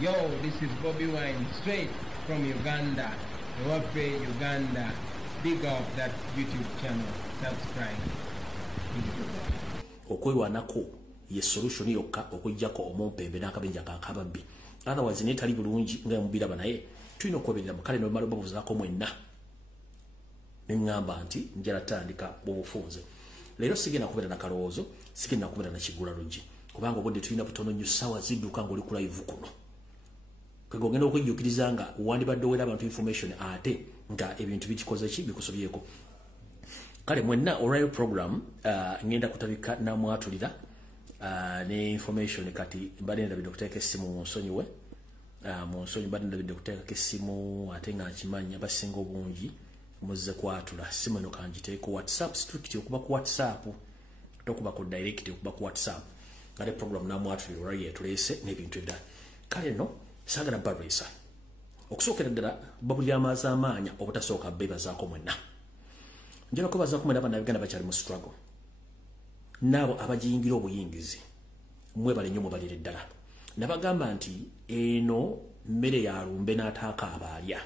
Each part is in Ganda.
Yo, this is Bobby Wine, straight from Uganda. Ewaffe, Uganda. Big up that YouTube channel. Subscribe. Okwelwanako ye solution yokka okujjako omumpembe n'akabenja kakababbi. Otherwise netali bulungi nga mubiraba naye tulina okweberera mukale n'omala obabuzaako mwenna. Nengamba nti njala tandika bwobufunze. Leero sigenda kubeera na kalowoozo, sigenda kubeera na kigula lugi. Kubanga obudde tulina butono nnyo ssaawa zidduka ng'oli ku live kuno. Kwego ngenda okwejjukiriza nga wandibadde owera abantu information ate nga ebintu bikikoze ki bikusobyeko. Kale mwenna olwayo program ngenda kutabika namwatulira ne information kati mbadde ndabidde okuteeka essimu mu nsonyiwe. Mu nsonyi mbadde ndabidde okuteekako essimu ate nga nkimanya basinga obungi muzze kwatula essimu eno kangiteeko WhatsApp strict okuba ku WhatsApp tokuba ku direct okuba ku WhatsApp. Kale program namwatulira olwayo yetuleese n'ebintu ebirala. Kale no sagala barisa okusookera ddala babulya amaazi amaanya obutasooka beebazaako mwenna. Njala kubazaako mwenna bannayuganda bakyali mu struggle. Naabo abagiyingira obuyingizi mwebale nnyo mubalire ddala. Nabagamba nti eno mmere ya lumbe n'ataaka abaalya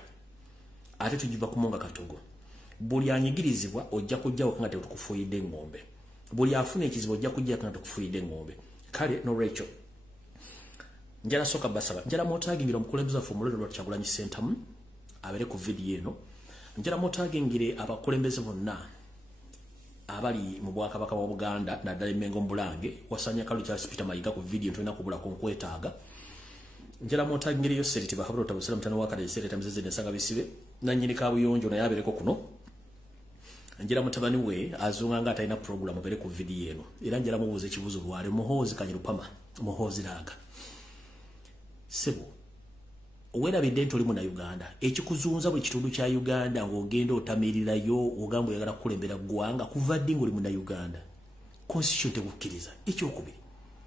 ate tugiva kumunga katogo. Buli anyigirizibwa ojja kujjawo nga tetukufuuyidde ng'ombe. Buli afuna ekizibu ojja kujjawo nga tetukufuuyidde ng'ombe. Kale no Rachel njala soka basaba njala motagingira omukulembeze waffe Omuliro lwa Kyagulanyi Sentamu abere ku video eno. Njala motagingire abakulembeze bonna abali mu Bwakabaka bwa Buganda naddala Mengo Mbulange wasanya kalu kya Peter Mayiga ku video tulina kubula ku nkwetaaga. Njala motagingire yo seriti bahabula otabusira mutano wakale seriti mzeze nesanga bisibe na nyini kabuyonjo na yabereko kuno. Njala mutabani we azunga nga atalina program abere ku video eno. Era njala mubuze ekibuzo lwale muhozi kanyirupama muhozi laga. Sebo wera bidde oli mu na Uganda ekikuzunza buli kitundu kya Uganda ng'ogenda otamirirayo ogamba oyagala kukulembera ggwanga kuva ddi ng'oli mu na Uganda constitution tegukkiriza. Ekyokubiri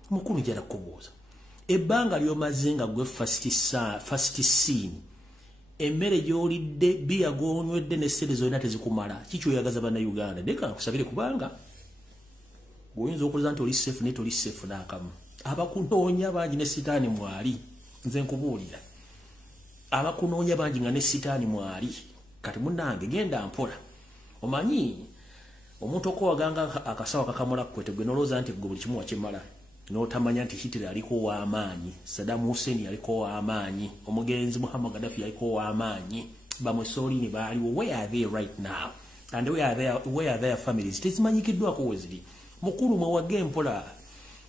mukulu jala kubuuza ebbanga ly'omaze nga gwe first scene emmere gy'olidde biya gw'onywedde n'essere zonna tezikumala kiki oyagaza banna Uganda. Ndeka nkusabire kubanga gwoyinza okuloza nti oli safe ne toli safe n'akamu. Abakunoonya bangi ne sitaani mwali nze nkubuulira abakunoonya bangi nga ne sitaani mwali kati munnange genda mpola. Omanyi omuntu okowaganga akasawa kakamula kwete gwe noloza nti gwe buli kimu wakimala n'otamanya nti Hitler aliko w'amaanyi, Saddam Hussein aliko w'amaanyi, omugenzi Muhammad Gaddafi aliko w'amaanyi, bamusolini baaliwo. Where are they right now and where are their families? Tezimanyikiddwako weziri. Mukulu mwe wage mpola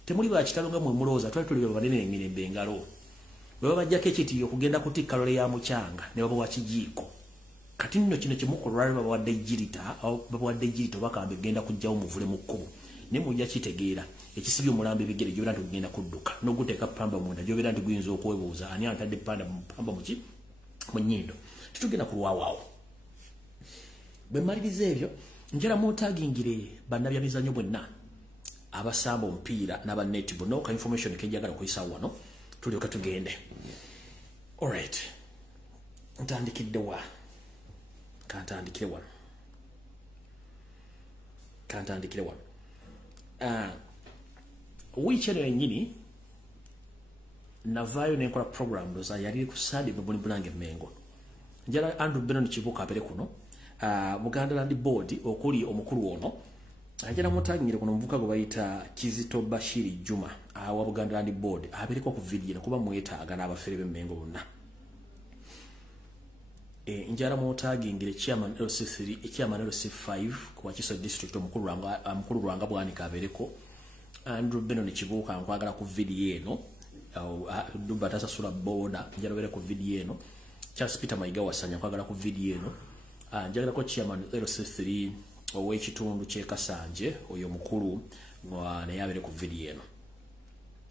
temuli bakitalo nga mwe mulooza twali tuli banene emirembe engalo. Bwe bajjako ekitiyo kugenda kutikka lole ya mukyanga ne baba wakijiiko. Kati nno kino kimukolwali baba wadde ejjirito bakambe genda kujjawo muvule mu kkubo ne mujja kitegeera ekisibye omulambo ebigere gy'obeera nti gugenda kudduka n'oguteeka pamba munda gy'obeera nti guyinza okwebuuza ani atadde pamba mu nnyindo. Tetugenda kulwawaawo. Bwe mmaliriza ebyo njala mutagingire bannabyamizannyo bwenna abasamba omupiira n'abanetibo n'oka information kenjagala okuyisa wano tulyoka tugende. Alright, ntandikidde wa kantandikire wano. Wichero yenyini navayo nenkola program doza yali ku Sunday mu Bulange Mengo. Njala Andrew Benon Kibuka apere kuno Buganda Land Board okuli omukulu ono ajala mutagingire kuno mvuka go bayita Kizito Bashiri Juma wa Buganda Land Board abereko ku video kuba mwetaaga n'abafere b'Mengo bonna. Njala mutagingire chairman LC3 chairman LC5 kwa Kiso district omukulu Rwanga Bwanika abereko Andrew Benon Kibuka nkwagala ku video eno duba tasasula boda njala bere ku video eno Charles Peter Mayiga wasanya nkwagala ku video eno njagala ko chairman LC3 ow'ekitundu kye Kasanje oyo mukulu naye abere ku video eno.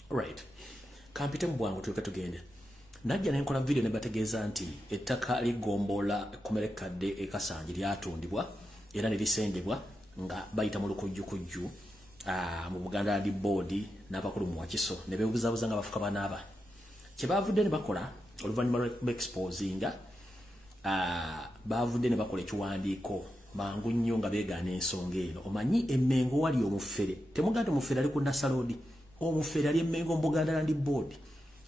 Right, kampite mu bwangu tuleka tugende. Najja nenkola video ne bategeeza nti ettaka ligombola kumerekadde e Kasanje lyatundibwa era ne lisendebwa nga bayita mu lukujjukujju mu Buganda Land Board n'abakulu mu Wakiso ne beebuzabuza nga bafuka banaaba kye baavudde ne bakola oluvannyuma lw'exposinga baavudde ne bakola ekiwandiiko mangu nnyo nga beegaana ensonga eno. Omanyi Emmengo wali omufere temuganda omufere ali ku Nasalodi omufere ali Emmengo mu Buganda Land Board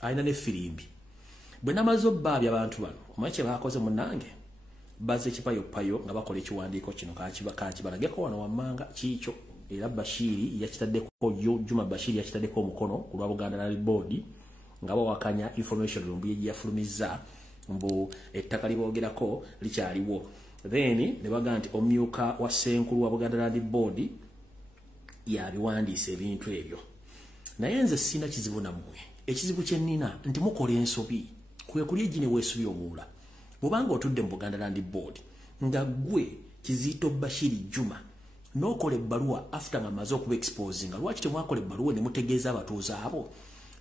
alina ne firimbi bwe namaze obbabya abantu bano omanyi kye baakoze munnange bazze ekipayopayo nga bakola ekiwandiiko kino kakibalageko wano wammanga kiikyo era Bashiri yakitaddeko Juma Bashiri yakitaddeko omukono ku lwa Buganda Land Board nga bawakanya information Lumbuye gye yafulumizza mbu ettaka liboogerako likyaliwo. Then ne baga nti omumyuka wa Ssenkulu wa Buganda Land Board yabiwandiisa ebintu ebyo. Naye nze sina kizibu nammwe. Ekizibu kye nnina nti mukola ensobi kwe kuli egine weesubi omuwula. Bw'obanga otudde mu Buganda Land Board nga gwe Kizito Bashiri Juma n'okola ebbaluwa after nga maze okuba exposing lwaki temwakola ebbaluwa ne mutegeeza abatuuze abo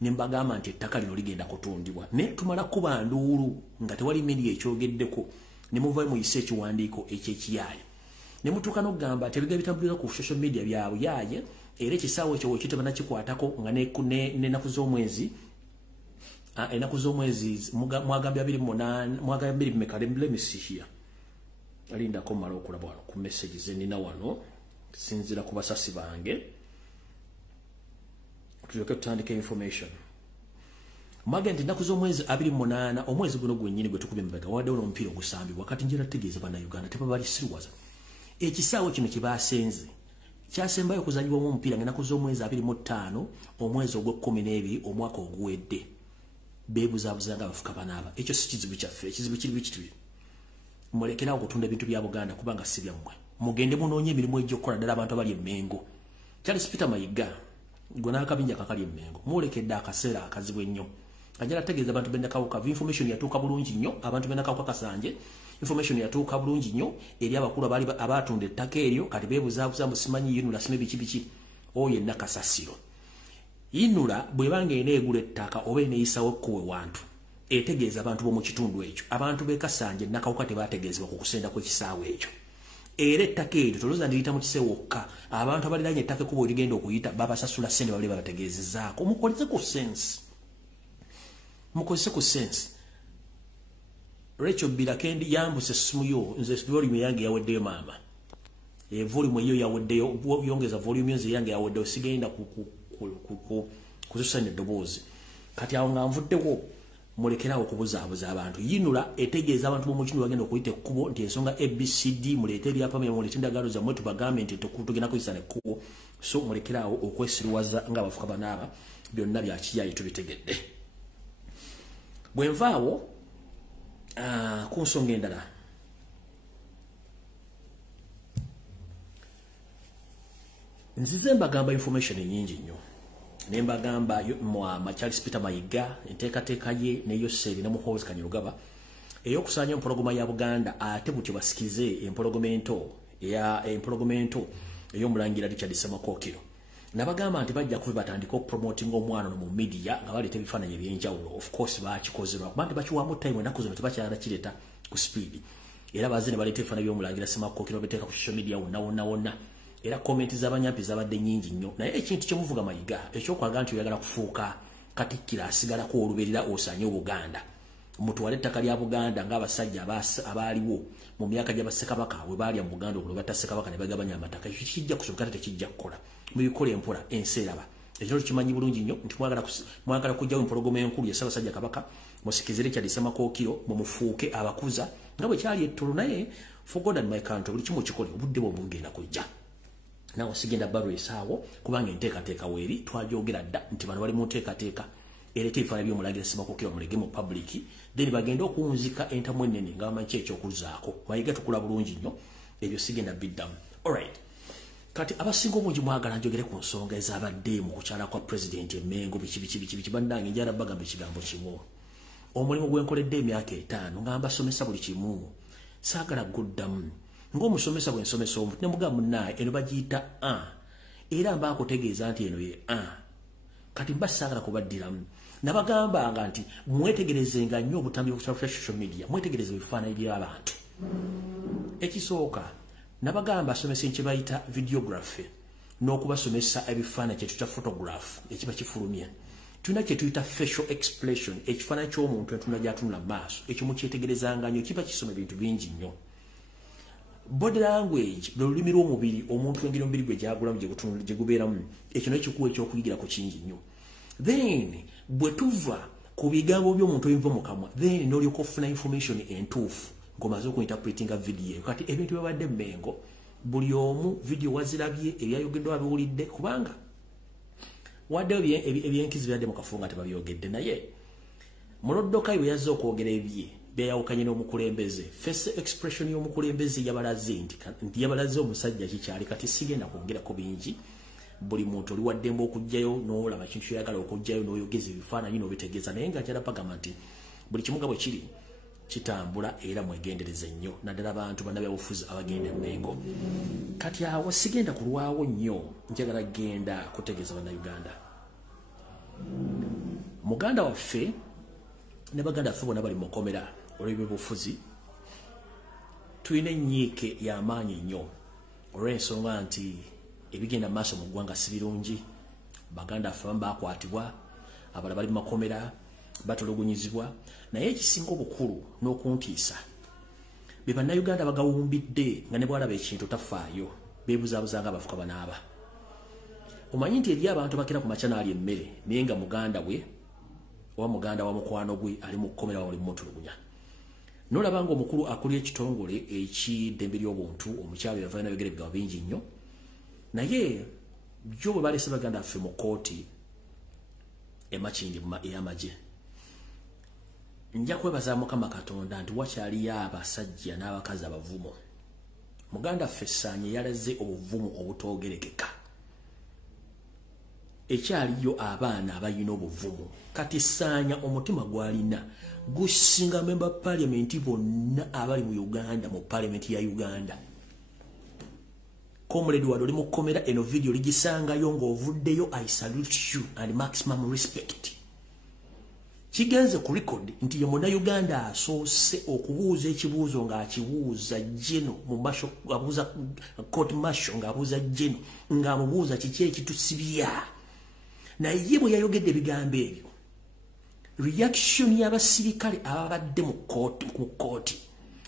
ne mbagamba nti ettaka lino ligenda kutundibwa ne tumala kuba nduulu nga tewali media ekyogeddeko ne muvayo muyise ekiwandiiko ekyekiyaaye ne mutuuka n'okugamba ati ebiga bitambulira ku social media byabwe yaaye era ekisaawe ekyo wekyo tebannakikwatako nga n'ennaku z'omwezi ennaku z'omwezi mwagambya 28 mwagambya 2 let me see here alindako mmala okulaba wano ku message ze nina wano sinzira ku basasi bange tulyoke tutandika information mwagamba ennaku z'omwezi 28 omwezi guno gwennyini gwe tukubye mabega waddewo n'omupiira ogusambibwa kati njira tegeeza bannayuganda tebabali siriwaza ekisaawe kino kye baasenze kyasembayo okuzanyibwamu omupiira ng'ennaku z'omwezi 25 omwezi ogw'e12 omwaka oguwedde beebuzaabuza nga abafuka banaaba ekyo si kizibu kyaffe ekizibu kiri bikituli mulekerawo okutunda ebintu bya Buganda kubanga si byammwe mugende munoonye emirimu egy'okukola ddala abantu abali emmengo Charles Peter Mayiga gwe n'akabinja kakali emmengo mulekedde akaseera akazibu ennyo ajala ategeeza abantu b'Ennakawuka information yatuuka bulungi nnyo abantu b'Ennakawuka Kasanje information yatuuka bulungi nnyo eri abakulu abaatunda ettaka eryo kati beebuzaabuza musimanyi yinula sime biki oyo Nakasasiro yinula bwebanga eneegula ettaka oba eneeyisawo kuwe wantu etegeeza abantu b'omu kitundu ekyo abantu b'e Kasanje Nakawuka tebaategeezebwa ku kusenda kw'ekisaawe ekyo era ettaka eryo tolooza ndiriyita mu kiseera wokka abantu abaliranye ettaka ekkubo erigenda okuyita babasasula ssente babali babategeezezaako mukozese ku sense Rachel Birakendi yambuse essimu yo nze volume yange yaweddeyo maama volume eyo yaweddeyo yongeza volume nze yange yaweddeyo sigenda kususanya eddoboozi kati awo nga nvuddewo mulekerawo okubuzaabuza abantu yinula etegeeza abantu b'omu kitundu bagenda okuyita ekkubo nti ensonga ABCD muleete ebyapa muleete endagaano zammwe tubagambe nti tugenda kuyisa nekkubo so mulekerawo okwesiriwaza ng'abafuka banaaba byonna byakiyaayi tubitegedde bwe nvaawo ku nsonga endala nzize mbagamba information nyingi nnyo nembagamba Charles Peter Mayiga enteekateeka ye ne Yosebi ne Muhoozi Kanyarugaba ey'okusaanya empologoma ya Buganda ate butyo basikize empologomento ey'omulangira Richard Ssemakokiro nabagamba nti bajja kuba batandika okupromotinga omwana no mu media nga baleeta ebifaananyi eby'enjawulo of course baakikozerwa kuba nti bakiwaamu time ennaku zino tebakyala kireta ku speed era baze ne baleeta ebifaananyi by'omulangira Ssemakokiro bateeka ku social media wonna era komenti z'abanyampi zabadde nnyingi nnyo naye ekintu kye muvuga Mayiga ekyokwagala nti oyagala kufuuka Katikkiro asigalako oluberera osaanye Obuganda mutwale ettaka lya Buganda ng'abasajja abaaliwo mu myaka gya Bassekabaka bwe baalya mu Buganda okulo batta Ssekabaka ne bagabanya amataka ekyo kijja kusoboka ate tekijja kukola mubikola empola ensi eraba ekyo kimanyi bulungi nnyo nti mwagala kujjawo empologoma enkulu ya Ssaabasajja Kabaka musikizire Richard Ssemakokiro mumufuuke abakuza nga bwe kyali ettulu naye for God and my country buli kimu kikole obudde bw'omugenda kujja nawo sigenda barwe saawo kubanga enteekateeka weeri twajogera dda nti bano bali mu nteekateeka ereta ebifaananyi by'omulangira Ssemakokiro mulege mu public then bagenda okunzika entamu ennene nga bamanyi ekyokuzaako Mayiga tukula bulungi nnyo ebyo sigenda biddamu alright kati abasinga obungi mwagala njogere ku nsonga ezabadde mu kukyala kwa president Emmengo biki bannange njala bagamba ekigambo kimu omulimu gwenkoledde emyaka 5 nga mbasomesa buli kimu saagala guddamu ng'omusomesa bw'ensomesa omuntu ne mugamba munnaye eno bagiyita era mba akutegeeza nti eno ye kati mba saagala kubaddiramu nabagambanga nti mwetegerezenga nnyo obutambi bwa social media mwetegereze ebifaananyi by'abantu ekisooka nabagamba asomesa kye bayita videography n'okubasomesa ebifaananyi kye tuyita photograph ekiba kifulumye tulina kye tuyita facial expression ekifaananyi ky'omuntu entunda gy'atunula mu maaso ekyo mukyetegerezanga nnyo kiba kisoma ebintu bingi nnyo body language lulimi lw'omubiri omuntu engeri omubiri gwe gyagulamu gye gubeeramu ekyo nakyo kikuwa ekyokuyigira ku kingi nnyo then bwe tuva ku bigambo by'omuntu ebiva mu kamwa then n'olyoka ofuna information entuufu ng'omaze okuinterpretinga video kati ebintu byabadde mmengo buli omu video wazirabye ebyayogeddwa abiwulidde kubanga waddeyo ebyenkizi byadde mu kafubo nga tebabyogedde naye muloddoka bwe yazze okwogera ebye byayawukanye n'omukulembeze face expression y'omukulembeze yabalaze nti yabalaze omusajja kikyali kati sigenda kwongerako bingi buli muntu oli waddemba okujjayo n'olaba kintu kyoyagala okujjayo n'oyogeza ebifaananyi n'obitegeeza naye nga njala pagamba nti buli kimuga bwe kiri kitambula era mwegendereze nnyo naddala abantu bannabyabufuzi abagenda emmengo kati awo sigenda kulwawo nnyo njagala genda kutegeeza bannayuganda muganda waffe ne baganda waffe bonna bali mukomera olw'ebyobufuzi tulina ennyiike y'amaanyi nnyo olw'ensonga nti ebigenda mu maaso mu ggwanga si birungi baganda waffe abamu baakwatibwa abalala bali mu makomera batulugunyizibwa naye ekisinga obukulu n'okuntiisa be bannayuganda bagawumbidde nga ne bwalaba ekintu tafaayo beebuzaabuzanga abafuka banaaba omanyi nti eri abantu bakira ku makya n'alya emmere naye nga muganda we oba muganda wa mukwano gwe ali mu kkomera wali mumutulugunya n'olaba nga omukulu akulira ekitongole ekidembe ly'obuntu omukyalo yavaayo nayogera ebigambo bingi nnyo naye byo bwe baleese baganda ffe mu kooti emakindi ey'amagye nja kwebaza Mukama Katonda nti wakyaliyo abasajja n'abakazi abavumo muganda ffe Ssaanya yalaze obuvumu obutoogerekeka ekyaliyo abaana abalina obuvumu kati Ssaanya omutima gwalina gusinga memba parliament bonna abali mu Uganda mu parliament ya Uganda Comrade wali oli mukomera eno video ligisangayo ng'ovuddeyo I salute you and maximum respect kigenze ku record nti ye Munnayuganda asoose okubuuza ekibuuzo ng'akibuuza Jeno mu masho abuuza court martial ng'abuuza Jeno ng'amubuuza kiki ekitusibya naye bwe yayogedde ebigambo ebyo reaction y'abasirikale ababadde mu kooti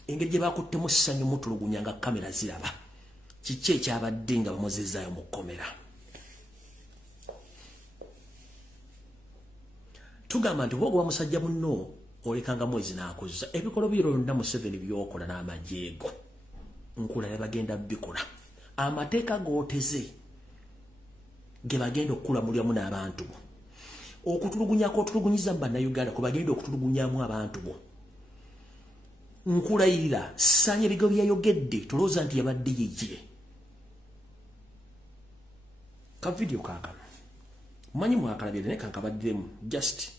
engeri gye bakuttemu Ssanyu mutulugunya nga kamera ziraba kiki ekyabadde nga bamuzizaayo mu kkomera tugamba nti bwogoba musajja munno olekanga mwezi n'akuzza ebikolo biro byonna Museveni byokola n'amajeego nkulala bagenda bikola amateeka gooteze ge bagenda okukulamulyamu n'abantu bo okutulugunyako otulugunyiza mu bannayuganda kwe bagenda okutulugunyamu abantu bo nkulayirira Ssaanya ebigo byayogedde tulowooza nti yabadde yejje ka video kaakano manyi mwakalabire naye kankabaddemu just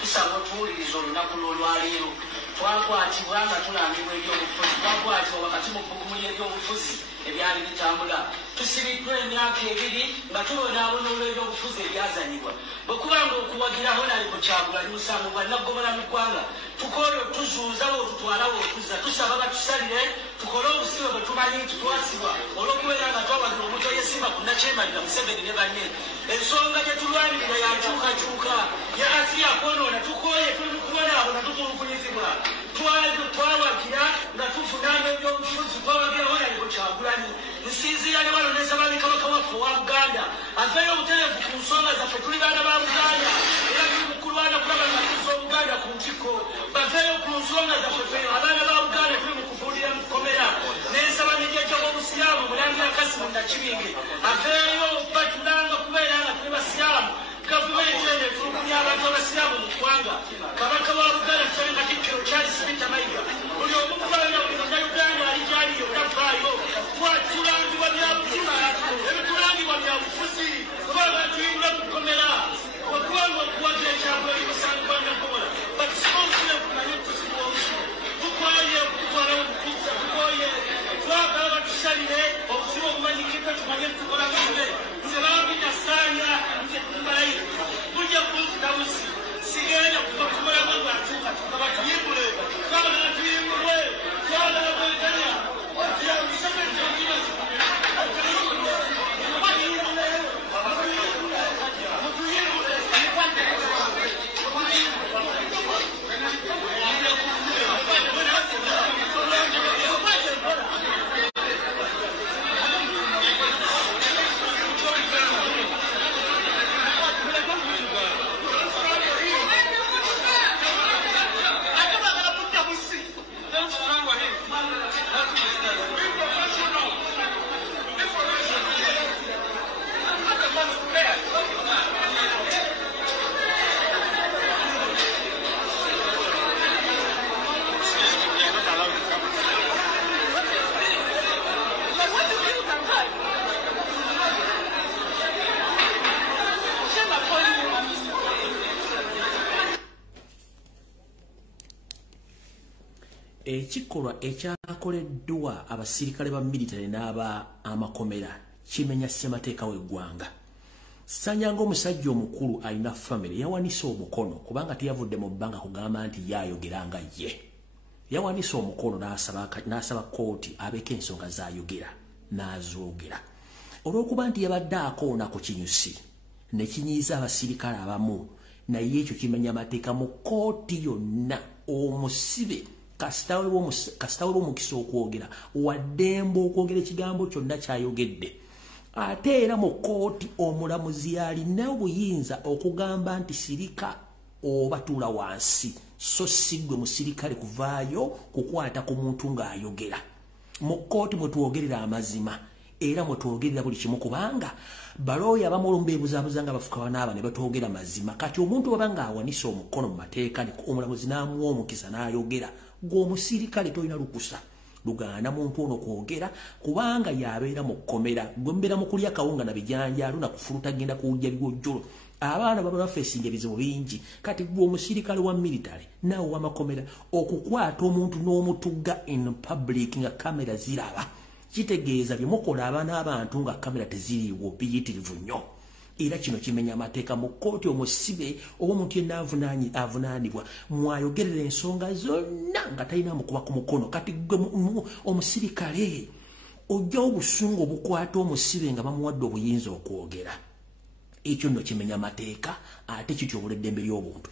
tusaba tuwuliriza olunaku lw'olwaleero twakwatibwa nga tulangibwa ebyobufuzi twakwatibwa wakati mu bbugumu ly'ebyobufuzi ebyali bitambula tusibiddwa emyaka 2 nga tubonaabona olw'ebyobufuzi ebyazanyibwa bwe kuba nga okuwagiraho nali Kyagulanyi musango gwa nnaggobala mu ggwanga tukole otuzuuza bwotutwala bwotuzza tusaba batusalire tukole obusibe bwe tumanyi nti twasibwa olw'okubeera nga twawagira omuntu eyesimba ku Nakyemalira Museveni ne banne ensonga gye tulwanirira yankyukakyuka yakasiya kwonoona tukoye tuli kubonaabona tutulugunyizibwa twawagira nga tufunamu ebyobufuzi twawagiraho nali Kyagulanyi nsinzira ne baloneza baami kabaka waffe owa Buganda aveeyo obutereevu ku nsonga zaffe tuli baana ba Buganda era tuli mu kulwana kulaba nga tuzza Obuganda ku ntikko baveeyo ku nsonga zaffe feyo abaana ba Buganda tuli mu kufuulira mu kkomera n'ensaba n'ejjajja w'obusiraamu Mulangira Kasimu Nakibinge aveeyo batulanga kubeera nga tuli basiraamu gavumenti eno etulugunya abantu abasiraamu mu ggwanga kabaka wa Buganda tusabe Katikkiro Charles Peter Mayiga buli omu kubaana buli Munnayuganda ali gyaliyo tavaayo tulangibwa bya buzima ebitulangibwa bya bufuzi kubanga tuyingula mu kkomera okubanga okuwagira ekyagula likusangibwa nnakobola batusonsule kumanye tusibwa obusibu tukoye okutwala obukuza tukoye twagala batusalire obusibu obumanyikidde tumanye tukola gabe nze baambina Ssaanya nze mbalayo mujja kunzita busi sigenda kuva kumulamu ng'atuuka tukaba tuyimbule twagala tuyimbulwe twagala kweganya ekikolwa ekyakoleddwa abasirikale ba military n'aba amakomera kimenya ssemateeka w'eggwanga. Sanyanga omusajja omukulu alina family yawanise omukono kubanga teyavudde mu bbanga kugamba nti yayogeranga ye. Yawanise omukono n'asaba kooti abeka ensonga zayogera n'azoogera. Olw'okuba nti yabadde akoona ku kinyusi ne kinyiiza abasirikale abamu naye ekyo kimenya amateeka mu kooti yonna. Omusibe kasita weebwa omukisa okwogera waddembe okwogera ekigambo kyonna kyayogedde. Ate era mu kooti omulamuzi alina obuyinza okugamba nti sirika oba tuula wansi so si gwe musirikale kuvaayo kukwata ku muntu ng'ayogera. Mu kooti mwe twogerera amazima era mwe twogerera buli kimu kubanga balooya abamu beebuzaabuza nga bafuka banaaba ne batwogera mazima. Kati omuntu baba ng'awanise omukono mu mateeka omulamuzi n'amuwa omukisa n'ayogera, gw'omusirikale tolina lukusa lugaana muntu ono kwogera kubanga yabeera mu kkomera. Gwe mbeera mu kulya kawunga na bijanjaalo na kufuluta genda kuwujja biwojjolo. Abaana baba bafeesinga ebizibu bingi. Kati gwe omusirikale wa military naawe w'amakomera okukwata omuntu n'omutugga in public nga kamera ziraba kitegeeza bye mukola abaana abantu nga kamera teziriiwo biyitirivu nnyo. Era kino kimenya amateeka mu kooti. Omusibe oba omuntu yenna avunaanibwa mwayogerera ensonga zonna nga talina mukuba ku mukono. Kati gwe omusirikale ojja obusungu obukwata omusibe nga bamuwadde obuyinza okwogera. Ekyo nno kimenya amateeka ate kityobula eddembe ly'obuntu.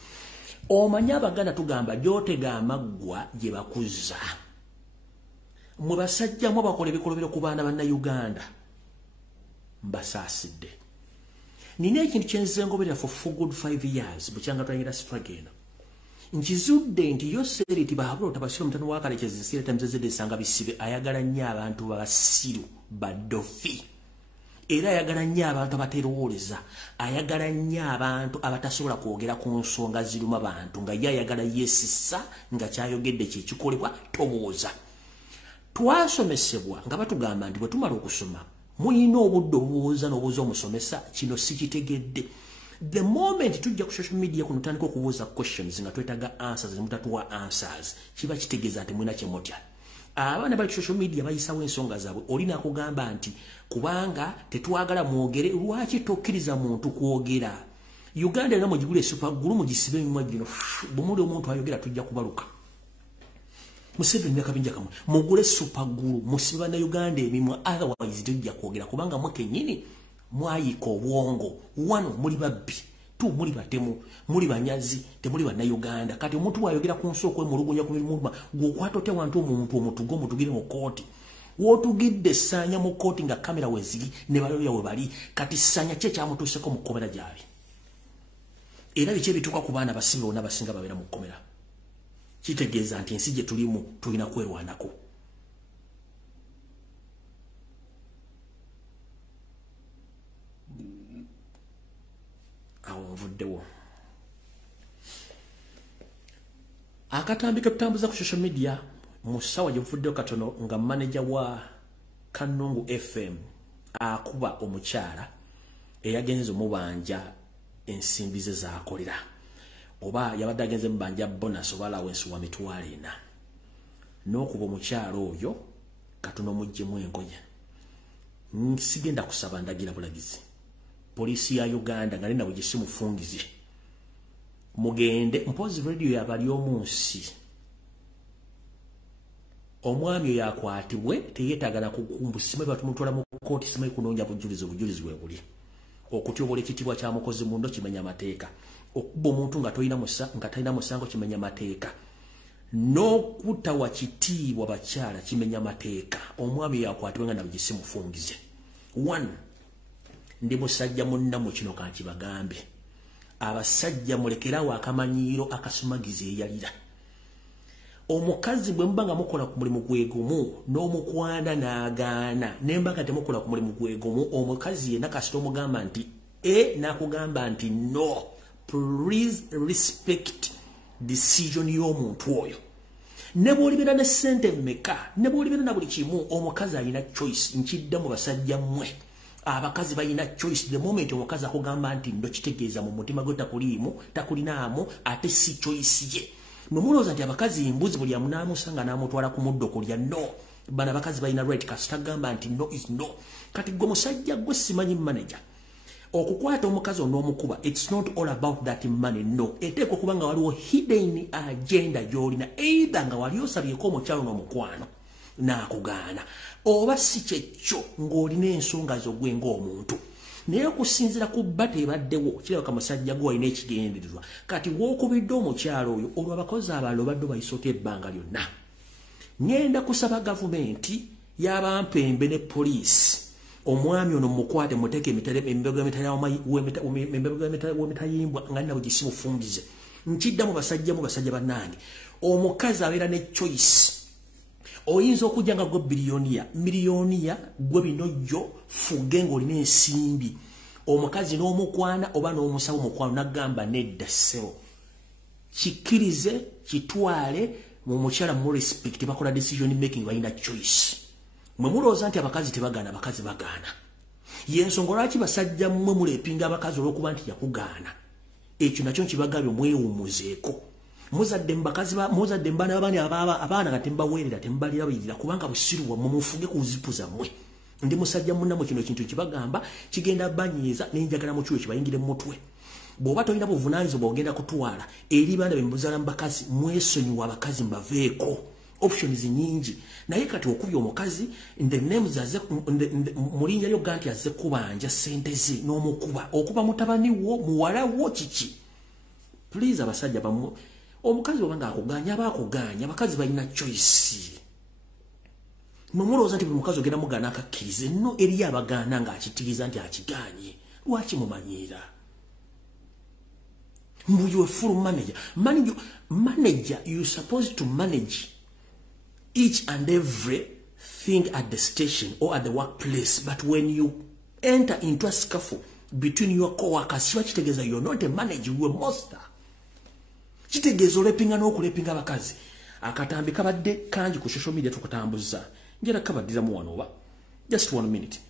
Omanyi Abaganda tugamba gy'otega amaggwa gye bakuzza. Mwe basajjamu abakola ebikolobero ku baana bannayuganda mbasaasidde. Nina ekintu kye nzengoberera for good 5 years bukyanga twanyira struggle eno. Nkizudde nti Yoseriti Bahabula Tabasiro mutano wa Kalekezi Sireta Mzezede Sanga Bisibe ayagala nnyo abantu babasiru badofi. Era ayagala nnyo abantu abateroowoleza. Ayagala nnyo abantu abatasobola kwogera ku nsonga ziruma abantu nga ye ayagala yeesisa nga kyayogedde kye kikolebwa tobooza. Twasomesebwa nga batugamba nti bwe tumala okusoma muyina obudde obubuuza n'obuuza omusomesa. Kino sikitegedde. The moment tujja ku social media kuno tutandika okubuuza questions nga twetaaga answers ne mutatuwa answers kiba kitegeeza nti mwina kye mutya. Abaana bali ku social media bayisawo ensonga zaabwe olina akugamba nti kubanga tetwagala mwogere lwaki tokkiriza muntu kwogera. Uganda era mugigule super gulu mugisibe emimwa gino bumuli omuntu ayogera tujja kubaluka. Museveni nakabinja kamwe mugule super gulu musibe bana Uganda emimwa otherwise tujja kwogera kubanga mwe kennyini mwayika obwongo. Wano muli babbi, tu muli batemu, muli banyazi, temuli bana Uganda. Kati omuntu wayogera ku nsoko emulugunya ku mirimu gw'okwata ote wantu omuntu omutugo omutugire mu kooti. Wotugidde ssanya mu kooti nga kamera weziri ne balooya we bali. Kati ssanya kye kyamutuuseko mu kkomera gyali. Era biki ebituuka ku baana basibe bonna basinga babeera mu kkomera. Kitegeeza nti ensi gye tulimu tulina kwerwanako. Awo nvuddewo. Akatambi ke tutambuza ku social media mu ssaawa gye nvuddewo katono nga manager wa Kanungu FM akuba omukyala eyagenze omubanja ensimbi ze zaakolera. Oba yabadde agenze mubanja bonus oba allowance wa mitwalo 4. N'okuba omukyala oyo katono muggyemu engoye. Sigenda kusaba ndagira bulagizi. Polisi ya Uganda nga nina bugisi mufungizi. Mugende mpozi radio yabali omunsi. Omwami oyo yakwatibwe teyeetagana kukumbusime batumutwala mu kooti simayi kunoonya bujulizi bwe buli. Okutyobola ekitibwa kya mukozi mundo kimenya amateeka. Okuba omuntu nga talina musango kimenya amateeka. N'okutawa kitiibwa bakyala kimenya amateeka. Omwami yakwatibwe nga nabugisi mufungize. 1 ndi musajja munna mu kino kankibagambe. Abasajja mulekerawo akamanyiiro akasumagiza eyalira. Omukazi bwe mbanga mukola ku mulimu gwegumu n'omukwana n'agaana nembaga temukola ku mulimu gwegumu omukazi yenna kasita omugamba nti n'akugamba nti no, please respect decision y'omuntu oyo. Ne bw'olibera ne ssente mmeka ne bw'olibera na buli kimu omukazi alina choice. Nkidda mu basajja mmwe abakazi balina choice. The moment omukazi akugamba nti ndo kitegeeza mu mutima gwe takulinaamu ate si choice ye. Mumuloza nti abakazi embuzi buli amunamusanga namutwala ku muddo kulya no. Bana abakazi balina right kasita gamba nti no is no. Kati gwe musajja gwe simanyi manager. Okukwata omukazi n'omukuba, it's not all about that money, no. Eteekwa kuba nga waliwo hidden agenda gy'olina, either nga wali osabyeko omukyalo n'omukwano n'akugaana, oba si kyekyo ng'olina ensonga zo gwe ng'omuntu. Naye okusinziira ku bba tebaddewo, kirabika musajja gwe walina ekigendererwa. Kati w'okubidde omukyalo oyo, olwo abakozi abalala obadde bayisooka ebbanga lyonna. Ngenda kusaba gavumenti y'abampembe ne poliisi. Omwami ono mukwate muteke emibego emitayimbwa nga nabo gisimufumbize. Nkiddamu basajja bannange. Omukazi abeera ne choice. Oyinza okujja nga gwe miliyoniya gwe binojjo fuge ng'olina ensimbi. Omukazi n'omukwana oba n'omusawo mukwano nagamba nedda ssebo. Kikkirize kitwale mu mukyala mu respect bakola decision making balina choice. Mwe mulooza nti abakazi tebagaana, abakazi bagaana. Yensonga lwaki basajja mmwe mulepinga abakazi olw'okuba nti yakugaana. Ekyo nakyo nkibagambye mwewumuzeeko. Muzadde mbaana abaana nga tembaweerera tembalirabirira kubanga busiru wammwe mufuge ku zipu zammwe. Ndi musajja munnamwe kino ekintu kibagamba kigenda banyiiza n'enjagala mu kiwe kibayingire mu mutwe. Bw'oba tolina buvunaanyizibwa ogenda kutwala eri baana be muzaala mu bakazi mwesonyiwa abakazi mbaveeko. Options nyingi. Naye kati okubya omukazi the names aze mulinnya lyo ganti aze kubanja sente ze n'omukuba okuba mutabani wo muwala wo kiki. Please abasajja bamu omukazi obanga akuganya abakuganya abakazi balina choice. Mumulooza nti buli mukazi ogenda mugaana akakkirize no eri abagaana nga akitiriza nti akiganye. Lwaki mumanyira? You are full manager. Manager, you're supposed to manage each and every thing at the station or at the workplace. But when you enter into a scuffle between your co-workers, you're not a manager, you're a monster. Kitegeeza olepinga n'okulepinga abakazi. Akatambi kabadde kangi ku social media tukutambuza. Ngera kabaddira mu wano oba. Just 1 minute.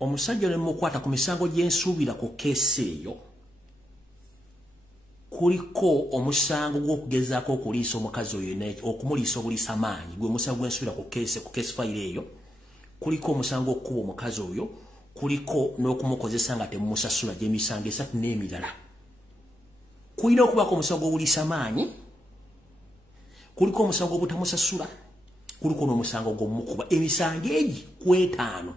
Omusajja ne mukwata ku misango gy'ensuubira ku keesi eyo kuliko omusango gw'okugezaako okuliisa omukazi oyo okumuliisa obuliisa amaanyi gwe musango gw'ensuubira ku keesi fayiro eyo kuliko omusango okukuba omukazi oyo kuliko n'okumukozesa nga temumusasula gy'emisango 3 n'emirala. Kulina okubaako omusango gw'obuliisa amaanyi kuliko omusango obutamusasula kuliko n'omusango gw'omukuba emisango egi ku 5.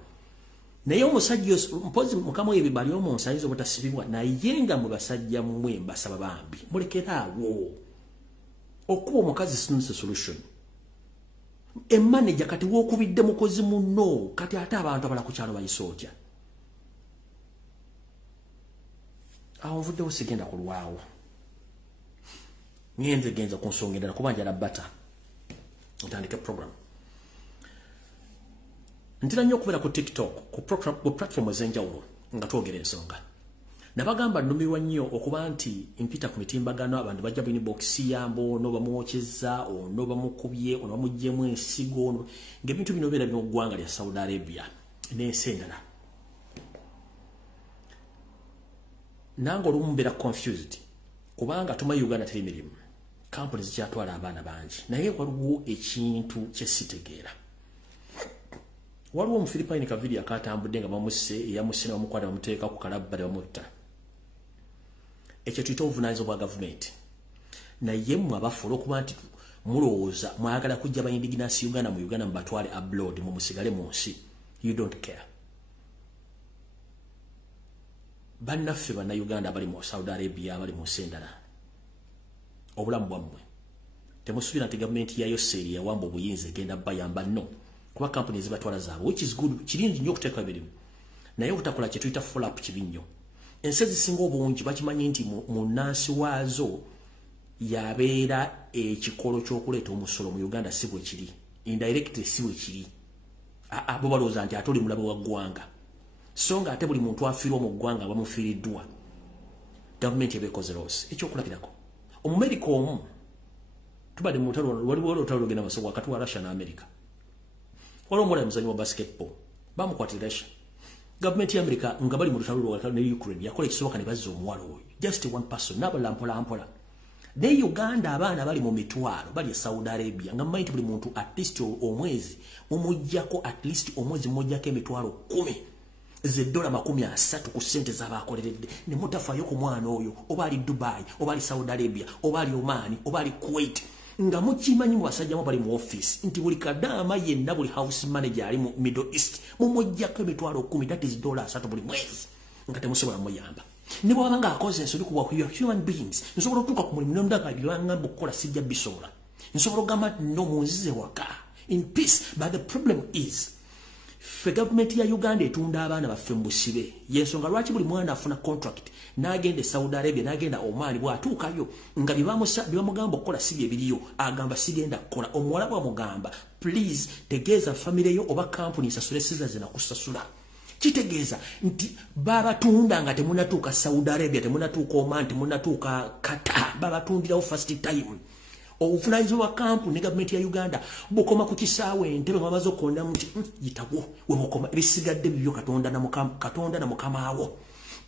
Naye omusajja mpozi mukama oyo bibali omunsayinza obutasibibwa naye nga mu basajja mmwe mbasaba bambi mulekeraawo okuba omukazi sinuse solution. Emmaneja kati w'okubidde mukozi munno kati ate abantu abala ku kyalo bayisa otya. Awo nvuddewo sigenda kulwawo. Genza ku nsonga endala kuba njala bata ntandike program. Ntira nnyo okubeera ku TikTok ku platform ez'enjawulo nga twogera ensonga. Nabagamba nnumirwa nnyo okuba nti mpita ku mitimbagano abantu bajja bini bokisi yambo ono bamwokyeza ono bamukubye ono bamuggyemu ensigo ng'ebintu bino bibeera mu ggwanga lya Saudi Arabia n'ensi endala. Nange olumu mbeera confused kubanga tuma Uganda teri mirimu kampuni zikyatwala abaana bangi naye waliwo ekintu kye sitegeera. Waliwo Omufiripayini kavidi akatambudde nga yamusse ne bamukwata bamuteeka ku kalabba ne bamutta. Ekyo tuyita obuvunaanyizibwa bwa gavumenti. Naye mmwe abafu olw'okuba nti mulowooza mwagala kujja ba indigenous Uganda mu Uganda mubatwale abroad mu musigale mu nsi. You don't care. Bannaffe banna Uganda bali mu Saudi Arabia bali mu nsi endala. Obulamu bwammwe temusuubira nti gavumenti yayo seeri yawamba obuyinza egenda bayamba no. Kuba companies zibatwala zaabwe which is good kirungi nnyo okuteeka ebirimu naye obutakola kye tuyita follow up kibi nnyo. ensi ezisinga obungi bakimanyi nti munnansi waazo yabeera ekikolo ky'okuleeta omusolo mu Uganda si bwe kiri, indirectly si bwe kiri. Bo balowooza nti ate oli mulabe wa ggwanga, so nga ate buli muntu afiirwa mu ggwanga bamufiiriddwa, gavumenti ebeekoze loosi. Ekyokulabirako Omumerika omu tubadde mu lutalo, waliwo olutalo lugenda maaso wakati wa Russia n'Amerika, waliwo omuwala muzanyi wa basketball bamukwatira Russia. Gavumenti ya Amerika nga bali mu lutalo lwa ne Ukraine yakola ekisoboka ne bazza omuwala oyo, just one person, n'abalala mpola. Ne Uganda abaana bali mu mitwalo bali Saudi Arabia nga mmanyi buli muntu at least omwezi mumujjako at least omwezi mumujjako emitwalo 10 $30 ku sente z'abakoleredde, ne mutafaayo ku mwana oyo, oba ali Dubai, oba ali Saudi Arabia, oba ali Oman, oba ali Kuwait, nga mukimanyi mu basajja mu bali mu office nti buli kadama yenna buli house manager ali mu Middle East mumujjako emitwalo 10, that is $3 buli mwezi, nga temusobola muyamba. Ne bwaba nga akoze ensoli kuba ku human beings, nsobola okutuuka ku mulimu n'ondagabirwa ngamba okukola sijja bisobola, nsobola okugamba no munzize waka in peace. But the problem is fe government ya Uganda etunda abaana baffe mu busibe, yensonga lwaki buli mwana afuna contract n'agenda Saudi Arabia n'agenda Oman, bw'atuukayo nga bibamugamba okukola si bye biriyo, agamba sigenda kukola. Omuwala bw'amugamba please tegeeza famire yo oba company isasule siza zina kusasula, kitegeeza nti babatunda nga temunatuuka Saudi Arabia, temunatuuka Oman, temunatuuka Qatar, babatundirawo first time. Obuvunaanyizibwa bwa kampu ne gavumenti ya Uganda bukoma ku kisaawe entebe bamaze okukondamu nti yitawo webukoma, ebisigadde bibyo Katonda na Mukama wo.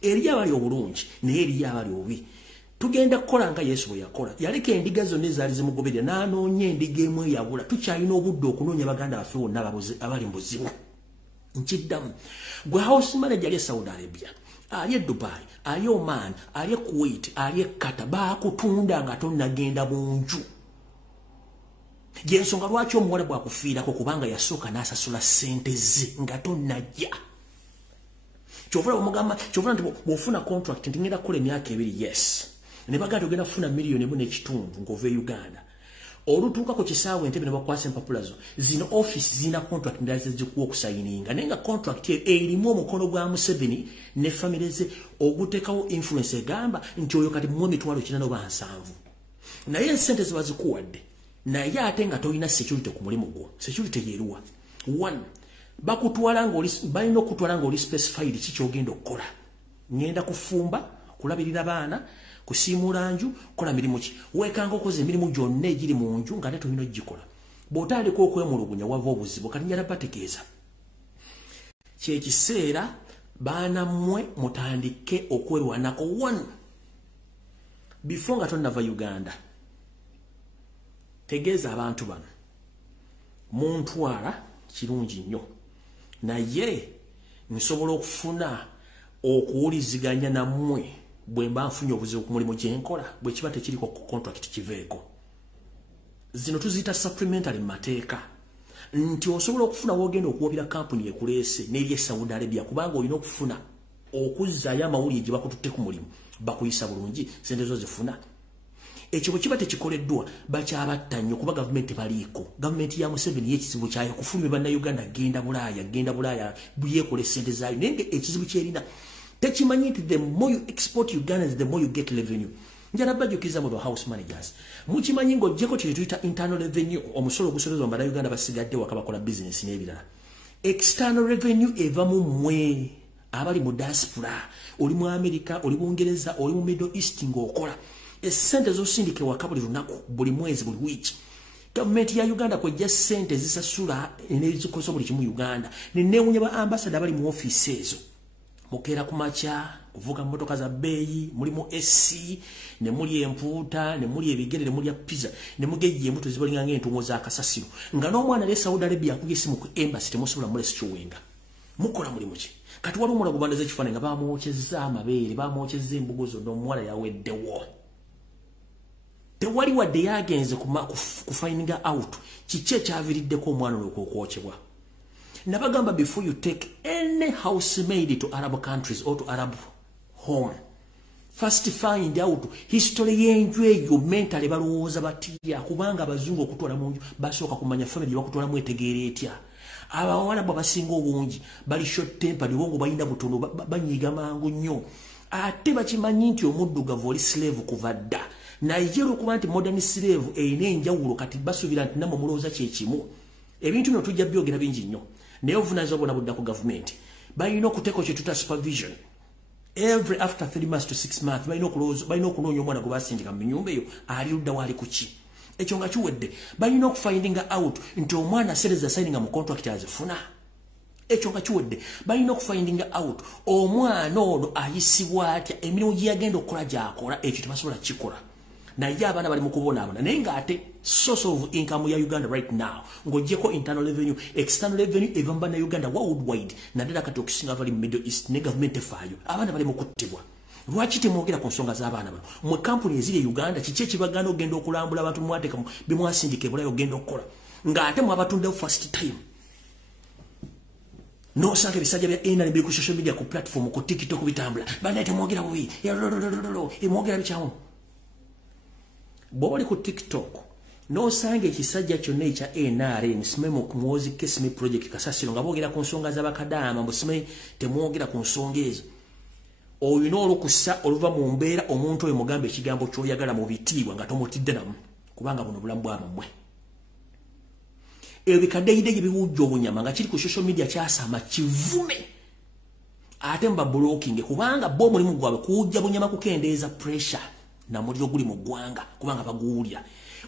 Eriyo abali obulungi naye eriyo abali obubi. Tugenda kukola nga Yesu bwe yakola, yaleka endiga zonna ezaali zimugoberera n'anoonya endiga emu eyabula. Tukyalina obudde okunoonya baganda baffe bonna abali mu buzibu. Nkiddamu gwe house manager ali Saudi Arabia, ali Dubai, ali Oman, ali Kuwait, ali Qatar, bakutunda nga tonnagenda bunju. Yensonga lwaki omuwala bwakufiirako kubanga yasooka n'asasula ssente ze nga tonnajja. Kyovula omugamba, kyovula nti bw'ofuna contract nti ngenda kukola emyaka 2, yes, ne baganda ogenda kufuna $1.5 ng'ova e Uganda. Olutuuka ku kisaawe entebe ne bakwasa empapula zo, zino office zina contract ndala zikuwa okusayininga, naye nga contract erimu omukono gwa Museveni ne famire ze oguteekawo influence egamba nti oyo kati muwe $4,700. Naye ensente ze bazikuwadde, naye ate nga tolina security ku mulimu gwo. Security yeeruwa? 1, balina okutwala ng'oli specified ki ky'ogenda okukola. Ngenda kufumba, kulabirira baana, kusiimula nju, kola mirimu ki. Weekanga okoze emirimu gyonna egiri mu nju nga ate tolina ogikola. Bw'otandika okwemulugunya wava obuzibu, kati njala bategeeza. Kyekiseera baana mmwe mutandike okwerwanako. 1, before nga tonnava Uganda, tegeeza abantu bano muntwala kirungi nnyo, naye nsobola okufuna okuwuliziganya nammwe bwe mba nfunye obuzibu ku mulimu gye nkola, bwe kiba tekiriko ku contract kiveeko. Zino tuziyita supplementary mu mateeka, nti osobola okufuna wogenda okuwabira kampuni ekuleese n'eri Saudi Arabia kubanga olina okufuna okuzzaayo amawulire gye bakututte ku mulimu, bakuyisa bulungi, sente zo zifuna. Ekyo bwe kiba tekikoleddwa bakyabatta nnyo kuba gavumenti baliiko. Gavumenti ya Museveni y'ekizibu kyayo kufulumya bannayuganda genda Bulaaya yeekole sente zaayo, naye ekizibu kyerina tekimanyi nti the more you export Ugandans the more you get revenue. Njala bajjukiza mu house managers mukimanyi ng'oggyeko kye tuyita internal revenue, omusolo ogusolezebwa mu bannayuganda basigadde waka bakola business n'ebirala. External revenue eva mu mmwe abali mu diaspora, oli mu America, oli mu Bungereza, oli mu Middle East ng'okola essente z'osindike waka buli lunaku, buli mwezi, buli wiiki. Gavumenti ya Uganda kwejja ssente zisasula n'ezikosa buli kimu Uganda, neneewunya ba ambassador bali mu office ezo. Mukeera ku makya kuvuga mmotoka za bbeeyi, mulimu SC, ne muli empuuta, ne muli ebigere, ne muli pizza, ne mugejja embuto zibalinga ng'entumo za kasasiro. Nga n'omwana ali Saudi Arabia akubye essimu ku embassy temusobola mulesi kiwenga. Mukola mulimu ki? Kati waliwo omuwala gubandaza ekifaananyi nga bamwokyezza amabeere, bamwokyezza embugo zonna, omuwala yaweddewo. Tewali wadde yagenze ku finding out kiki ekyaviiriddeko omwana oyo okwokyebwa. Nabagamba before you take any housemaid to Arab countries or to Arab home, first find out history y'enju eyo mentally balowooza batya, kubanga abazungu okutwala mu nju basooka kumanya family bakutwala mu etegeera etya. Abawala babasinga obungi bali short tempered, wongo balina butono, banyiiga mangu nnyo. ate bakimanyi nti omuddugavu oli slave kuva dda naye okuba nti modern slave eyina enjawulo kati basuubira nti namwe mulowooza kyekimu ebintu bino tujja byogera bingi nnyo naye obuvunaanyizibwa bwonna budda ku gavumenti balina okuteeka kye tuta supervision every after 3 months to 6 months balina okunoonya omwana gwe basindika mu nnyumba eyo ali ludda waali ku ki ekyo nga kiwedde balina okufindinga out nti omwana sereza signinga mu contract azifuna ekyo nga kiwedde balina okufindinga out omwana ono ayisibwa atya emirimu gye yagenda okukola gy'akola ekyo tebasobola kikola naye abaana bali mu kubonaabona naye ng'ate source of income ya Uganda right now ng'oggyeko internal revenue external revenue eva mu bannayuganda worldwide naddala kati okusinga bali mu Middle East ne gavumenti efaayo abaana bali mu kuttibwa lwaki temwogera ku nsonga z'abaana bano mwe kampuni eziri e Uganda kiki ekibagana ogenda okulambula abantu mwateeka bimwasindika ebulayo ogenda okukola ng'ate mwabatundawo first time nosanga ebisajja bya NRM biri ku social media ku platform ku TikTok bitambula banaye temwogera bubi emwogera bikyamu bw'oli ku TikTok nosanga ekisajja kyonna ekya NRM simanyi ku Muhoozi Kesime project kasasiro nga boogera ku nsonga z'abakadaama mbu simanyi temwogera ku nsonga ezo oyina olukusa oluva mu mbeera omuntu oyo mugamba ekigambo ky'oyagala mu bitiibwa nga tomutidde namu kubanga buno bulamu bwamumwe ebyo bikaddeyideyi biwujja obunyama nga kiri ku social media kyasama kivume ate mba blocking kubanga bo mulimu gwabwe kuwujja bunyama kukendeeza pressure na muliro guli mu ggwanga kubanga baguwulya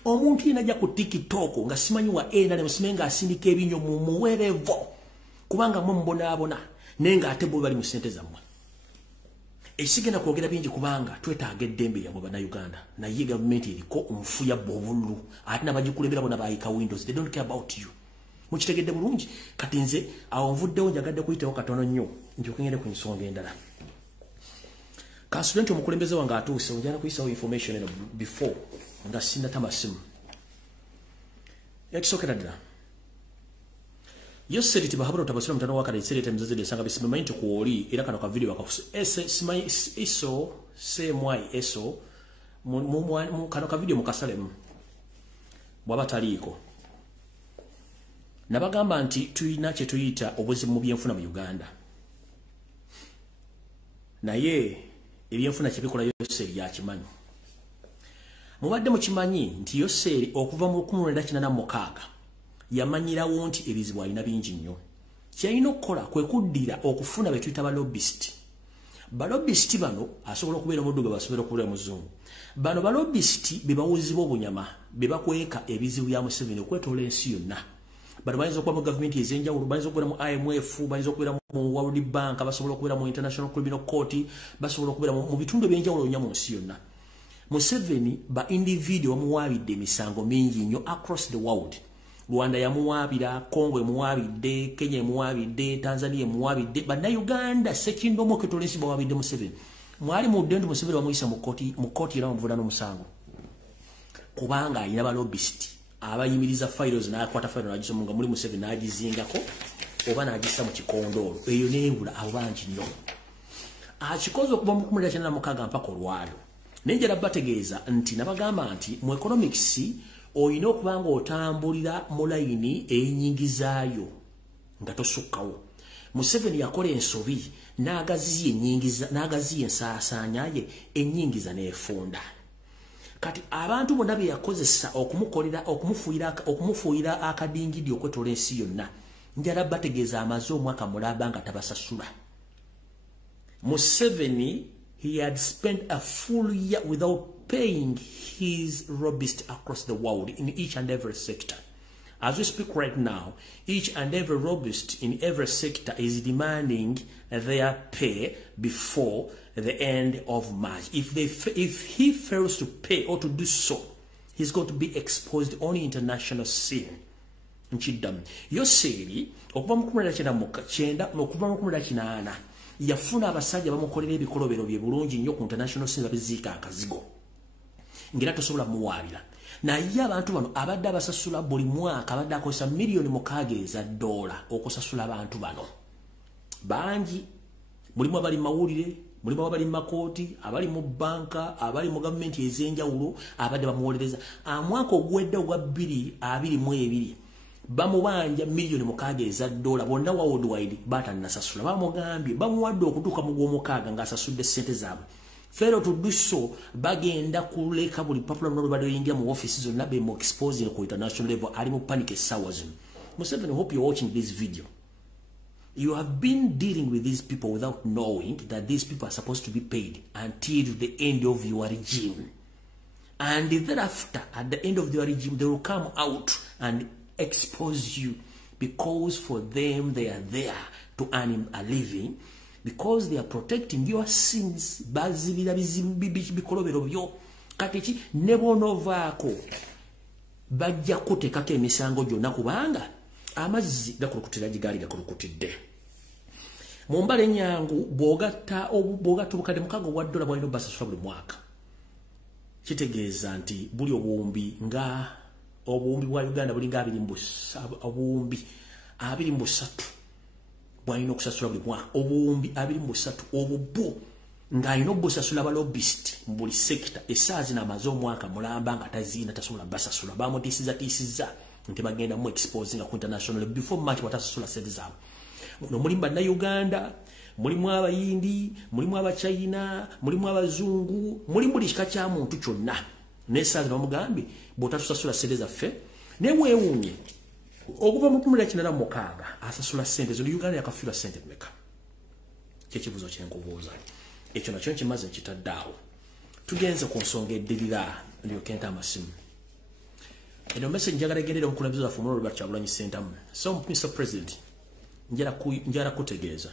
omuntu yena ajja ku TikTok nga simanyi wa NRM simanyi nga asindika ebinyo mu muwerevo kubanga mwe mubonaabona naye ng'ate bo bali mu ssente zammwe ekisigenda kwogera bingi kubanga twetaaga eddembe lyabwe bannayuganda naye gavumenti eriko omufuya bobululu ate nabagikulembera bona bayika windows they don't care about you mukitegedde bulungi kati nze awo nvuddewo njagadde kuyitawo katono nnyo njokeŋŋere ku nsonga endala kansudenti omukulembeze wange atuuse onjala kuyisawo information eno before nga sinatama simu ekisookera ddala Yoseri tibahabura utabasira mtano wakati iserete mzazi desanga bisimama into kuoli ila kano ka video wakafusu simai iso semwai eso kano ka video mukasale wabatariko nabagamba nti tuinache tuita obuzi mu byenfuna mu Uganda naye ebyenfuna kibikola Yoseri yakimanyi mubadde mu kimanyi nti Yoseri okuva mu 1986 yamanyirawo nti ebizibu alina bingi nnyo kyalina okukola kwe kuddira okufuna be tuyita balobist bano asobola okubeera omudduga basobola okubeera muzungu bano balobist be bawuzibwa obunyama be bakweka ebizibu bya Museveni okwetoola ensi yonna bano bayinza okuba mu gavumenti ez'enjawulo bayinza okubeera mu IMF bayinza okubeera mu World Bank basobola okubeera mu International Criminal Court basobola okubeera mu bitundu ebyenjawulo nnyo mu nsi yonna Museveni ba individual bamuwaabidde emisango mingi nnyo across the world Rwanda yamuwabira, Congo yamuwabidde, Kenya yamuwabidde, Tanzania yamuwabidde, bannayuganda sekindomo ketolesi bawabidde Museveni. Mwali mu ddendo Museveni bamuyisa mu kkooti era bamuvunaana omusango. Kubanga alina balobist abayimiriza files n'akwata file n'agisoma nga muli Museveni n'agizingako oba n'agissa mu kikondoolo. Eyo n'ebula abo bangi nnyo. Akikoze okuva mu 1996 mpaka olwalo. Nenjala bategeeza nti nabagamba nti mu economics oyina okubanga otambulira mu layini enyingizaayo nga tosukkawo. Museveni yakola ensobi n'agaziya ensaasaanya ye enyingiza n'efunda. Kati abantu bonna be yakozesa okumufuuyira akadingidi okwetoola ensi yonna njala bategeeza amaze omwaka mulaba nga tabasasula. Museveni, he had spent a full year without paying his lobbyists across the world in each and every sector. As we speak right now, each and every lobbyist in every sector is demanding their pay before the end of March. If he fails to pay or to do so, he's going to be exposed on international scene. Nchidam. Yoseri, okuva mu 1998 yafuna abasajja bamukolera ebikolobero bye bulungi nnyo ku international scene babiziika akazigo. Ngira tosobola muwabira. Naye abantu bano abadde abasasula buli mwaka abadde akozesa miliyoni mukaaga eza dola okusasula abantu bano. Bangi mulimu abali mawulire, mulimu abali makooti, abali mu banka, abali mu gavumenti ez'enjawulo abadde bamuwolereza. Mwaka ogwedde ogwa 2022 bamubanja million mukaaga eza $, bonna wa worldwide batanasasula. Bamugambye bamuwadde okutuuka mu gw'omukaaga ng'asasudde ssente zaabwe. Fail to do so, bagenda kuleka buli popular no badoyingira mu offices zonna be mu exposing ku international level ali mu panic esawazim. Museveni, I hope you're watching this video. You have been dealing with these people without knowing that these people are supposed to be paid until the end of your regime. And thereafter, at the end of your regime, they will come out and expose you, because for them they are there to earn a living, because they are protecting your sins. Bazibira bikolobero byo kati nebonovaako bajja kuteekako emisango gyonna kubanga amazzi gakulukutira gigaali gakulukutidde. Mu mbala ennyangu bw'ogatta obukadde mukaaga obwa $, bwalina obbasasula buli mwaka, kitegeeza nti buli obuwumbi bwa Uganda bulinga 23 bwalina okusasula buli mwaka. Obuwumbi 23 obubwo ng'alina obbusasula abalobist mu buli sekita. Essaazi n'amaze omwaka mulamba nga taziina tasobola basasula. Bamutiisiza nti bagenda mu exposing ku international before March watasasula sente zaabwe. No mulimu Bannayuganda, mulimu Abayindi, mulimu Abachina, mulimu Abazungu, mulimu buli kika kya muntu kyonna. N'essaazi bamugambye bw'otatusasula sente zaffe neweewuunye okuva mu 2016 asasula sente zo. Uganda yakafiirwa sente mmeka? Kyekibuuzo kyenkubuuza. Ekyo nakyo nkimaze nkitaddaawo. Tugenze ku nsonga eddirira lyokenta amasimu. Eno message njagala egendera omukulembeze waffe Omuliro Kyagulanyi Ssentamu. So Mr. President, njala kutegeeza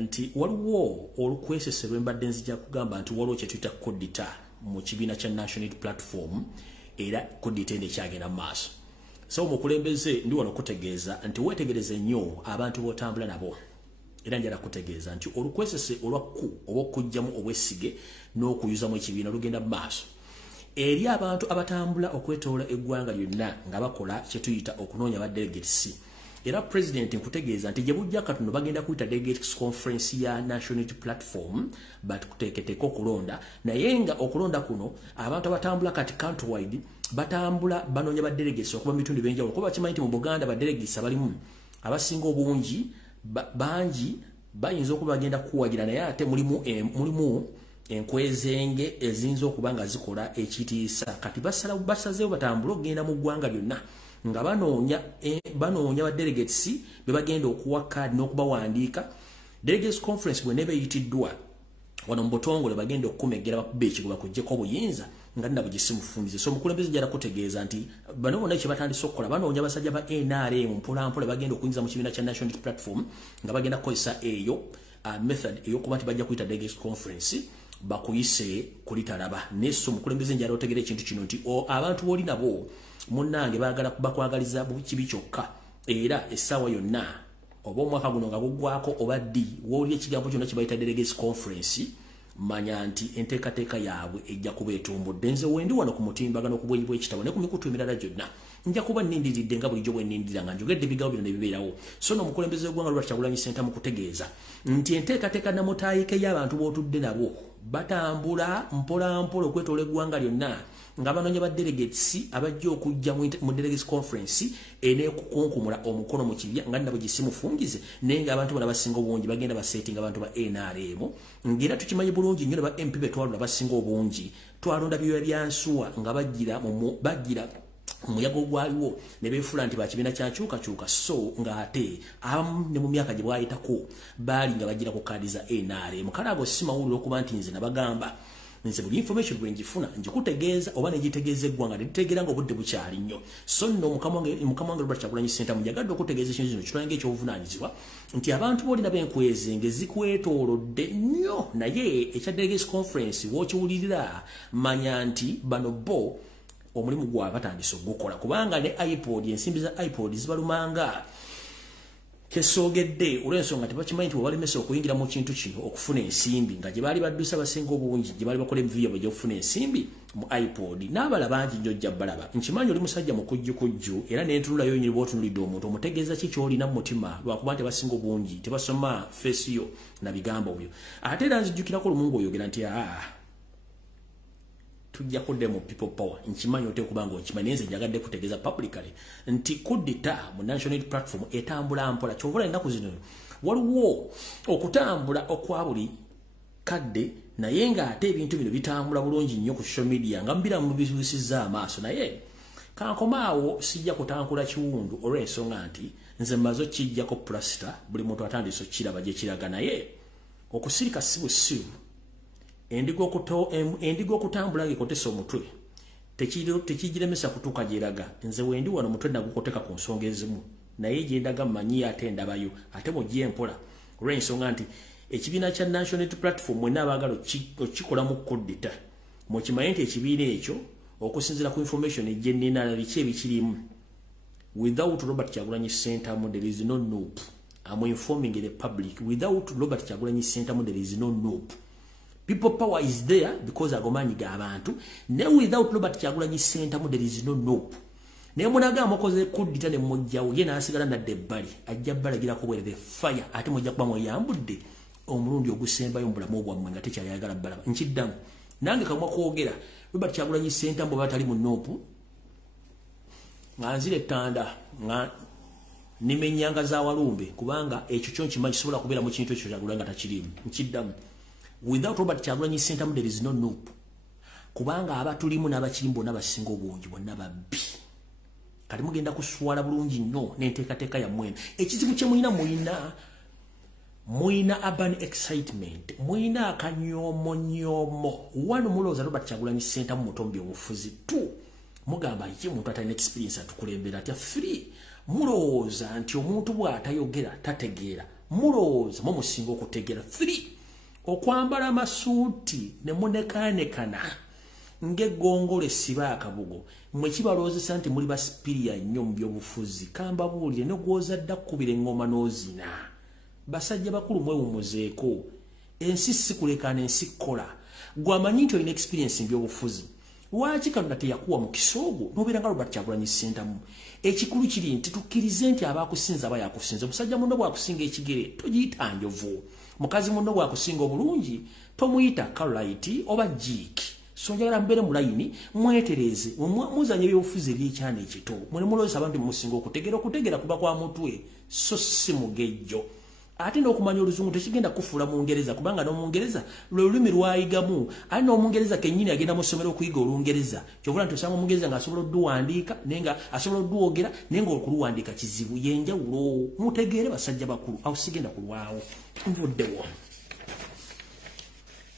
nti waliwo olukwesese lwe mbadde nzija kugamba nti waliwo kye tuyita kodita mu kibiina kya National Platform, era kodita eno ekyagenda mu maaso. So omukulembeze ndi wano kutegeeza nti weetegereze nnyo abantu b'otambula nabo, era njala kutegeeza nti olukwesese olwakku oba okujjamu obwesige n'okuyuzamu ekibiina lugenda mu maaso eri abantu abatambula okwetoola eggwanga lyonna nga bakola kye tuyita okunoonya ba delegates. Era President nkutegeeza nti gye bujja katono bagenda kuyita delegates conference ya National Platform, but kuteeketeka okulonda naye nga okulonda kuno abantu abatambula kati countrywide batambula banoonya ba delegates okuba mu bitundu ebyenjawulo, kuba kimanyi nti mu Buganda ba delegates abalimu abasinga obungi bangi bayinza okuba bagenda kuwagira, naye ate mulimu enkwezenge eziyinza okuba nga zikola ekitiisa. Kati basazeewo batambula okugenda mu ggwanga lyonna nga banoonya ba delegates be bagenda okuwa kaadi n'okubawandiika. Delegates conference bw'eneeba eyitiddwa wano mu butongole bagenda okukumeggera bakubba ekigo bakuggyeko obuyinza nga nabo gisimufundize. So omukulembeze njala kutegeeza nti bano bonna kye batandise okukola banoonya basajja ba NRM mpolampola bagenda okuyinza mu kibiina kya National Platform nga bagenda kukozesa eyo method ey'okuba nti bajja kuyita delegates conference bakuyise kulitalaba. Neso omukulembeze njala otegera ekintu kino nti abantu b'oli nabo munnange baagala bakwagaliza kibi kyokka, era essaawa yonna oba omwaka guno nga guggwako oba ddi wooli ekigambo kyonna kye bayita delegates conference, manya nti enteekateeka yaabwe ejja kuba etumbudde. Nze wendi wano ku mutimbagano ku bwenyi bw'ekitabo ne ku mikutu emirala gyonna nja kuba nnindiridde nga bulijjo bwe nnindirira nga njogedde ebigambo bino ne bibeerawo. So n'omukulembeze w'eggwanga Robert Kyagulanyi Ssentamu kutegeeza nti enteekateeka namutaayike y'abantu b'otudde nabo batambula mpolampola okwetoola eggwanga lyonna nga banoonya ba delegates abajja okujja mu delegates conference eneekukunkumula omukono mu kibya nga nabo gisimufungize, naye nga abantu bana basinga obungi bagenda basetinga abantu ba NRM. Ng'era tukimanyi bulungi nnyo ne ba MP be twalonda basinga obungi twalonda byoya byansuwa nga bagira omuyaga ogwaliwo ne beefula nti bakibiina kyakyukakyuka. So ng'ate ne mu myaka gye bwayitako baali nga bagira ku kaadi za NRM. Kale ago si mawulire okuba nti nze nabagamba nze buli information bwe njifuna njikutegeeza oba negitegeeza eggwanga nelitegeera nga obudde bukyali nnyo. So nno mukama wange Robert Kyagulanyi Ssentamu njagadde okutegeeza ekintu kino kitwala ng'ekyobuvunaanyizibwa nti abantu boolina b'enkwezenge zikwetoolodde nnyo, naye ekya delegates conference w'okiwulirira manya nti bano bo omulimu gwa batandise ogukola, kubanga ne iPod ensimbi za iPod zibalumanga kesoogedde olw'ensonga tebakimanyi nti webalemesa okuyingira mu kintu kino okufuna ensimbi nga gye baali baddusa basinga obungi gye baali bakola ebiviya bwe gy'okufuna ensimbi mu iPod. N'abala bangi nnyo ojja balaba. Nkimanyi oli musajja mukujjukujju era n'entunulayo nyiri bw'otunulidde omuntu omutegeeza ki ky'olina mu mutima lwakuba nti basinga obungi tebasoma feesi yo na bigambo byo. Ate era nzijjukirako olumu ng'oyogera nti tujja kudde mu people power nkimanyi ote kubanga okimanyi nze njagadde kutegeeza publicly nti kudita mu national platform etambula mpola kyovula ennaku zino waliwo okutambula okwa buli kadde naye nga ate ebintu bino bitambula bulungi nnyo ku social media nga mbira mu bisuubisizza amaaso naye kankomaawo sijja kutankula kiwundu olw'ensonga nti nze mmaze kijjako plasita buli muntu atandise okiraba gye kiraga naye okusirika si busiru endigo okutambula ng'ekotesa omutwe tekigiremesa kutuuka gyeraga nze wendi wano omutwe nagukoteka ku nsonga ezimu naye gyendaga mmanyi ate ndabayo ate mugyempola olw'ensonga nti ekibiina kya national platform mwenna abaagala okikola mu kudita mukimanyi nti ekibiina ekyo okusinziira ku information ejje nnina biki ebikirimu without Robert Kyagulanyi Ssentamu there is no nope. I'm informing the public without Robert Kyagulanyi Ssentamu there is no nope. People power is there because agomanyiga abantu ne without Robert Kyagulanyi Ssentamu there is no nope. Ne munaga mokoze kudita ne mujjawo ye nasigala nadde ebbali ajja balagira ko bwerere fire ate mujja kuba mweyambudde omulundi ogusembayo mbulamu bwammwe nga tekyayagala balaba nkiddamu nange kamwa kwogera Robert Kyagulanyi Ssentamu batali mu nopu nga nzire tanda nga nimenyanga za walumbe kubanga ekyo kyo nkimanyi kisobola kubeera mu kintu ekyo Kyagulanyi takirimu nkiddamu without Robert Kyagulanyi Ssentamu there is no nope kubanga abatulimu n'abakirimu bonna basinga obungi bonna babbi kati mugenda kuswala bulungi nnyo n'enteekateeka ya mwena ekizibu kye muyina urban excitement muyina akanyoomonyomo wano mulowooza Robert Kyagulanyi Ssentamu mutombi obufuzi tu mugamba ye muntu atalina experience atukulembera atya free mulowooza nti omuntu bw'atayogera tategeera mulowooza mumusinga okutegeera free okwambala amasuuti ne munekanekana ng'eggongolo essiba akabugo mwe kibaloozesa nti muli basipiriya nnyo mu by'obufuzi kambabuulire ne gwoza dda kkubira eŋŋoma n'ozina basajja bakulu mwewumuzeeko ensi sikulekana ensi kkola gwamanyi nti olina experience mu by'obufuzi lwaki Katonda teyakuwa mu kisoogo n'obeera nga Robert Kyagulanyi Ssentamu ekikulu kiri nti tukkirize nti abaakusinza aba yakusinza omusajja munno bw'akusinga ekigere togiyita njovu mukazi munno bw'akusinga obulungi tomuyita Carolite oba Jik so njagala mbeere mu layini mwetereze muzanya ebyobufuzi ebyekyana ekito mwe mulowesa abantu mumusinga okutegeera kuba kwa mutwe so si mugejjo ate n'okumanya oluzungu tekigenda kufuula mu Ngereza kubanga n'omungereza lwe lulimi lwayigamu ate n'omungereza kennyini agenda mu ssomero okuyiga Olungereza kyovula nti osanga omungereza ng'asobola odduwandiika naye nga asobola odduwogera naye ng'okuluwandiika kizibu yenjawulo mutegeere basajja bakulu awo sigenda kulwawo nvuddewo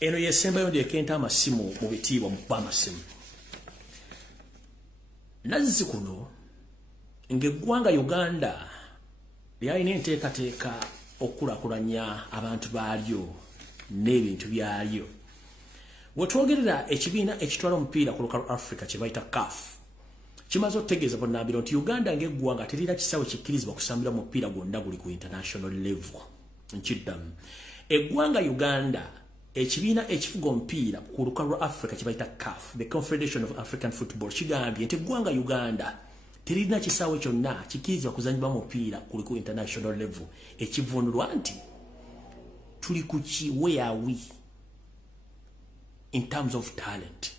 eno yesembayo ndyekenta amasimu mu bitiibwa mu kuba amasimu nazzi kuno ng'eggwanga Uganda lyalina enteekateeka okulakulanya abantu baalyo n'ebintu byalyo wetwogerera ekibiina ekitwala omupiira ku lukalu Africa kye bayita CAF kimaze okutegeeza bonnambiro nti Uganda ng'eggwanga terina kisawe kikkirizibwa kusambira mupiira gwonna guli ku international level nkiddamu eggwanga Uganda ekibiina ekifuga omupiira ku lukalu lwa Africa kye bayita CAF the Confederation of African Football kigambye nti eggwanga Uganda terina kisawe kyonna kikkirizibwa kuzanyibwa mupiira kuli ku international level ekivunulwa nti tuli ku ki where are we in terms of talent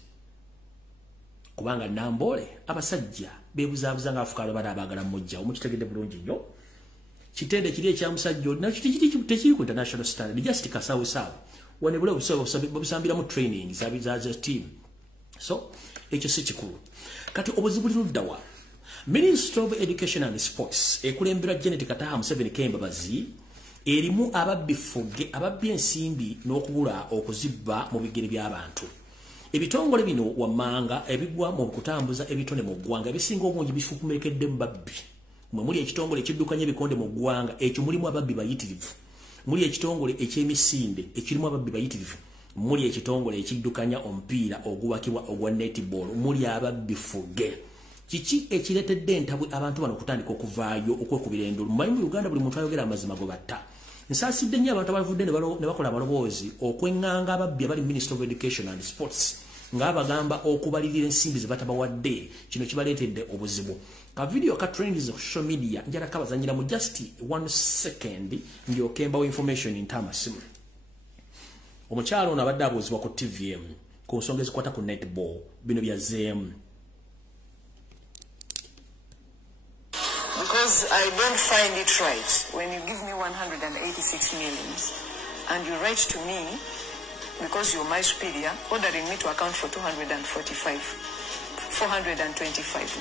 kubanga Nambole abasajja beebuzaabuza ng'afukaalo bali abaagala mujjawo mukitegedde bulungi nnyo kitende kiri ekyamusajja oli nakyo tekiri ku international standard just kasawusaawo wanebula obusambiramu training za team so ekyo si kikulu kati obuzibu liruddawa Minister of Education and Sports ekulembera Janet Kataha Museveni Kembabazi erimu ababbi ensimbi n'okubula okuzibba mu bigere by'abantu ebitongole bino wammanga ebigwa mu kutambuza ebitone mu ggwanga ebisinga obungi bifukumekedde mu babbi mwe muli ekitongole ekiddukanya ebikonde mu ggwanga ekyo mulimu ababbi bayitirivu muli ekitongole ekyemisinde ekirimu ababbi bayitirivu muli ekitongole ekiddukanya omupiira oguwakibwa ogwa netball muli ababbi fuge kiki ekiretedde entabwe abantu bano kutandika okuvaayo okwekubira endulu mumanyi mu Uganda buli muntu ayogera amazima go batta nsaasidde nnyo abantu abavudde ne bakola amaloboozi okweŋŋanga ababbi abali Minister of Education and Sports ng'abagamba okubalirira ensimbi ze batabawadde kino kibaleetedde obuzibu ka video ka trends ku social media njala kabazanyira mu just 1 second ndyokembawo information ntamasimu omukyalo ono abadde abuuzibwa ku TVM ku nsonga ezikwata ku netball bino byazeemu. Because I don't find it right when you give me 186 millions and you write to me, because you're my superior, ordering me to account for 425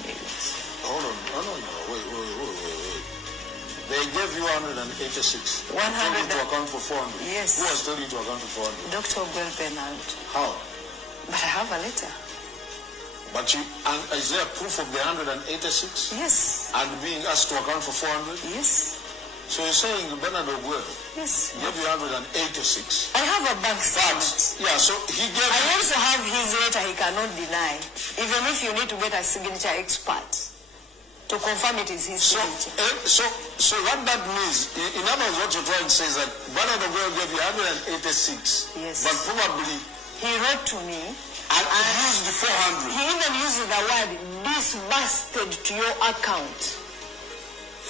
millions. Hold on. Wait. They gave you 186. 100 to account for 400. Yes. Who was telling you to account for 400? Dr. Bernard. How? But I have a letter. But and is there proof of the 186? Yes. And being asked to account for 400? Yes. So you're saying Bernard Ogwell Yes. gave you 186? I have a bank statement. Yeah, so he gave... I also have his letter he cannot deny. Even if you need to get a signature expert to confirm it is his signature. So what that means, in other words, what you're trying to say is that Bernard Ogwell gave you 186. Yes. But probably... He wrote to me. And used the 400. He even used the word disbursed to your account.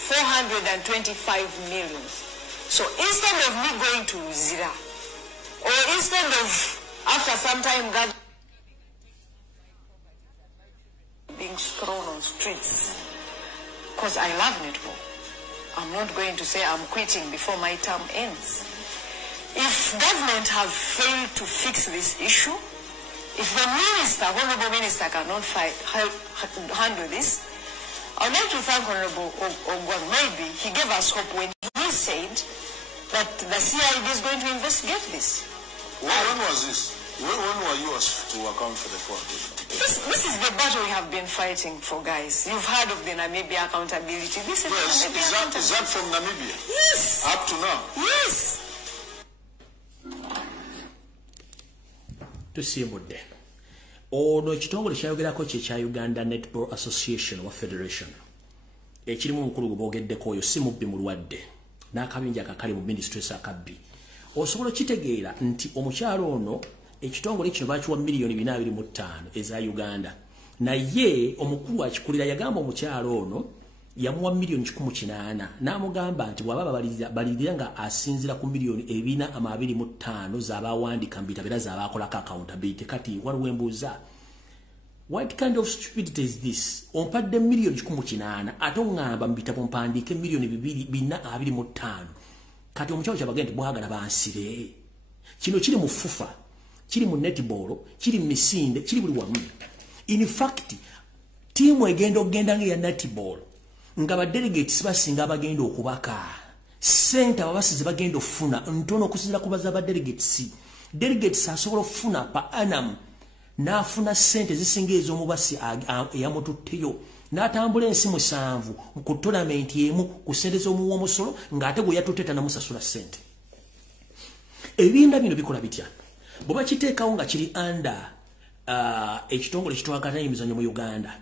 425 million. So instead of me going to Zira, or instead of after some time God being thrown on streets, because I love netball, I'm not going to say I'm quitting before my term ends. If government have failed to fix this issue, if the minister, Honorable Minister, cannot handle this, I would like to thank Honorable Ogwang. Maybe he gave us hope when he said that the CID is going to investigate this. When was this? When were you asked to account for the 400? This is the battle we have been fighting for, guys. You've heard of the Namibia accountability. This is yes, the Namibia is that from Namibia? Yes. Up to now? Yes. Tusiimudde. Ono ekitongole kyayogerako kye Uganda Netball Association wa Federation. Ekirimu mukulu bogeddeko oyo si mubbi mulwadde. N'akabinja akakali mu ministry akabbi. Osobola kitegeera nti omukyalo ono ekitongole kino bakiwa miliyoni 425 eza Uganda. Naye omukulu akikulira yagamba omukyalo ono yamuwa miliyoni 18 n'amugamba nti bw'aba balirira nga asinzira ku miliyoni 425 z'abawandiika mbitabera z'abakolako accountability. Kati waliwo embuuza, what kind of stupidity is this? Ompadde miliyoni 18 ate oŋŋamba mbitabo mpandiike miliyoni 425. Kati omukyalo kyabaga nti bwagala bansire. Kino kiri mu fufa, kiri mu netball, kiri mu misinde, kiri buli wamu. In fact, tiimu egenda okugenda ng'eya netball nga ba delegates basinga abagenda okubaka. Sente ababasizi bagenda ofuna ntono okusinzira ku baza ba delegates. Delegates asobola ofuna pa annum n'afuna sente zisinga ez'omubasi eyamututteyo. N'atambula ensi 7 ku tournament emu ku sente z'omuwa omusolo ng'ate gwe yatutte namusasula sente. Ebinda bino bikola bitya? Bwe bakiteekawo nga kiri under ekitongole ekitwakanya emizannyo mu Uganda,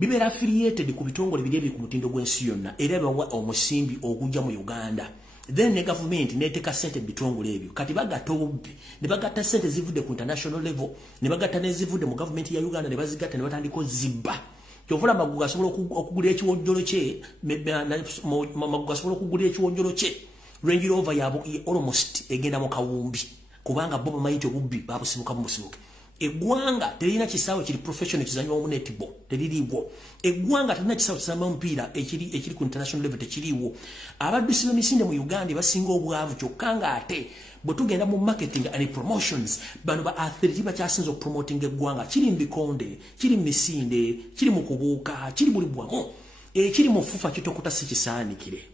bibeera affiliated ku bitongole biri ku mutindo gw'ensi yonna era bawa omusimbi ogujja mu Uganda. Then ne government neteeka sente bitongole ebyo. Kati bagatta obubbi, ne bagatta sente zivudde ku international level, ne bagatta n'ezivudde mu government ya Uganda, ne bazigatta ne batandika zibba. Kyovula Maguga asobola okugula ekiwojjolo kye, Maguga asobola okugula ekiwojjolo kye. Range Rover yabo almost egenda mu kawumbi kubanga bo bamayinti obubbi babusimuka mu musimuke. Eggwanga terina kisaawe kiri professional kizanywa mu netball teririwo. Eggwanga terina kisaawe kisamba omupiira ekiri ku international level tekiriwo. Abaddusi b'emisinde mu Uganda basinga obwavu kyokka nga ate bwe tugenda mu marketing and promotions bano ba athlete bakyasinza okupromoting eggwanga. Kiri mu bikonde, kiri mu misinde, kiri mu kubuuka, kiri buli bwamu. Ekiri mu fufa kitokota si kisaanikire.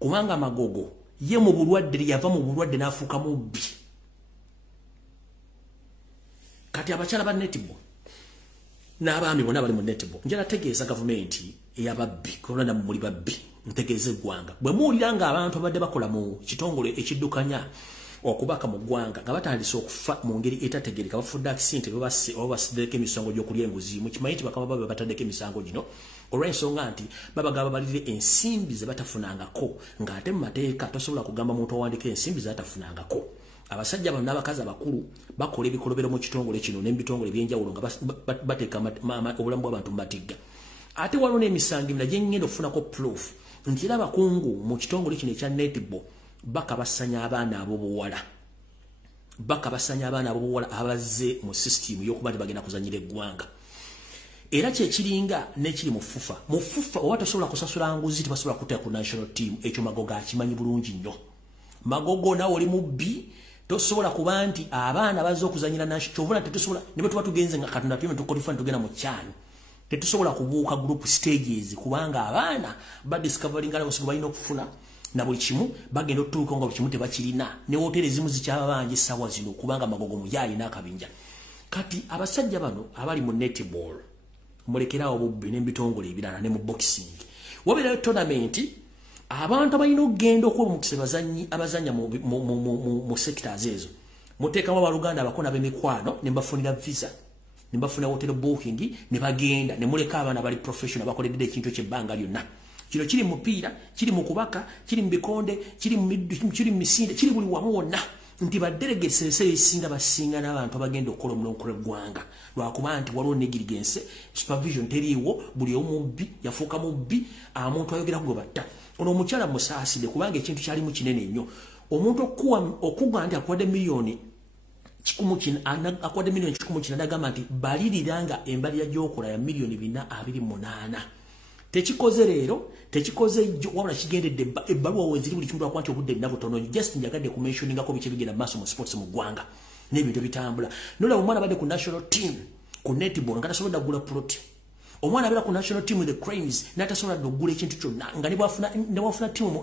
Kubanga Magogo ye mu bulwadde yava mu bulwadde n'afuuka mubbi. Kati abakyala ba netball n'abaami bonna bali mu netball njala tegeeza gavumenti eyababbi kolona muri babbi ntegeeze eggwanga bwe muwulira nga abantu abadde bakola mu kitongole ekiddukanya okubaka mu ggwanga nga batandise okufa mu ngeri etategereka bafudde accident babasideko emisango gy'okulya enguzi mu kimanyi nti bakaba babe bataddeko emisango gino olw'ensonga nti babagaba balire ensimbi ze batafunangako ng'ate mu mateeka tosobola kugamba muntu owandika ensimbi ze batafunangako. Abasajja bano n'abakazi abakulu bakola ebikolobero mu kitongole kino n'ebitongole ebyenjawulo nga bateeka obulamu bw'abantu mu matigga. Ate waliwo n'emisango emirala gye ngenda okufunako proof nti era abakungu mu kitongole kino ekya netball bakabasanya abaana ab'obuwala bakabasanya abaana abobuwala abazze mu system yokuba bagenda kuzanyira eggwanga. Era kyekiringa nekiri mufufa oba tosobola kusasula nguzi tebasobola kuteeka ku national team. Ekyo Magogo akimanyi bulungi nnyo. Magogo nawe oli mubbi tosobola kuba nti abaana bazze okuzanyira national kyovula tetusobola ne bwe tuba tugenze nga Katonda tume tukolifani tugenda mu kyani tetusobola kubuuka group stages kubanga abaana badiscovering ala bosigo balina okufuna na buli kimu bagenda otuuka nga buli kimu tebakirina ne hoteli ezimu zikyaba bangi sawa zino kubanga Magogo muyayi n'akabinja. Kati abasajja bano abali mu netball mulekerawo bubbi n'embitongole ebirala ne mu boxing wabeerayo tournament abantu abalina okugenda okwomukisa abazanya mu sectors ezo muteekamu abaluganda abakona b'emikwano ne mbafunira visa ne mbafuna hotel booking ne bagenda ne muleka abaana bali professional bakoledde ekintu ky'ebbanga lyonna. Kino kiri mupiira kiri mu kubaka kiri mu bikonde kiri mu misinde kiri buli wamu wonna nti badelegates esinga basinga n'abantu abagenda okukola omulongo gw'eggwanga lwakuba nti waliwo negligence supervision teriiwo buli omubbi yafuuka mubbi omuntu ayogera ku gwe batta. Ono omukyala musaaside kubanga ekintu kyalimu kinene nnyo. Omuntu okugwa nti akuwadde miliyoni 1,900 n'agamba nti baliriranga embalirira gy'okola ya miliyoni 428. Tekikoze leero tekikoze ejjo wabula kigendedde ebbaluwa weziri buli kimu lwakuba nti obudde nabutono just njagadde ku mentioningako biki bigenda maaso mu sports mu ggwanga n'ebintu bitambula. Nolaba omwana abadde ku national team ku netball nga tasobodde agula plot. Omwana abeera ku national team with the Cranes n'atasobola okugula ekintu kyonna nga ne bwafuna team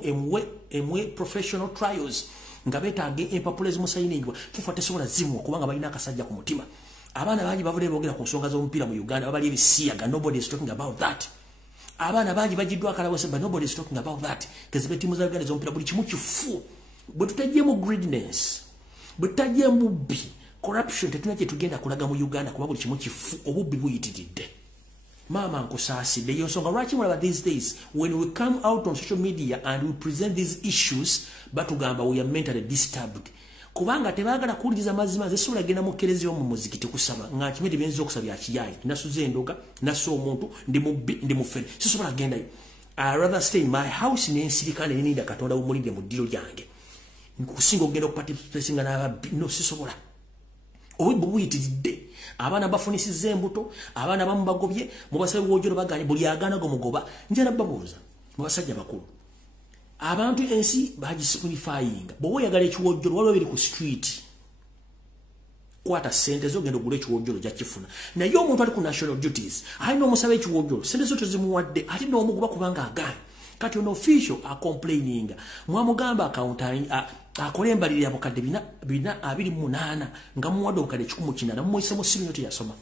emwe professional trials nga beetaaga empapula ezimusayiningibwa fufa tesobola zimu kubanga balina akasajja ku mutima. Abaana bangi bavudde boogera ku nsonga z'omupiira mu Uganda babali ebisiyaga nobody is talking about that. Abaana bangi bajiddwa akalawose but nobody is talking about that kazibe timu za Uganda z'omupiira buli kimu kifu bwe tutajjemu greediness bwe tutajjemu bubbi corruption tetulina kye tugenda kulaga mu Uganda kuba buli kimu kifu obubbi buyitiridde. Mama nkusaasidde yo nsonga lwaki mulaba these days when we come out on social media and we present these issues batugamba we are mentally disturbed kubanga tebaagala kuwuliriza mazima zesobola genda mu kereziyo mu muzikiti kusaba nga kimedi byenzo okusaba ya kiyayi nasuze endoga naso omuntu ndi mubbi ndi mufere sisobola gendayo. I rather stay in my house n'ensirika n'eninda Katonda w'omulinde mu ddiro lyange nkusinga okugenda okupatisinga n'ababbi no sisobola. Obubbi buyitiridde abaana bafunisizza embuto abaana bamu bagobye mu basabe bw'ojjolo baganye buli agaana gomugoba njala babuuza mu basajja bakulu abantu ensi bagisimplifyinga bw'oba oyagala ekiwojjolo waliwo biri ku street kwata sente zogenda ogula ekiwojjolo jakifuna naye omuntu ali ku national duties alina omusaba ekiwojjolo sente zo tezimuwadde ate n'omugoba kubanga agaanye. Kati ono official complaining mwamugamba accountant akole embalirira abukadde 28 nga muwadde obukadde 1,900 mumuyise mu ssimu yote yasoma.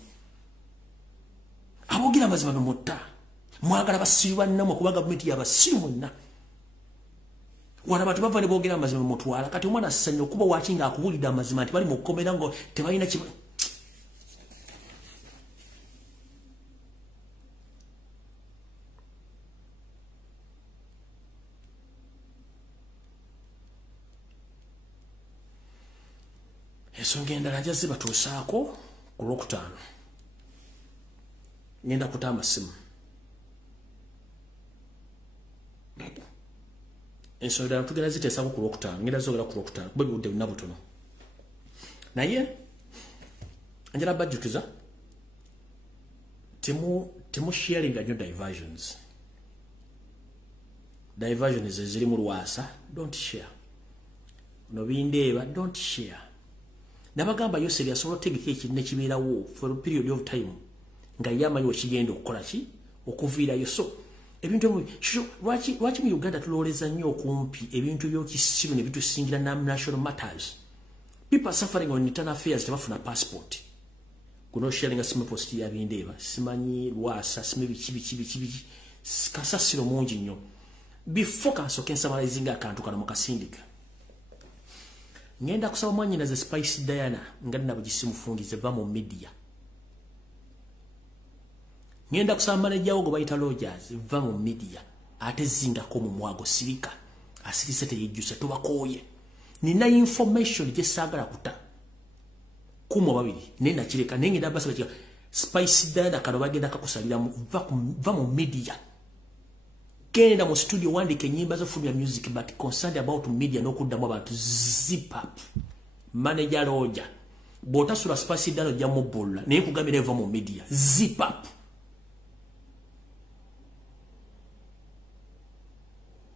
Aboogera mazima bemutta mwagala basirwa nnamwe kuba gavumenti yabasiru mwenna wana bantu bava ne boogera amazima bemutwala kati omwana assanya okuba wakinga akubulidde amazima nti bali mu kkomera ngo tebalina kiba. Ensonga endala njazze batuusaako ku Lwokutaano ngenda kutama simu. Ensonga endala tugenda ziteesaako ku Lwokutaano ngenda zogera ku Lwokutaano kuba ebudde bulina butono naye njala bajjukiza temu sharinga nnyo diversions eziri mu Lwasa don't share no bindeeba don't share. Nabagamba yo serious solo tegeke ekinne kibeerawo for a period of time nga yamanyi okigenda okukola ki okuviirayo. So ebintu lwaki mu Uganda tulowoleza nnyo okumpi ebintu by'okisiru ne bitusingira national matters. People suffering on internal affairs tebafuna passport kuno sharing asime post ya bindeeba simanyi Lwasa sime biki kasasiro mungi nnyo before kansooke nsummarizing akantu kano mu kasindika. Ngenda kusaba mwanyina ze Spice Diana nga nabo gisimufungize va mu media. Ngenda kusaba manager wo bayita Rogers va mu media ate zinga ko mu mwago sirika asirise teyijuse tubakoye. Nina information je sagala kuta kumo babiri nena kireka nengenda basa bakika Spice Diana kano bagenda kakusalira va mu media. Genda mu studio wandike nyimba zo from your music but concerned about media no kuddamu abantu zip up manager loja bota sura spicy dano jamu bulla ne kugamira eva mu media zip up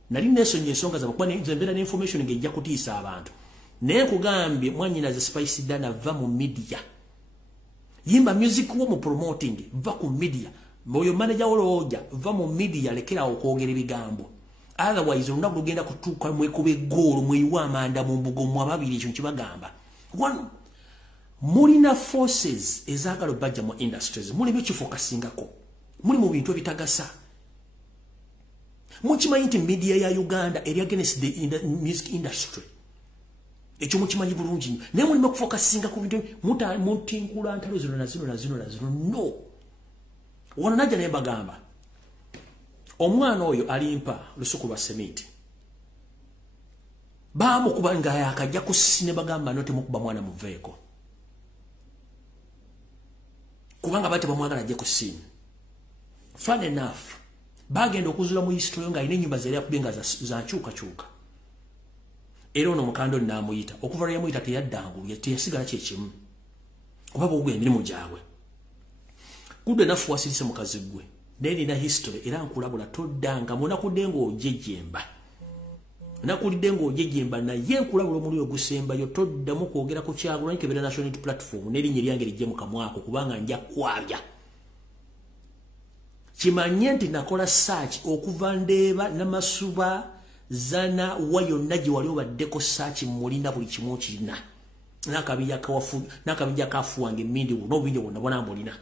nali nesonye ensonga za bakwane nzembera ne information ngejja kutiisa abantu ne kugambye mwanyina za spicy dana va mu media yimba music wo mu promoting va ku media moyo manager loja va mu media lekera okwogera bigambo otherwise undabu lugenda kutuka mwekube golo mweyiwa amanda mu mbugo mu ababiri ekyo kibagamba one mulina forces ezagalo bajja mu industries muli byo kifokasingako muli mu bintu ebitagasa mukimanyi nti media ya Uganda eri against the music industry ekyo mukimanyi bulungi naye muli bakufokasinga ku bintu mutinkula ntalo zino na zino no wana najja naye bagamba omwana oyo alimpa lusuku lwa semiti bamukuba nga yakajja ku sine bagamba note mukuba mwana muveeko kubanga bate bamwagala ajje ku sine fun enough bagenda okuzula mu history nga ine nyumba zeri akubenga za chuka era ono mukando namuyita okuva yamuyita teyaddangulu yasigala kyekimu kuba bogwe emirimu gyabwe kude nafu wasirise mukazi gwe neni na history era nkulabula toddanga muna kudengo ojejemba nakulidengo ojejemba na ye nkulabula omuliro gusemba yo toddamu kwogera ku kyagula nkebera national unity platform neri nyeri yange lijje mukamwako kubanga nja kwabya kimanye nti nakola search okuva Ndeeba Namasuba Zana wayo naji wali obaddeko search mulina buli kimu kirina nakabija kafu wange mindi no binyo wona mulina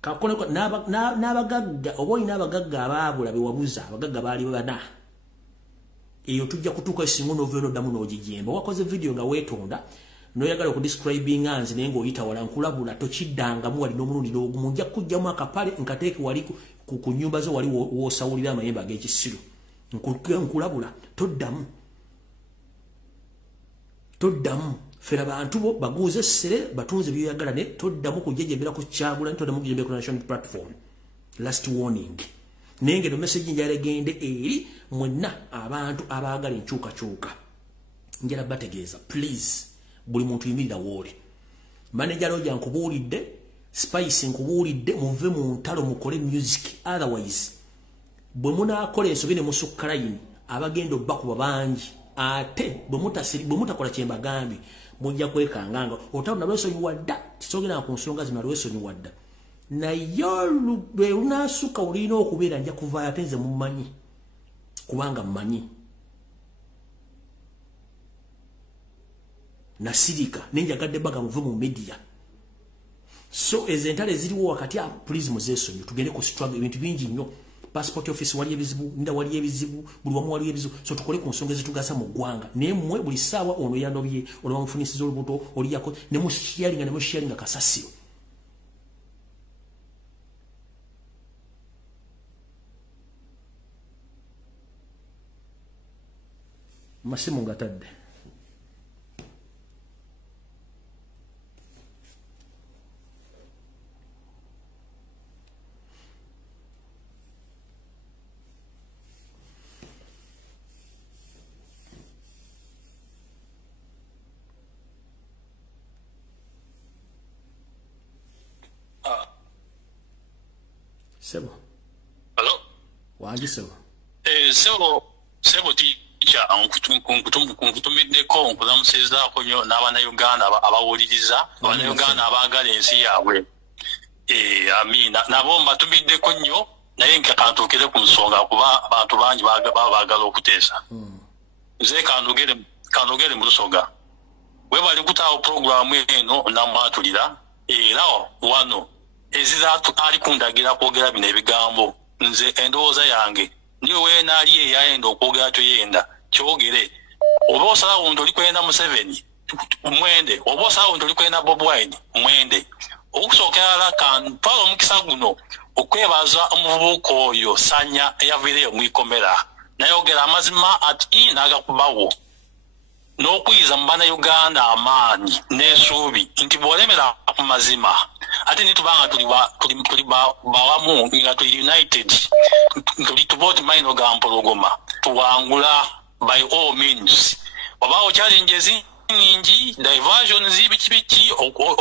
kakone n'abagagga oboyi n'abagagga ababula bewabuza abagagga bali bana eyo tujja kutuka isingo novelo damu n'ogijemba wakoze video nga wetonda noyagala ku describing anzi naye ng'oyita wala nkulabula tokiddangamu wali n'omulundi n'ogumu nja kujjamu akapale nkateeke wali ku nnyumba zo wali woosawulira amayembe ag'ekisiru nkulabula toddamu fera bantu bo baguze sere batunze byoyagala ne toddamu kujejembera ku kyagula toddamu kujejembera ku national platform last warning nenge no message njale gende eri mwenna abantu abaagala enkyukakyuka njala bategeeza please buli muntu yimirira wole manager loja nkubuulidde spice nkubuulidde muve mu ntalo mukole music otherwise bwe munaakola ensobi ne musukka line abagenda obbakuba bangi ate bwe mutakola kyembagambi mujja kwekanganga otabona lwesonyiwadda tisogera ku nsonga zino lwesonyiwadda naye lwe lunaasuka olina okubeera nja kuvaayo ate nze mumanyi kubanga mmanyi nasirika nenjagadde baga muve mu media so ezentale ziriwo wakati please muzeesonyi tugende ku struggle ebintu bingi nnyo passport office wali ebizibu nda wali ebizibu buli wamu wali ebizibu so tukole ku nsonga ezitugasa mu ggwanga naye mmwe buli ssaawa ono yandobye ono bamufunisiza olubuto oliyako ne musharinga kasasiro masimu ngatadde Sebo. Hello. Waji sebo. Sebo teacher kunkutumiddeko nkulamusizaako nnyo n'Abannayuganda abawuliriza Abannayuganda abaagala ensi yaabwe. Nabo mbatumiddeko nnyo naye nkantukire ku nsonga kuba abantu bangi baagala okuteesa. Nze kanogere mu Lusoga. Bwe bali kutaawo puroguramu eno namwatulira era wano ezizatu ali kundagira kwogera bino ebigambo nze endowooza yange niwe naali eyayenda okwogera toyenda kyogere oba osalawo nti oli kwenda Museveni mwende oba osalawo nti oli kwenda Bobi Wine mwende okusookera kantwala omukisa guno okwebaza omuvubuka oyo Sanya eyaviireyo mwikomera nayogera amazima ati n'agakubawo n'okwiza mu Bannayuganda amaanyi n'esuubi nti bw'olemera ku mazima ate nitubanga tuli bawamu nga tuli united tuli tuboti maino ga mpologoma tuwangula by all means obawo challenges nyingi diversion zibikibiki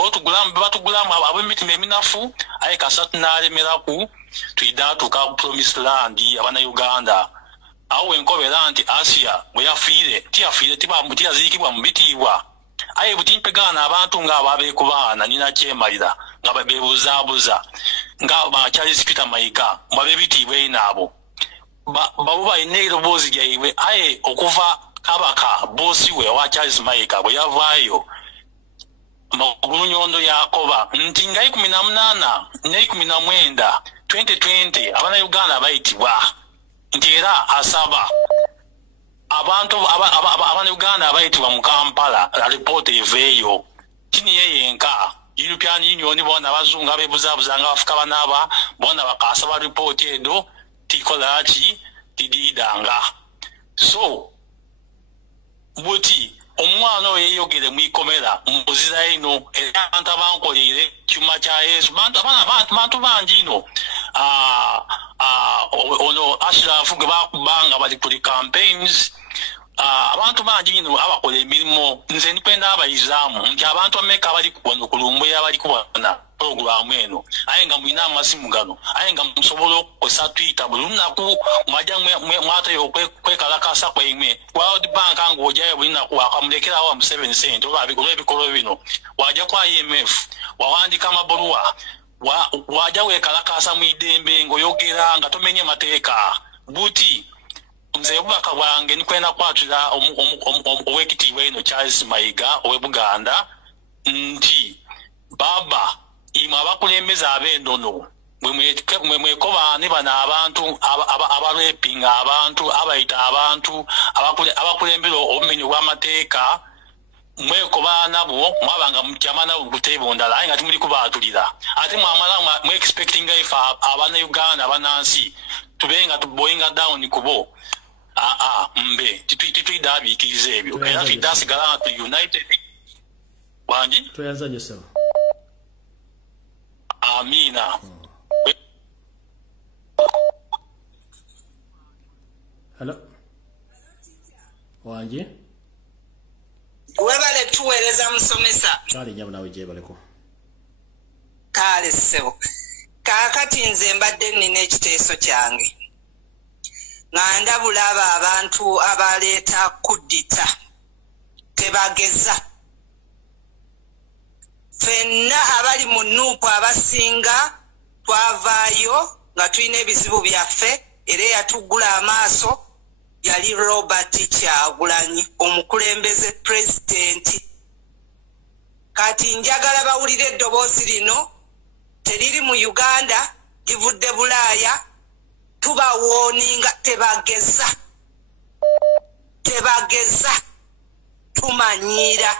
otugulamu batugulamu ab'emitima eminafu aye kasatu n'alemeraku tuidatuka ku promised land abana Uganda awo enkobera nti Asia bwe yafiire tiyaziikibwa mu bitibwa aye butimpegana abantu nga ababeekubaana nina kyemalira nga bebuuzaabuuza nga ba Charles Peter Mayiga babe bitibwa inaabo babo balina eroboozi lyaiwe aye okuva kabaka bosi we wa Charles Mayiga bwe yavaayo magulu nyondo yakoba nti nga 18 ne 19 2020 abana Uganda bayitibwa nti era asaba abantu abana Uganda bayitibwa mu Kampala report eveeyo kini yeyenka European Union bona bazunga bebuzabuza nga Afrika banaba bona bakasaba report edo tikolachi tididanga so buti omwana oyo yeyogere mu ikomera muzira ino era abantu abankolere kyuma kya Yesu bantu bangi ino ono Ashraf ge bakubanga bali kuli campaigns abantu bangi ino abakola emirimu nze ndipenda abayizaamu nti abantu ameka bali kubona ku Lumbuye abali kubona programu eno aye nga mwina amasimu gano aye nga musobola okukosa Twitter buli lunaku mwajja mwata y'okwekalakasa kwaimwe World Bank ng'ojayo buli lunaku akamulekerawo mu 7 cent oba ebikolo bino wajja kwa IMF wawandika amabaluwa wajja wekalakasa mu idembe ng'oyogera nga tomenye mateeka buti nze bubaka bwange nikwenda kwatula owekitiibwa eno Charles Mayiga owe Buganda nti baba imwe abakulembeze ab'endono mwe mwekobaane bano abantu abarepinga abantu abayita abantu abakulembera obumenyi bw'amateeka mwekobaana bo mwabanga mutyama nabo kutebo ndala aye nga timuli kubaatulira ate mwamala mwe expecting ife abana Uganda abanansi tubenga tuboyinga down kubo mbe titwidabikiriza ebyo era tuidasigala tu united wangi tuyazanye sawa amina hello wangi webale tuweereza musomesa kale nyamu nawe gyebaleko kale ssebo kaakati nze mbadde nnina ekiteeso kyange nga ndabula abo abantu abaleeta kuddita tebageza ffenna abali mu nuupu abasinga twavaayo nga tulina ebizibu byaffe era eyatuggula amaaso yali Robert Kyagulanyi omukulembeze pulezidenti kati njagala bawulire eddoboozi lino teriri mu Uganda livudde Bulaaya tubawooninga tebageza tumanyiira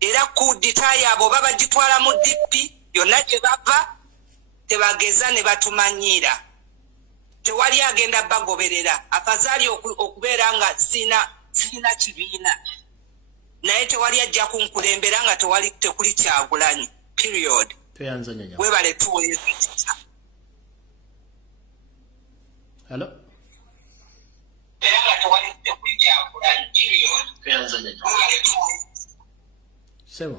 era kudita yabo baba gitwala mu DP yonna gye bava tebageza ne batumanyiira tewali agenda bagoberera afazali okubeera nga sina kibiina naye tewali ajja kunkulembera nga tekuli Kyagulanyi period webale tuweeza hello sebo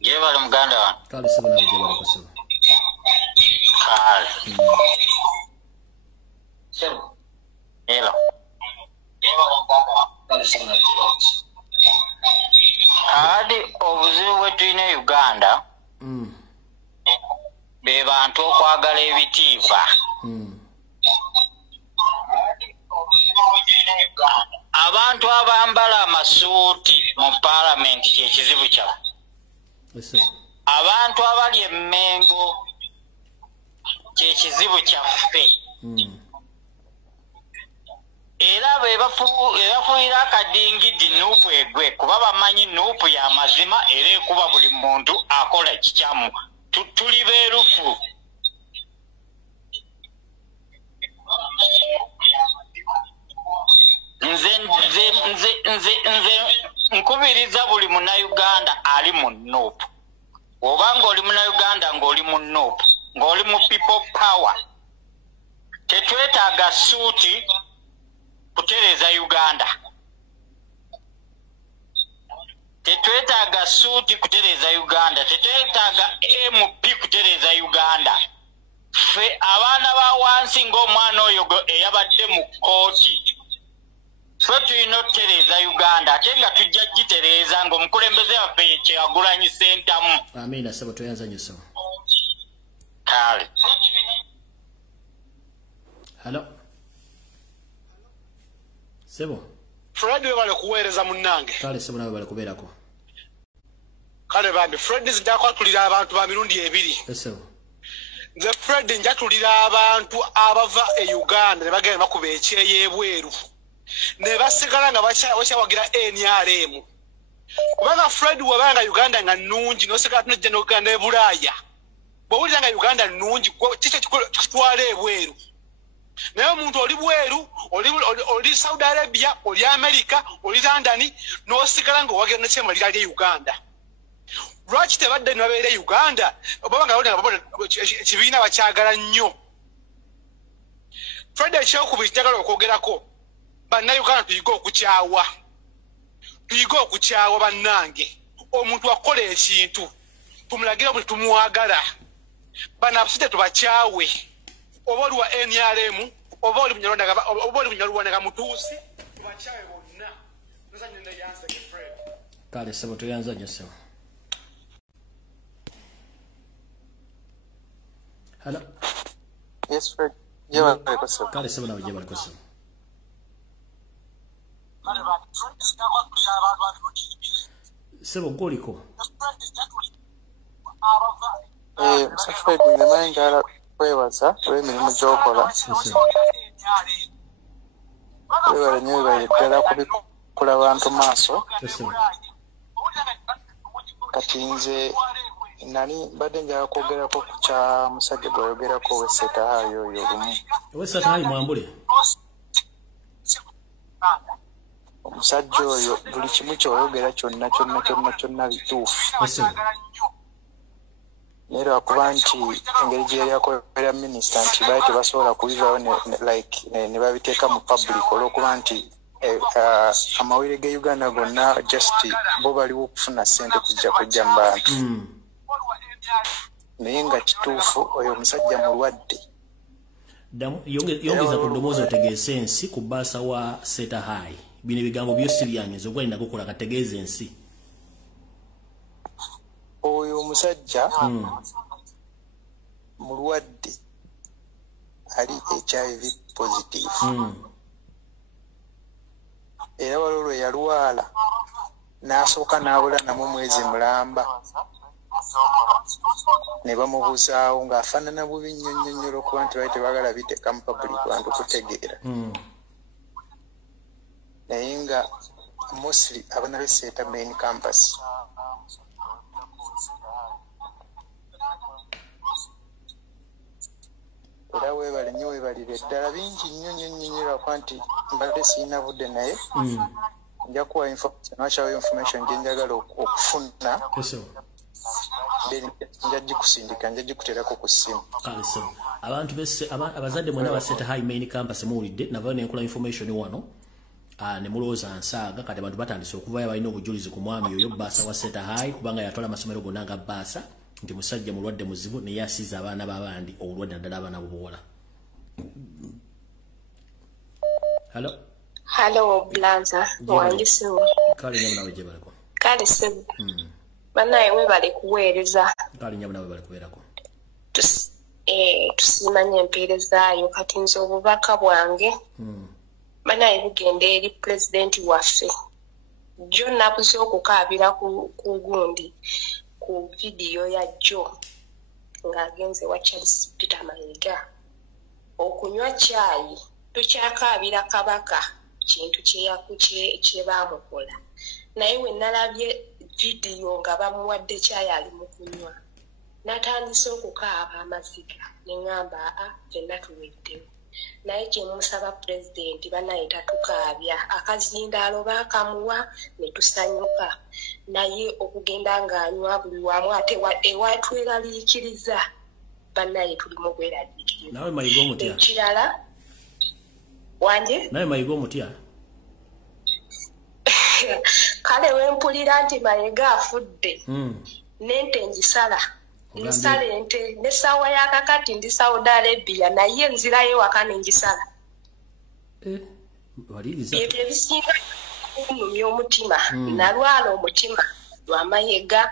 jebale muganda wa kale sebo na jebale ko sebo kale sebo hello jebale muganda wa kale sebo na jebale adi obuzibu bwe tulina Uganda be bantu okwagala ebitiibwa abantu abambala amasuuti mu palamenti kyekizibu kyaffe abantu abali emmengo kyekizibu kyaffe era bebafuuyira akadingidi nuupu egwe kuba bamanyi nuupu ya mazima era ekuba buli muntu akola ekikyamu tuli beerufu nze nkubiriza buli munnayuganda ali mu nuupu oba ng'oli munnayuganda ng'oli mu nuupu ng'oli mu people power tetwetaaga suuti kutereeza Uganda tetwetaaga suuti kutereeza Uganda, tetwetaaga MP kutereeza Uganda. Ffe abaana ba wansi ng'omwana oyo eyabadde mu kkooti. Ffe tulina okutereeza Uganda ate nga tujja gitereeza ng'omukulembeze waffe kyeyagulanyisa entamu. Amina sebo toyanza nyo. Kale. Hello. Sebo. Fred we bale kuweereza munnange. Kale sebo nawe bale kubeerako. Kale bambi Fred nzija kwatulira abantu ba mirundi ebiri. Sebo. Nze Fred njatulira abantu abava e Uganda ne bagenda bakuba ekyeyo ebweru. Ne basigala nga bakyawagira NRM. Kubanga Fred wabanga Uganda nga nnungi n'osigala tunajja n'Uganda ne Bulaaya. Bw'owulira nga Uganda nnungi kiki kitwala ebweru. Naye omuntu oli bweru, oli Saudi Arabia, oli America, oli London, n'osigala ng'owagira n'ekyemalira ali Uganda. Lwaki tebadde nabeera Uganda? Obanga ekibiina bakyagala nnyo. Fred ekyokubiri njagala okwogerako. Bannayuganda tuyiga okukyawa. Tuyiga okukyawa bannange. Omuntu akola ekintu tumulagira buli tumuwagala. Bano abasajja tubakyawe. Oba oli wa NRM, oba oli Munyarwanda mutuusi, tubakyawe bonna. Nsanye ne yanse ke Fred. Kale sebo toyanza nyo sebo. Hello. Yes, Fred. Jeba bale sebo. Kale sebo nawe jeba bale sebo. Sebo goliko. Mr. Fred, nemanja kwebaza emirimu gy'okola. Webale nnyo webale ddala kubikula bantu maaso. Kati nze nani badde njagala kwogerako ku kya musajja gweyogerako w'Essetahayi oyo olumu. W'Essetahayi Mwambule. Omusajja oyo buli kimu kyoyogera kyonna bituufu. Naye lwakuba nti engeri gye yali akolera minisita nti baali tebasobola kubivaawo ne babiteeka mu public olw'okuba nti amawulire ge Uganda gonna just bo baliwo okufuna ssente kujja mu bantu. Naye nga kituufu oyo omusajja mulwadde. Yongeza ku ddoboozi otegeese ensi ku bbaasa wa Ssetahayi. Bino ebigambo by'osiryanyiza ogwa alina kukola kategeeza ensi. Oyo omusajja mulwadde ali HIV positive. Era waliwo lwe yalwala n'asooka n'abula namu mwezi mulamba. Ne bamubuzaawo ng'afaanana bubi nnyo olw'okuba nti baali tebaagala biteeka mu public bantu kutegeera. Naye nga mostly abana b'Esseta main campus. Era weebale nnyo weebalire ddala bingi nnyo lwakuba nti mbadde sirina budde naye nja kuwa information information gye njagala okufuna. Nja gikusindika nja gikuteerako ku ssimu. Abantu abazadde mwena ba Ssetahayi main campus muwulidde navayo nenkola information wano. Ne mulowooza nsaaga kati abantu batandise okuvaayo balina obujulizi ku mwami oyo bbaasa wa Ssetahayi kubanga yatwala amasomero gonna nga bbaasa nti musajja mulwadde muzibu naye asiza abaana b'abandi obulwadde naddala abaana b'obuwala. Hello Blanza wange sebo. Kale nyamu nawe gye baleko. Kale sebo. Banaye webale kuweereza. Kale nyamu nawe bale kubeerako. Tusimanye empeerezaayo kati nze obubaka bwange. Banaye bugenda eri pulezidenti waffe. Jjo nabuze okukaabira ku gundi ku vidiyo ya Jjo ng'agenze wa Charles Peter Mayiga. Okunywa caayi tukyakaabira kabaka kintu kye baamukola. Naye we nalabye vidiyo nga bamuwadde caayi ali mu kunywa. Natandise okukaaba amaziga ne ŋŋamba ffenna tuweddewo. Naye kye musaba pulezidenti banaye tatukaabya. Akazindaalo baakamuwa ne tusanyuka. Naye okugenda ng'anywa buli wamu ate ewatweraliikiriza banaye tulimu bweraliikiriza. Nawe Mayiga omutya? Ekirala wange? Nawe Mayiga omutya? kale wempulira nti Mayiga afudde nente njisala nsala ente n'essaawa ya kakati ndi Saudi Arabia naye nzirayo waka nenjisala ebyo ebisinga kunyumya omutima nalwala omutima lwa Mayiga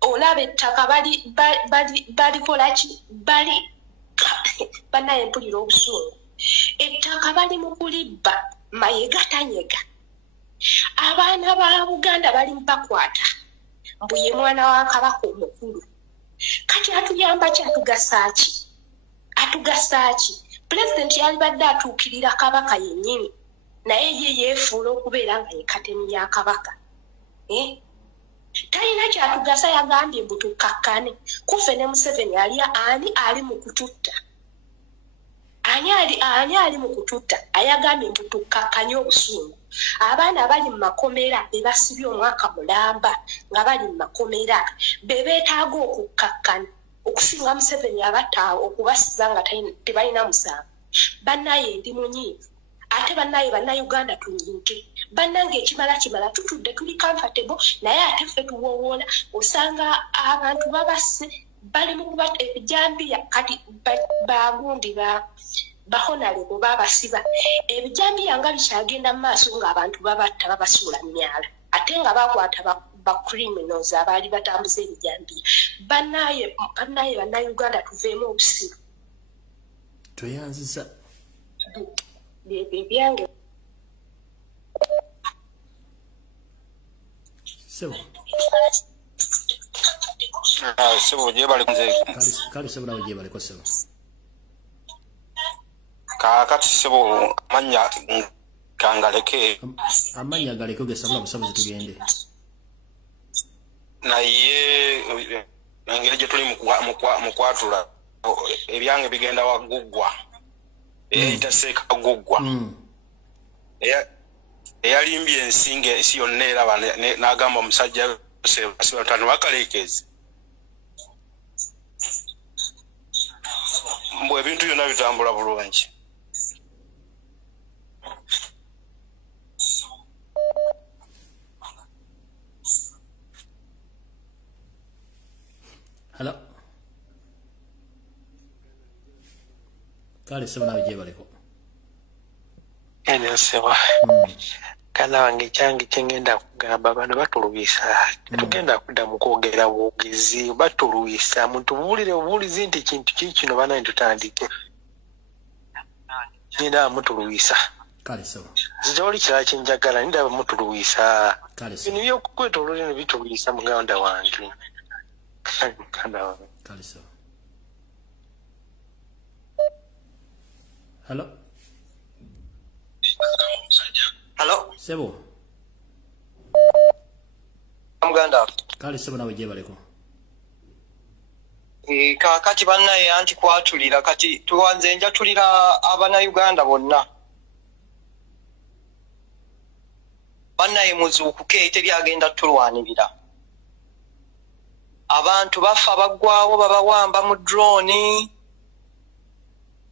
olaba ettaka balikola ki banaye mpulira obusungu ettaka bali mu kulibba Mayiga tanyega abaana ba Buganda bali bakwata mbuye mwana wa Kabaka omukulu kati atuyamba ki atugasa ki president yali badde atuukirira Kabaka yennyini naye ye yeefuula okubeera nga ye katemi ya Kabaka talina kyatugasa yagambye mbu tukkakkane kufe ne Museveni ali mu kututta ani ali mu kututta ayagambye mbu tukkakkanye obusungu abaana bali mu makomera be basibye omwaka mulamba nga bali mu makomera be beetaaga okukkakkana okusinga Museveni abattaawo okubasiza nga tebalina musango bannaye ndi munyiivu ate bannayuganda tunyinke bannange ekimala tutudde tuli comfortable naye ate ffe tuwowoola osanga abantu babase bali mu kuba ebijambiya kati bagundi bahonale kuba basiba ebijambiya nga bikyagenda mu maaso ng'abantu babatta babasuula myala ate nga bakwata ba criminals abaali batambuza ebijambiya bannaye bannayuganda tuveemu obusiru tweyanziza byange sebo sebo jebali kunze kali sebo nawe jebali ko sebo kakati sebo amanya kangaleke amanya galeke ogesabula busabuzi tugende naye engeri gye tuli mu kwatula ebyange bigenda waggugwa eyitaseeka guggwa eyalimbye ensinga ensi yonna eraba n'agamba omusajja batano bakaleekezi mbu ebintu byonna bitambula bulungi Hello. Kale sebo nawe jebaleko. Ene sebo. Kana wange kyange kyengenda kugamba bano batulubisa. Tugenda kudda mu kwogera bwogezi batulubisa muntu buulizi nti kintu kino bana ntutandike. Nina mutulubisa. Kale sebo. Zijoli kira kinjagala ndaba mutulubisa. Kale sebo. Bino byokweta olulimi bitulubisa muganda wange. Kale sebo. Hello. Hello. Sebo. Muganda. Kale sebo nawe jebaleko. Kakati bannaye anti kwatulira kati tuwanze nja tulira abana Uganda bonna. Bannaye muzuukuke tebyagenda tulwanirira. Abantu bafa baggwawo babawamba mu drone.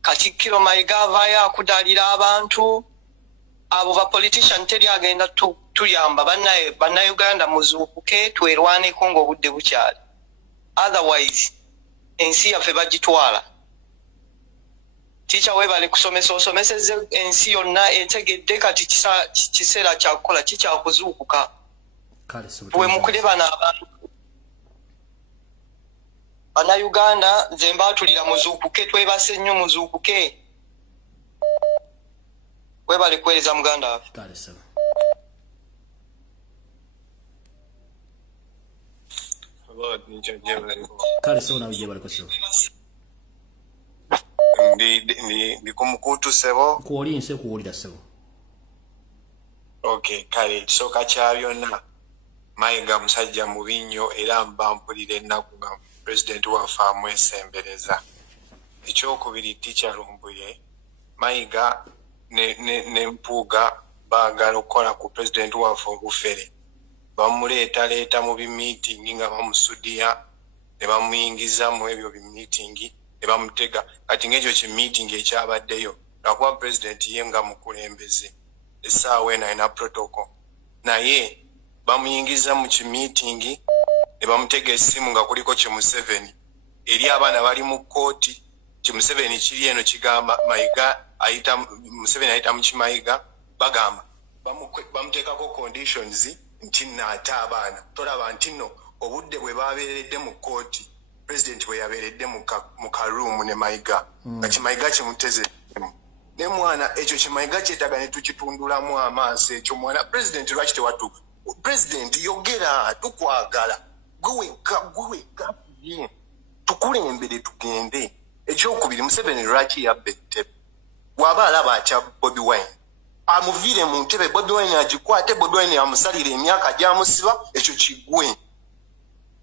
Katikkiro Mayiga avaayo akudalira abantu abo ba politician teryagenda tuyamba bannayuganda muzuukuke twerwaneko ng'obudde bukyali otherwise ensi yaffe bagitwala ticha webale kusomesa osomesezze ensi yonna etegedde kati kiseera kyakukola kikyakuzuukuka bwe mukulebana abantu Bannayuganda nze mbaatulira muzuukuke twebase nnyo muzuukuke webale kuweereza muganda waffe kale sebo kale sebo nawe jebaleko sebo ndi kumukutu sebo kuolinse kuwulira sebo okay kale kisooka kya byonna Mayiga musajja mubi nnyo era mbampulira ennaku nga President waffe amwesembereza. Ekyokubiri Ticha Lumbuye, Mayiga ne Mpuuga baagala okukola ku President waffe obufere. Bamuleeta mu bimiitingi nga bamusudiya ne bamuyingiza mu ebyo bimiitingi ne bamutega. Kati ng'ekyo kimiitingi ekyabaddeyo lwakuba President ye nga mukulembeze essaawa eno alina protocol. Naye bamuyingiza mu kimeeting ne bamutega essimu nga kuliko Museveni eri abaana bali mu kooti. Museveni kiri eno kigamba Mayiga ayita Museveni ayita mu Kimayiga bagamba bamuteekako conditions nti naata abaana tolaba nti no obudde bwe babeeredde mu kooti president bwe yabeeredde mu karuumu ne Mayiga nga Kimayiga kimuteze ne mwana ekyo Kimayiga kyetaaga ne tukitundulamu amaaso ekyo mwana president lwaki tewatu president yogera tukwagala gweweka tukulembere tugende. Ekyokubiri Museveni lwaki yabba ettebe waba alaba atya Bobi Wine amuviire mu ntebe Bobi Wine agikwate Bobi Wine amusalira emyaka gyamusiba ekyo kigwe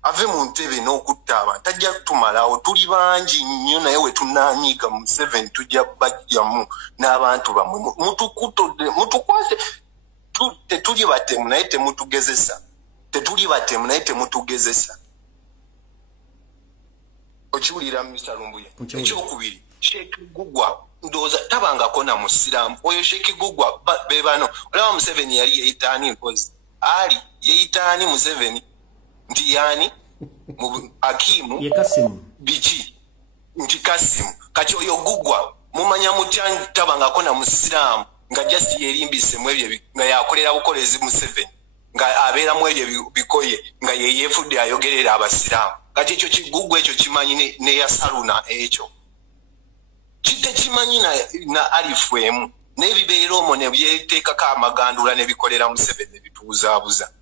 ave mu ntebe n'okutta abantu tajja kutumalawo tuli bangi nnyo naye we tunaanyiiga Museveni tujja bajjamu n'abantu bamwe mutukwase tetuli batemu naye temutugezesa okiwulira Mr. Lumbuye. Ekyokubiri Sheikh Gugwa ndowooza tabangako na musiraamu oyo Sheikh Gugwa bebano olaba Museveni yali yeyitaani mpozi ali yeyitaani Museveni nti yaani Akimu ye Kasimu biki nti Kasimu kati oyo Gugwa mumanya mutya tabangako na musiraamu nga just yerimbise mu ebyo nga yakolera bukolezi Museveni nga abeera mu ebyo bikoye nga yeyefudde ayogerera abasiraamu. Kati ekyo kigugwa ekyo kimanyi ne ya saluna ekyo kite kimanyi na alifu emu n'ebibeera omwo ne byeteekako amagandula ne bikolera Museveni bituuzaabuza.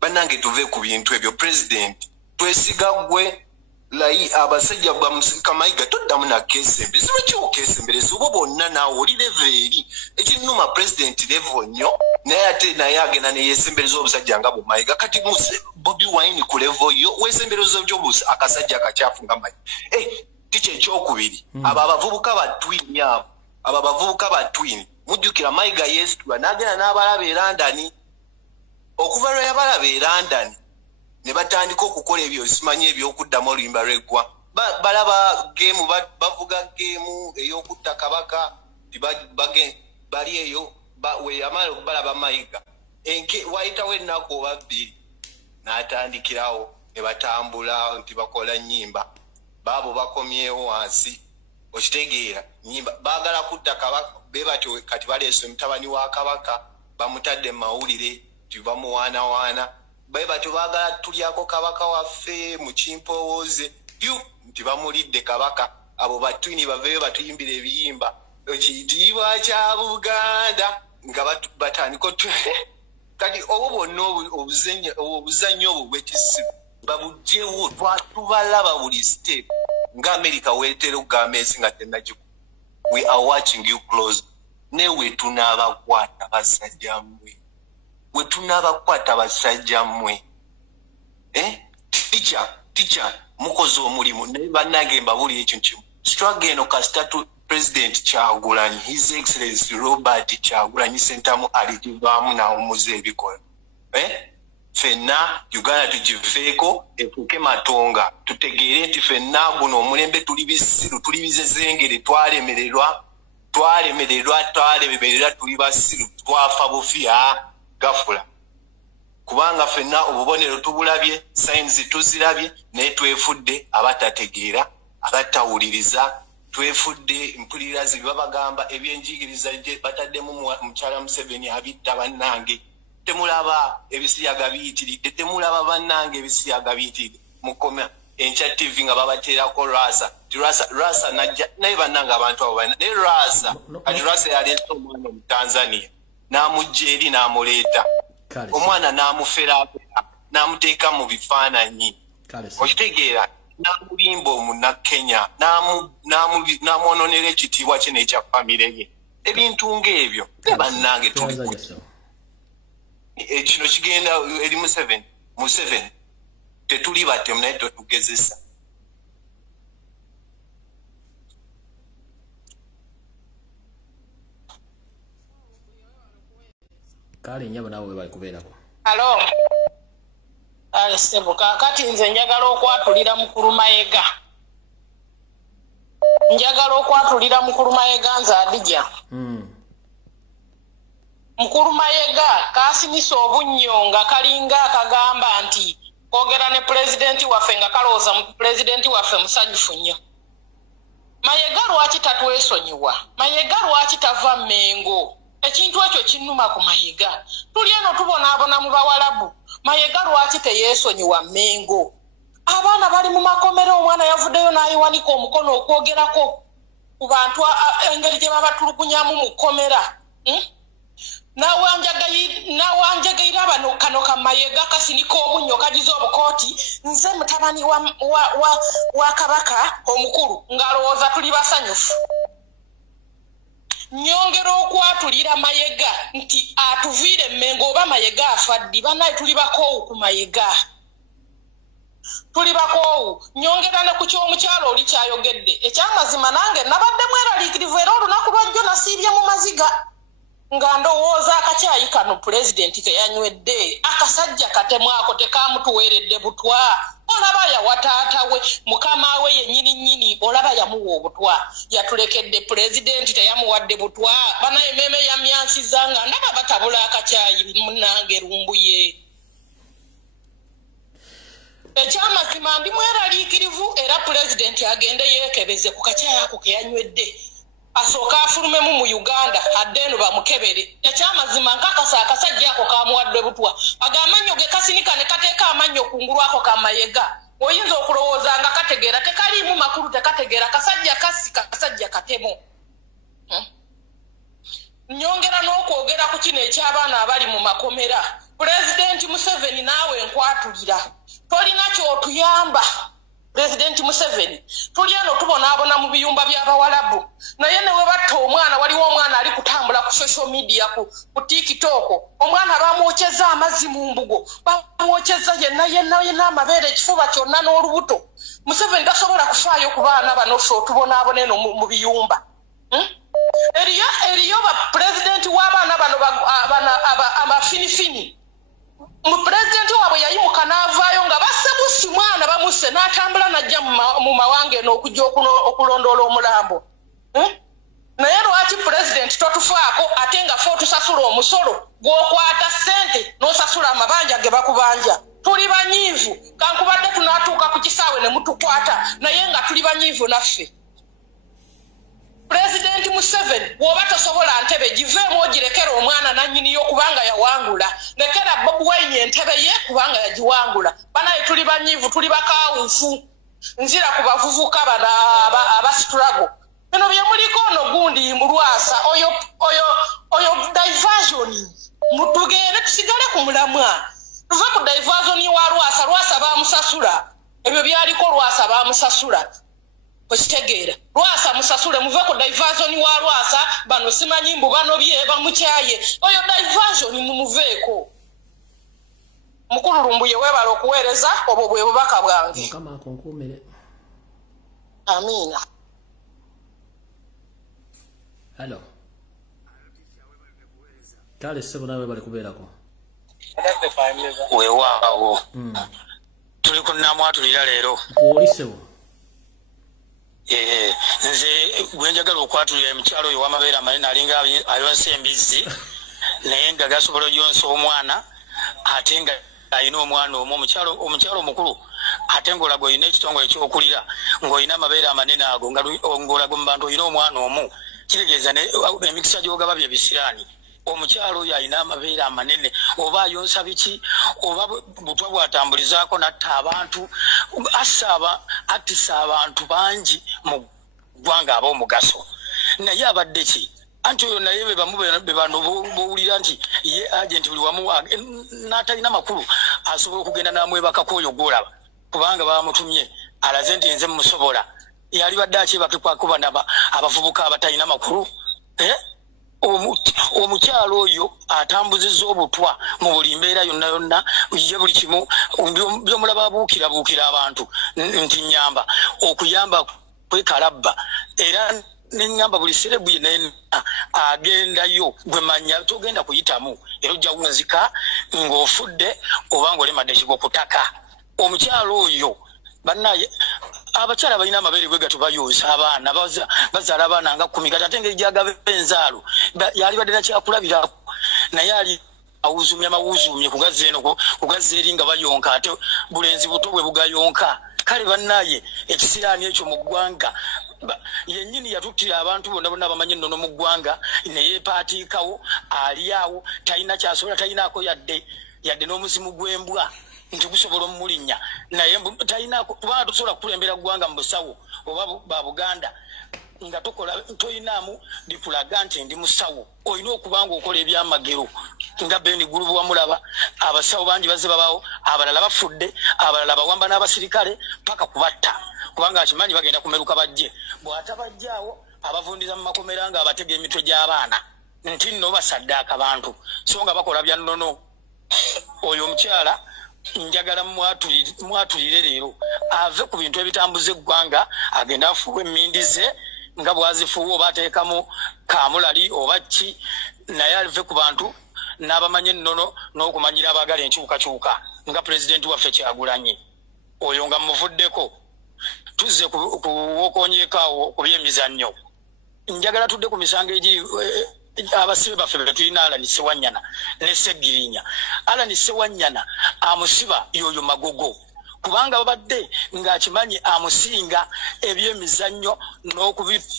Bannange tuve ku bintu ebyo president twesiga gwe layi abasajja Kamayiga toddamu na keesembere sibakiwo keesembereza obo bonna naawe oli level eri ekinuma president level nnyo naye ate naye agenda ne yeesembereza obusajja nga Mayiga kati Bobi Wine ku level yo weesembereza gy'obusa akasajja akacyafu nga Mayiga tikyo ekyokubiri abo abavubuka batwini mujjukira Mayiga yeesitula n'agenda n'abalaba e London okuva lwe yabalaba e London ne batandika okukola ebyo simanyi ebyokuddamu oluyimba lweggwa balaba game bavuga game ey'okutta kabaka bali eyo we yamala okubalaba Mayiga wayitawo ennaku oba bbiri n'atandikirawo ne batambula nti bakola nnyimba baabo bakomyewo wansi okitegeera nnyimba baagala kutta kabaka be batyo kati baleese mutabani wa kabaka bamutadde mu mawulire nti bamuwaanawaana beba tubaagala tulyako kabaka waffe mu kimpowooze nti bamulidde kabaka abo batwini baveyo batuyimbira ebiyimba ekiyitibwa kya Buganda nga batandika kati obwo bonna obuzannyo obwo bw'ekisibu babugyewo tubalaba buli step nga America weetera okugamba ensi nga tennagiku we are watching you close newe tunaabakwata basajja mmwe wetunabakwata basajja mmwe teacher mukoze omulimu naye bannange mbabuli ekyo kimu struggle eno kasitatu president Kyagulanyi his excellency Robert Kyagulanyi sentamu aligivaamu n'awumuza ebikola ffenna Uganda tugiveeko efuuke matonga tutegeere nti ffenna guno omulembe tuli bisiru tuli bizezengere twalemererwa tuli basiru twafa bufiya gafula kubanga ffenna obubonero tubulabye signs tuzirabye naye twefudde abatategeera abatawuliriza twefudde mpulira zibye babagamba ebyenjigiriza bataddemu mukyala Museveni abitta bannange temulaba ebisiyaga biyitiridde temulaba bannange ebisiyaga biyitiridde mukoma enkya TV nga babateerako rasa najja naye bannange abantu abo balina naye rasa yaleese omwana mu Tanzania n'amujja eri n'amuleeta omwana n'amufera n'amuteeka mu bifaananyi okitegeera n'amulimba omunnakenya n'amwononera ekitiibwa kye n'ekya famire ye ebintu ng'ebyo bannange kino kigenda eri Museveni tetuli batemu naye totugezesa kale nyabo nawe bali kubeerako. Halo. Sebo kakati nze njagala okwatulira mukulu Mayiga. Njagala okwatulira mukulu Mayiga nze Adija. Mukulu Mayiga kasimisa obunyonga kalinga akagamba nti kwogera ne president waffe nga kalooza president waffe musanyufu nnyo. Mayiga lwaki tatwesonyiwa? Mayiga lwaki tava Mengo? Ekintu ekyo kinnuma ku Mayiga. Tuli eno tubonaabona mu Bawalabu. Mayiga lwaki teyeesonyiwa Mengo? Abaana bali mu makomero, omwana yavuddeyo n'ayiwanika omukono okwogerako ku bantu engeri gye babatulugunyamu mu kkomera. Nawanjagaira bano kano ka Mayiga kasinika obunnyo kagize obukooti nze mutabani wa Kabaka omukulu ng'alowooza tuli basanyufu. Nyongera okwatulira Mayiga nti atuviire Mengo oba Mayiga afa ddi. Bannaye tuli bakoowu ku Mayiga. Tuli bakoowu. Nyongera ne ku ky'omukyalo oli kyayogedde. Ekyamazima nange nabadde mweraliikirivu era olunaku lwajjo nasiibye mu maziga. Nga ndowooza akacyayi kano pulezidenti teyanywedde. Akasajja katemu ako tekaamutuweeredde butwa. Olaba yawa taata we, mukama we yennyini olaba yamuwa obutwa. Yatulekedde pulezidenti teyamuwadde butwa. Banaye meme yamyansiza nga ndaba batabula akacyayi munnange Lumbuye. Ekyamazima ndi mweraliikirivu era pulezidenti agende yeekebeze ku kacyayi ako ke yanywedde. Asooka afulumemu mu Uganda adde eno bamukebere. Ekyamazima nkakasa akasajja ako kaamuwadde butwa. Agamannyo ge kasinika ne kateeka amannyo kungulu ako ka Mayiga. Oyinza okulowooza nga kategeera tekaliimu makulu tekategeera kasajja kasika kasajja katemo. Nyongera n'okwogera ku kino eky'abaana abali mu makomera. Pulezidenti Museveni naawe nkwatulira. Tolina ky'otuyamba. President Museveni tuli eno tubonaabona mu biyumba by'Abawalabu naye ne we batta omwana waliwo omwana ali kutambula ku social media ku TikTok omwana bamwokyeza amazzi mu mbugo bamwokyeza yenna amabeere ekifuba kyonna n'olubuto. Museveni tasobola kufaayo ku baana bano ffe otubonaabona eno mu biyumba. Eriyo ba pulezidenti w'abaana bano abafinifini. Mu pulezidenti waabwe yayimuka n'avaayo nga basebusi mwana bamuse n'atambula n'ajja mu mawanga eno okujja okulondoola omulambo. Naye lwaki pulezidenti totufaako ate nga ffe otusasula omusolo gw'okwata ssente n'osasula amabanja ge bakubanja? Tuli banyiivu kankubadde tunaatuuka ku kisaawe ne mutukwata naye nga tuli banyiivu naffe. President Museveni woba tosobola ntebe giveemu ogirekera omwana nannyiniyo kubanga yawangula. Lekera Bobi Wine entebe ye kubanga yagiwangula. Banaye tuli banyiivu tuli bakaawufu. Nzira ku bavubuka bano abasitulago. Bino bye muliko ono gundi mu Lwasa oyo diversion. Mutugende tusigale ku mulamwa. Tuve ku diversion wa Lwasa baamusasula. Ebyo byaliko Lwasa baamusasula. Okitegeera Lwasa musasule muve ku diversion wa Lwasa bano simanyi mbu bano bye bamukyaye oyo diversion mumuveeko. Mukulu Lumbuye webala okuweereza obwo bwe bubaka bwange. Mukama akonkuumire. Amiina. Hello. Kale sebo nawe bali kubeerako. Weewaawo. Tuli ku Namwatulira leero. Oli sebo. Nze gwenjagala okwatulira omukyalo oyo w'amabeere amanene alinga ayonsa embizzi naye nga gasobola yonsa omwana ate nga ayina omwana omu omukyalo omukulu ate ng'olaga olina ekitongole ekyokulira ng'olina amabeere amanene ago ng'olaga mu bantu olina omwana omu kitegeeza emikisa gy'ogaba bye bisiraani. Omukyalo oyo alina amabeere amanene oba ayonsa biki oba butwa bwatambulizaako natta abantu attisa abantu bangi mu ggwanga ab'omugaso naye abadde ki anti oyo naye be bano bowulira nti ye agenti buli wamu n'atalina makulu asobola okugenda n'amwebakako oyo gwolaba kubanga bamutumye alaze nti nze musobola yali badde akyebakekwakuba abavubuka abatalina makulu. Omukyalo oyo atambuzizza obutwa mu buli mbeera yonna ye buli kimu byomulaba abuukira abantu nti nyamba okuyamba kwekalabba era nenyamba buli serebu yenna agendayo gwe manya togenda kuyitamu era ojja wunzika ng'ofudde oba ng'olemadde ekigo kutaka. Omukyalo oyo bannaye abakyala balina amabeere bwe gatu bayonsa abaana bazaala abaana nga 10 kati ate engeri gyagaba enzaalo yali badde nakyakulabirako naye ali awuzumya mawuzumye kugazza eno kugazza eri nga bayonka ate bulenzi buto bwe bugayonka kale bannaye ekisiraani ekyo mu ggwanga yennyini yatuttira abantu bonna bonna bamanyi ennono mu ggwanga neyeepaatiikawo ali awo talina kyasobola talinaako yadde n'omuzimu gw'embwa nti gusobola omulinnya naye talinaako kubanga tosobola kukulembera ggwanga mu busawo oba ba Buganda nga toyinaamu likulaga nti ndi musawo olina okuba nga okola ebyamagero nga Beni Gulubu wamulaba abasawo bangi bazze babaawo abalala bafudde abalala bawamba n'abasirikale paka kubatta kubanga akimanyi bagenda kumeruka bajje bw'atabajjaawo abavundiza mu makomera nga abatega emitwe gy'abaana nti nno basaddaaka abantu so nga bakola bya nnono oyo omukyala njagala mwatulire leero ave ku bintu ebitambuza eggwanga agenda afuuwe emmindi ze nga bwazifuuwa oba ateekamu kaamulali oba ki naye ave ku bantu n'abamanyi ennono n'okumanyira abaagala enkyukakyuka nga pulezidenti waffe Kyagulanyi oyo nga muvuddeko tuzze kuwokonyeekaawo ku byemizannyo njagala tudde ku misango egiri abasibe baffe be tulina Alani Ssewanyana ne Ssegirinya. Alani Ssewanyana amusiba yoyo Magogo kubanga babadde ng'akimanyi amusinga ebyemizannyo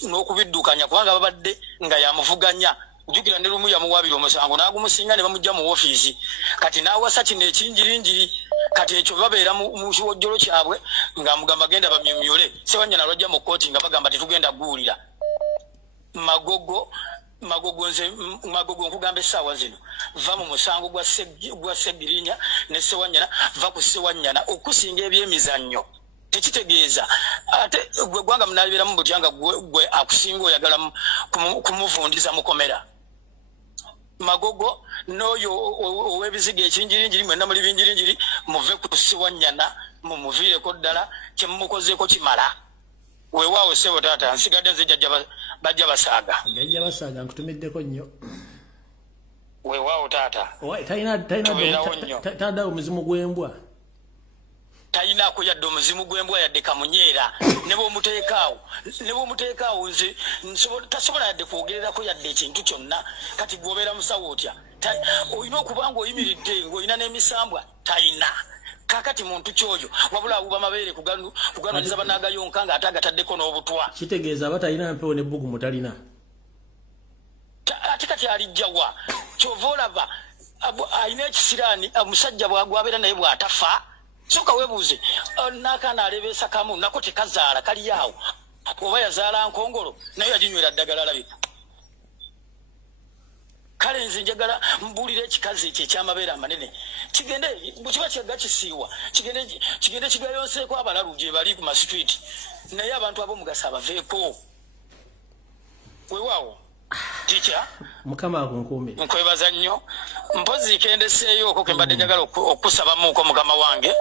n'okubiddukanya kubanga babadde nga yamuvuganya jukira ne lumu yamuwabira omusango n'agumusinga ne bamujja mu ofiisi kati n'awasa kino ekinjirinjiri kati ekyo babeera mu kiwojjolo kyabwe ng'amugamba genda bamyumyole Ssewanyana lwajja mu kkooti nga bagamba tetugenda guwulira Magogo nkugamba essaawa zino va mu musango gwa Ssegirinya ne Ssewanyana va ku Ssewanyana okusinga ebyemizannyo tekitegeeza ate gwe gwanga munaaliberamu butyanga gwe akusinga oyagala kumuvundiza mukomera Magogo n'oyo ow'ebiziga ekinjirinjiri mwenna muli binjirinjiri muve ku Ssewanyana mumuviireko ddala kyemumukozeeko kimala weewaawo ssebo taata nsigadde nze bajja basaaga nkutumiddeko nnyo weewaawo taata talina omuzimu gw'embwa talinaako yadde omuzimu gw'embwa yadde kamunyeera ne bw'omuteekaawo nze tasobola yadde kwogererako yadde ekintu kyonna kati gwobeera musawo otya olina okuba nga oyimiridde ng'olina n'emisambwa talina kakati muntu kyoyo wabula awuba mabeere kuganuliza banaagayonka ng'ate agataddeko n'obutwa kitegeeza aba talina mpewo n'ebbugumu talina ate kati alijjawa kyova olaba alina ekisiraani omusajja bwagwabeera naye bw'atafa soka weebuuze n'akaana alebeesa kamu nako tekazaala kali awo oba yazaala nkongolo naye yaginywera ddagala alabika kale nze njagala mbuulira ekikazi ekyo ekyamabeere amanene kigende bwekiba kyagga kisiiwa kigende kigayonseeko abalalu gye bali ku masitwiti naye abantu ab'omugaso abaveeko weewaawo tikya mukama akunkuumire nkwebaza nnyo mpozi kendeseeyooko ke mbadde njagala okusabamuuko mukama wange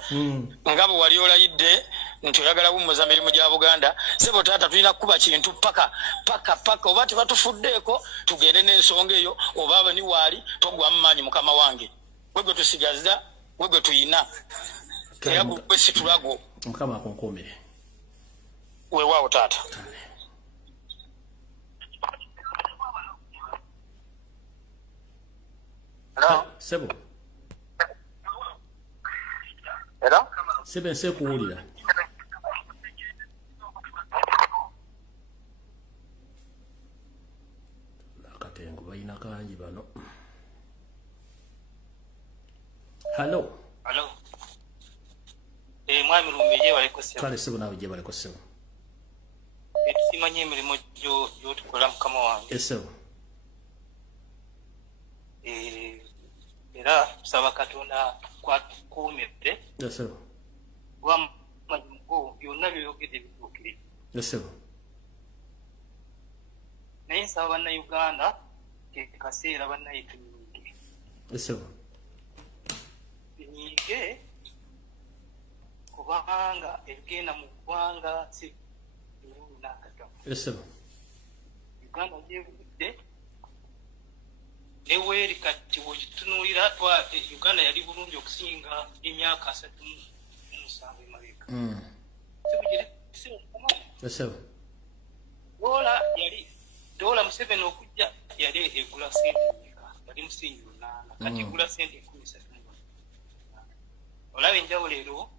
nga bwe wali olayidde nti oyagala wummuza mirimu gya Buganda sebo taata tulina kukuba kintu paka oba tebatufuddeeko tugende n'ensonga eyo oba abani waali togwamu maanyi mukama wange wegwe tusigaza wegwe tuyina era gwe situlago mukama akunkuumire weewaawo taata Sebo. Hello? Sebo nse kuwulira. Akatengo bayina kangi bano. Hello. Mwami Lumbuye waleko Sebo. Kale Sebo nawe je baleko Sebo. Tusimanye emirimu gyotukola mukama wange. Sebo. Era tusaba Katonda kwakuumidde lwamajimugo byonna byoyogedde bituukirivu naye nsaba bannayuganda kaseera bannaye tunyiige kubanga ebigenda mu ggwanga si birungi n'akatono Uganda gyevudde neweeri kati bwekitunuulira Uganda yali bulungi okusinga emyaka 37 emabega dola Museveni okujja yali egula sente kati musingi lunaana kati gula sente 13 olaba enjawulo ero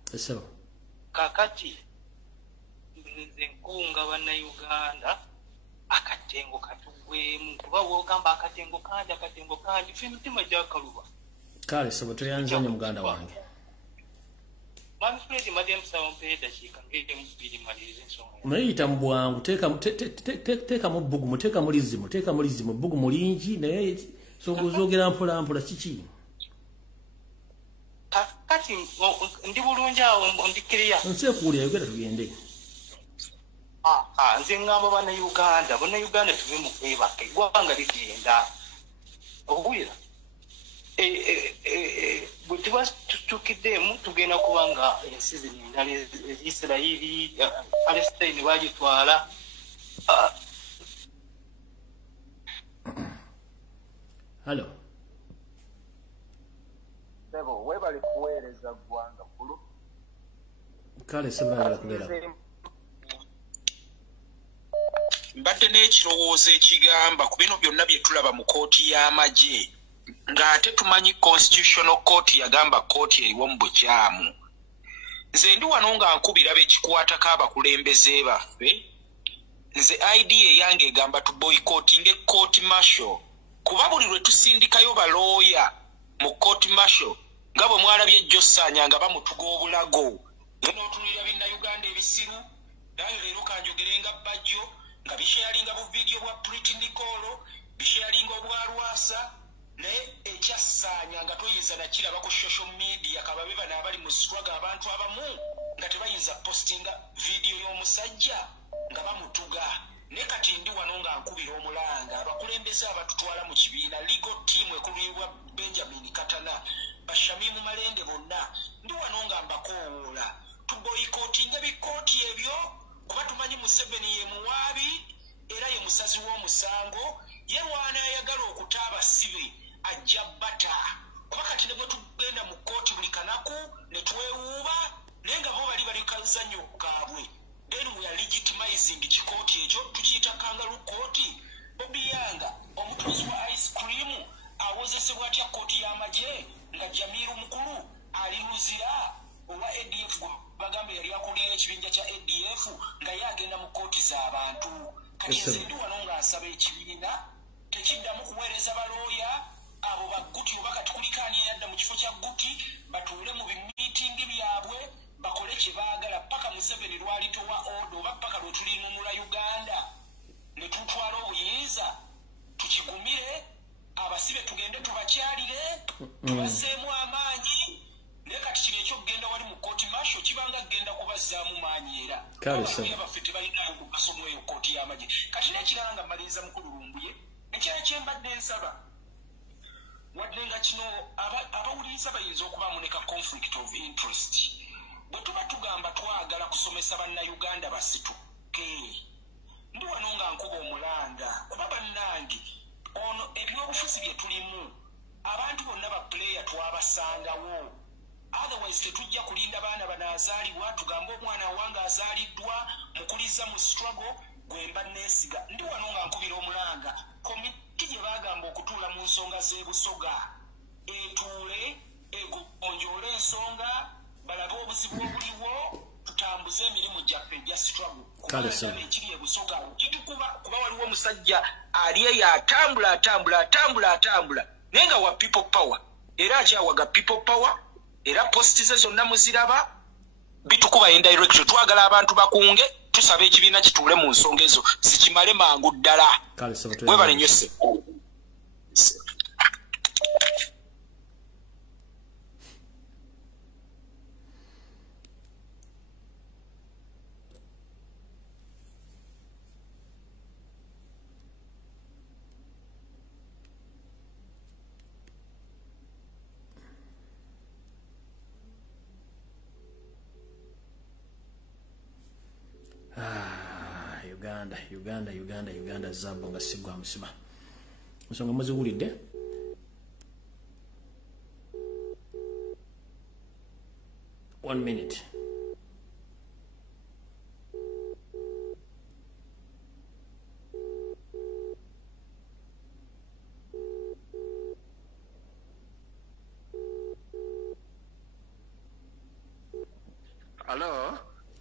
kakati nze nkunga bannayuganda akatengo katugwemu kuba wogamba akatengo kandi fe emitima gyakaluba kale sebo tuyanze nnyo muganda wange Manfred Madam Sawampeda chika ngeke mbili malirize nsonga. Muyita mu bwangu teka mu bugu muteka mulizimu bugu mulingi naye sogozogera mpola kiki. Kati ndi bulungi awo ndikiriya. Nse kuulya yogera tugende. Nze ngamba bana Uganda tuve mu kwebaka igwanga ligenda. Obuyira. Bwe tuba tukiddemu tugenda kubanga ensi zino endala Isirayiri Palestine bagitwala Hello. Sebo webali kuweereza ggwanga kulu. Kale sebala kubeera. Mbadde n'ekirowoozo ekigamba ku bino byonna bye tulaba mu kooti y'amagye ng'ate tumanyi constitutional court yagamba kooti eriwo mu bukyamu. Nze ndi wano nga nkubira bekikwatako abakulembeze baffe. Nze idea eyange egamba tuboycottinge court martial kuba buli lwe tusindikayo balooya mu court martial nga bwe mwalabye Jjo Ssaanya nga bamutuga obulago n'otunulira Bannayuganda ebisiru naye leero kanjogere nga bajjo nga bisharinga bu video bwa Pretty Nicole bisharinga obwa Lwasa naye ekya Ssaanya nga toyinza nakiraba ku social media kababe bana abali mu struggle abantu abamu nga tebayinza postinga video y'omusajja nga bamutuga ne kati ndi wano nga nkubira omulanga abakulembeze abatutwala mu kibiina legal team ekulibwa Benjamin Katana Bashamimu Malende bonna ndi wano nga mbakoola tuboycottinga bikooti ebyo kuba tumanyi Museveni ye muwaabi era ye musazi w'omusango ye wana ayagala okutaaba sibe ajja bata kuba kati ne bwe tugenda mu kooti buli kanaku ne twewuuba naye nga bo bali kazanyo kaabwe then we are legitimizing kikooti ekyo tukiyita kangaroo kooti. Bobi Yanga omutuuzi wa ice cream awozesebwa atya kooti y'amagye nga Jamiru mukulu aliruzira olwa ADF bagamba yali akulira ekibinja kya ADF nga yagenda mu kooti z'abantu kati nze ndi wano nga asaba ekibiina tekiddamu kuweereza balooya abo baguti oba kati kulikani yadda mu kifo kya guti batuule mu bimiitingi byabwe bakole kye baagala paka Museveni lwalitowa odo oba paka lwe tulinunula Uganda ne tutwala obuyinza tukigumire abasibe tugende tubakyalire tubaseemu amaanyi naye kati kino ekyokugenda wali mu kooti martial kibanga kugenda kubazzaamu maanyi era abaffe tebalinayo mugaso mweyo kooti y'amagye kati n'ekirala nga mmaliriza mukulu Lumbuye ekirala kyembadde nsaba wadde nga kino abawuliriza bayinza okubaamu ne ka conflict of interest bwe tuba tugamba twagala kusomesa bannayuganda basituke ndi wano nga nkuba omulanga kuba bannange ono ebyobufuzi bye tulimu abantu bonna bapuleya twabasangawo otherwise tetujja kulinda baana banaazaalibwa tugambe omwana wange azaaliddwa mukuliza mu struggle gwemba neesiga ndi wano nga nkubira omulanga komiti gye baagamba okutuula mu nsonga z'ebusoga etuule egonjoole ensonga balabe obuzibu obuliwo tutambuze emirimu gyaffe egya struggle kubanga ekiri ebusoga kitukuba kuba waliwo omusajja ali eyo atambula naye nga wa people power era akyawaga people power era posti ze zonna muziraba bitukuba indirection twagala abantu bakunge tusaba ekibiina kituule mu nsonga ezo zikimale mangu ddala webale nnyo se Uganda zambo nga sigwa musima musonga muziwulidde one minute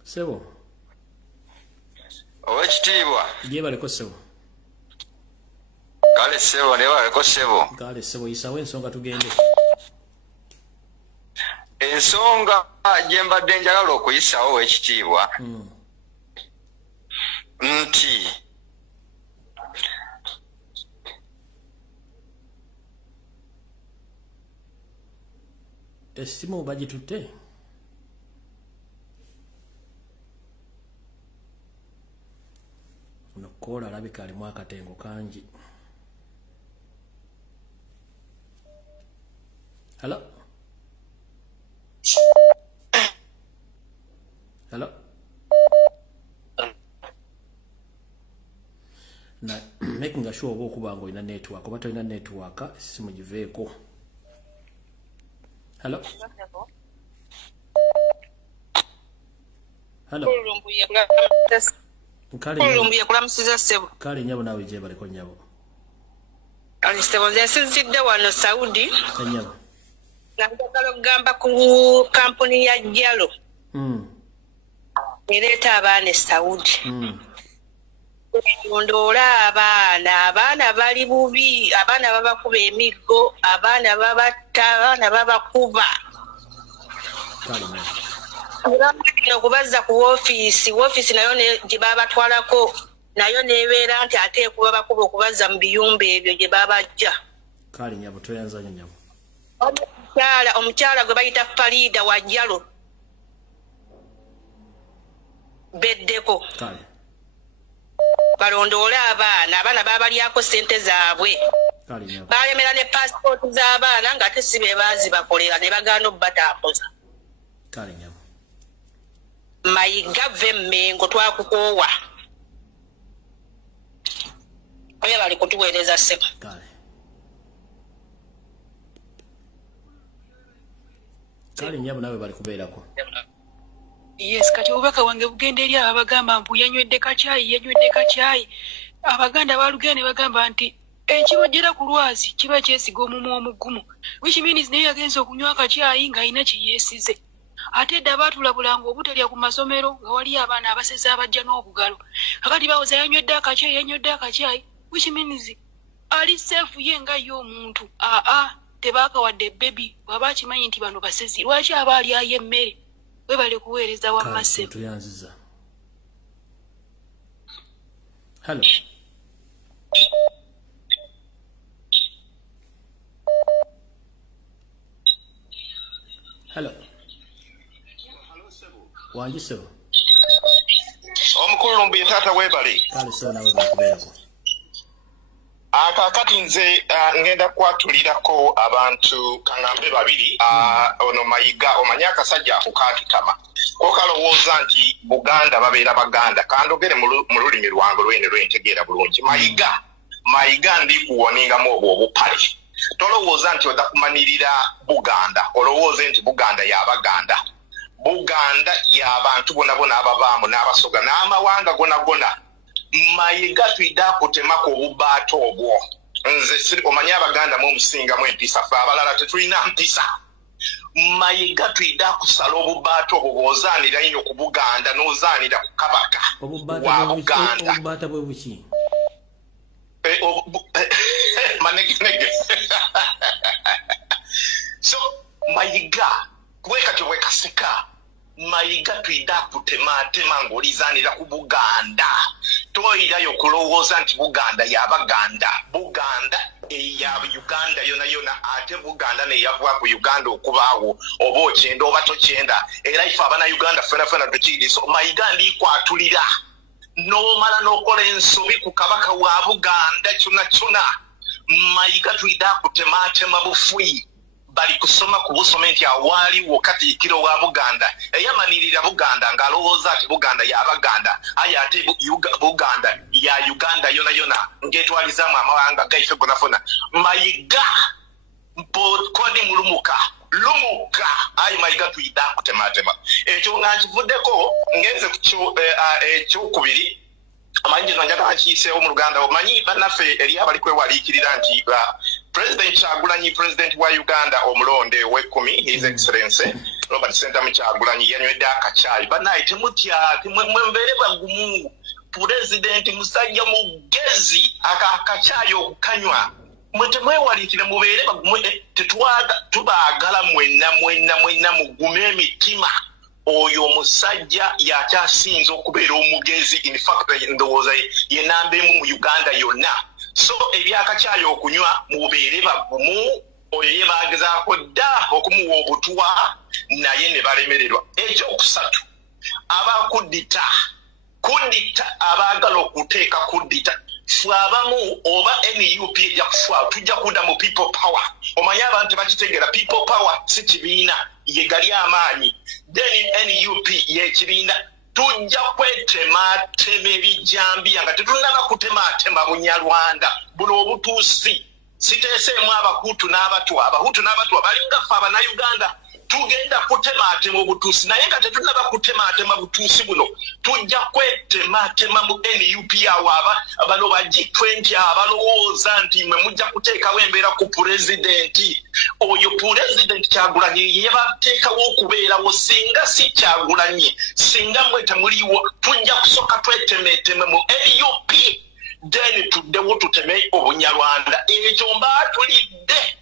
Sebo. Owekitiibwa. Yebaleko sebo. Kale sebo nebaleko sebo. Kale sebo isawe ensonga tugende. Ensonga gye mbadde njagala okuyisawo owekitiibwa. Nti esimu bagitutte. Nokola alabika alimu akatengo kangi. Hello? Hello? Na making sure okuba ngo ina network oba toina network simu giveeko. Hello? Hello? Lumbuye kulamusiza sebo. Kale nyabo nawe je baliko nyabo. Ali sebo yasizidde wano Saudi. Nyabo. Nagala kugamba ku kampuni ya Jalo. Ereta abaana Saudi. Ndoola abaana bali bubi, abaana babakuba emiggo, abaana babatta, abaana babakuba. Okubaza ku woofiisi nayo gye babatwalako nayo nebeera nti ate kuba bakuba okubaza mu biyumba ebyo gye babajja. Kale nyabo toyanza nyabo. Omukyala gwe bayita Farida wa Jalo beddeko. Kale. Balondoole abaana babalyako ssente zaabwe. Kale nyabo. Balemera ne passport z'abaana nga ate si be baazibakolera ne bagaana obbatambuza. Kale nyabo. Mayiga Vemmengo twakukoowa. Oya bali kutuweereza ssebo. Kale. Kale nyabo nawe bali kubeerako. Yes, kati obubaka wange bugenda eri abagamba mbu yanywedde kacaayi. Abaganda balugenda ne bagamba nti ekibojjera ku lwazi kiba kyesiga omumwa omugumu. Which means naye yagenza okunywa akacaayi ng'alina kye yeesize. Ate dda baatulabulanga obutalya ku masomero nga wali abaana abaseze abajja n'obugalo. Kakati bawoza yanywedde akacaayi. Which means ali seefu ye nga ye omuntu. Tebaakawadde bebi bw'aba akimanyi nti bano basezi. Lwaki aba alyayo emmere? We bali kuweereza wamma ssebo. Tuyanziza. Hello. Hello. Wanji sebo. Omukulu Lumbuye taata weebale. Kale sebo nawe bakubeerako. Kakati nze ngenda kwatulirako abantu kangambe babiri ono Mayiga omanyi akasajja akukaatutama ko kalowooza nti Buganda babeera Baganda kandogere mu lulimi lwange lwene lwentegeera bulungi. Mayiga ndi kuwoningamu obwo obupale. Tolowooza nti odda kumanirira Buganda olowooze nti Buganda y'Abaganda. Buganda y'abantu bonna ababaamu n'abasoga n'amawanga gonna. Mayiga twida kutemako obubaato obwo. Nze omanyi Abaganda mu musingamu empisa ffe abalala tetulina mpisa. Mayiga twida kusala obubaato obwo bw'ozaanira nnyo ku Buganda n'ozaanira ku Kabaka wa Buganda. Obubaata bwe buki? Manegenege. So Mayiga bwekaseka. Mayiga twida kutematema ng'olizaanira ku Buganda. Toyirayo kulowooza nti Buganda y'Abaganda. Buganda eya Uganda yona ate Buganda neyava ku Uganda okubaawo oba okyenda oba tokyenda era ife Abannayuganda ffena tukiri. So Mayiga ndikwatulira n'omala n'okola ensobi ku Kabaka wa Buganda kyonna. Mayiga twida kutematema bufwi. Bali kusoma ku busome nti awaaliwo Katikkiro wa Buganda eyamanirira Buganda ng'alowooza ati Buganda y'Abaganda aye ate Buganda ya Uganda yona ng'etwalizaamu amawanga gaife gonafona. Mayiga kodi mulumuka aye Mayiga tuyida kutematema. Ekyo nga nkivuddeko ngenze ku ekyokubiri amanyi kino njagala nkiyiseewo mu Luganda. Omanyi bannaffe eri abali kwewaliikirira nti President Kyagulanyi, President wa Uganda omulonde w'ekkumi, His Excellency Robert Sentamu Kyagulanyi yanywedde akacaayi. Banaye temutya, mwebeere bagumu. President musajja mugezi akacaayi okukanywa. Mwetemwewalikire mubeere bagumu. Tubaagala mwenna mugume emitima. Oyo omusajja yakyasinza okubeera omugezi. In fact, ndowooza ye namba emu mu Uganda yonna. So ebyakacaayi okunywa mubeere bagumu. Oyo ye baagezaako dda okumuwa obutwa naye ne balemererwa. Ekyokusatu, abakudita abaagala okuteeka kudita ffe abamu oba NUP ejja kufa tujja kudda mu people power. Omanyi abantu bakitegeera people power si kibiina ye gali amaanyi. Then NUP ye kibiina tujja kwetemaatema ebijambiya nga tetunnaba kutemaatema Bunyarwanda buno obutuusi. Siteeseemu Abahutu n'Abatwa balinga ffe Abannayuganda tugenda kutemaatema obutuusi naye nga tetunnaba kutemaatema butuusi buno tujja kwetemaatema mu NUP awo bano ba G20 abalowooza nti mwe mujja kuteekawo embeera ku pulezidenti. Oyo pulezidenti Kyagulanyi ye bateekawo okubeerawo singa si Kyagulanyi singa mwe temuliiwo tujja kusooka twetemeeteme mu NUP then tuddewo tuteme Obunyarwanda. Ekyo mbaatulidde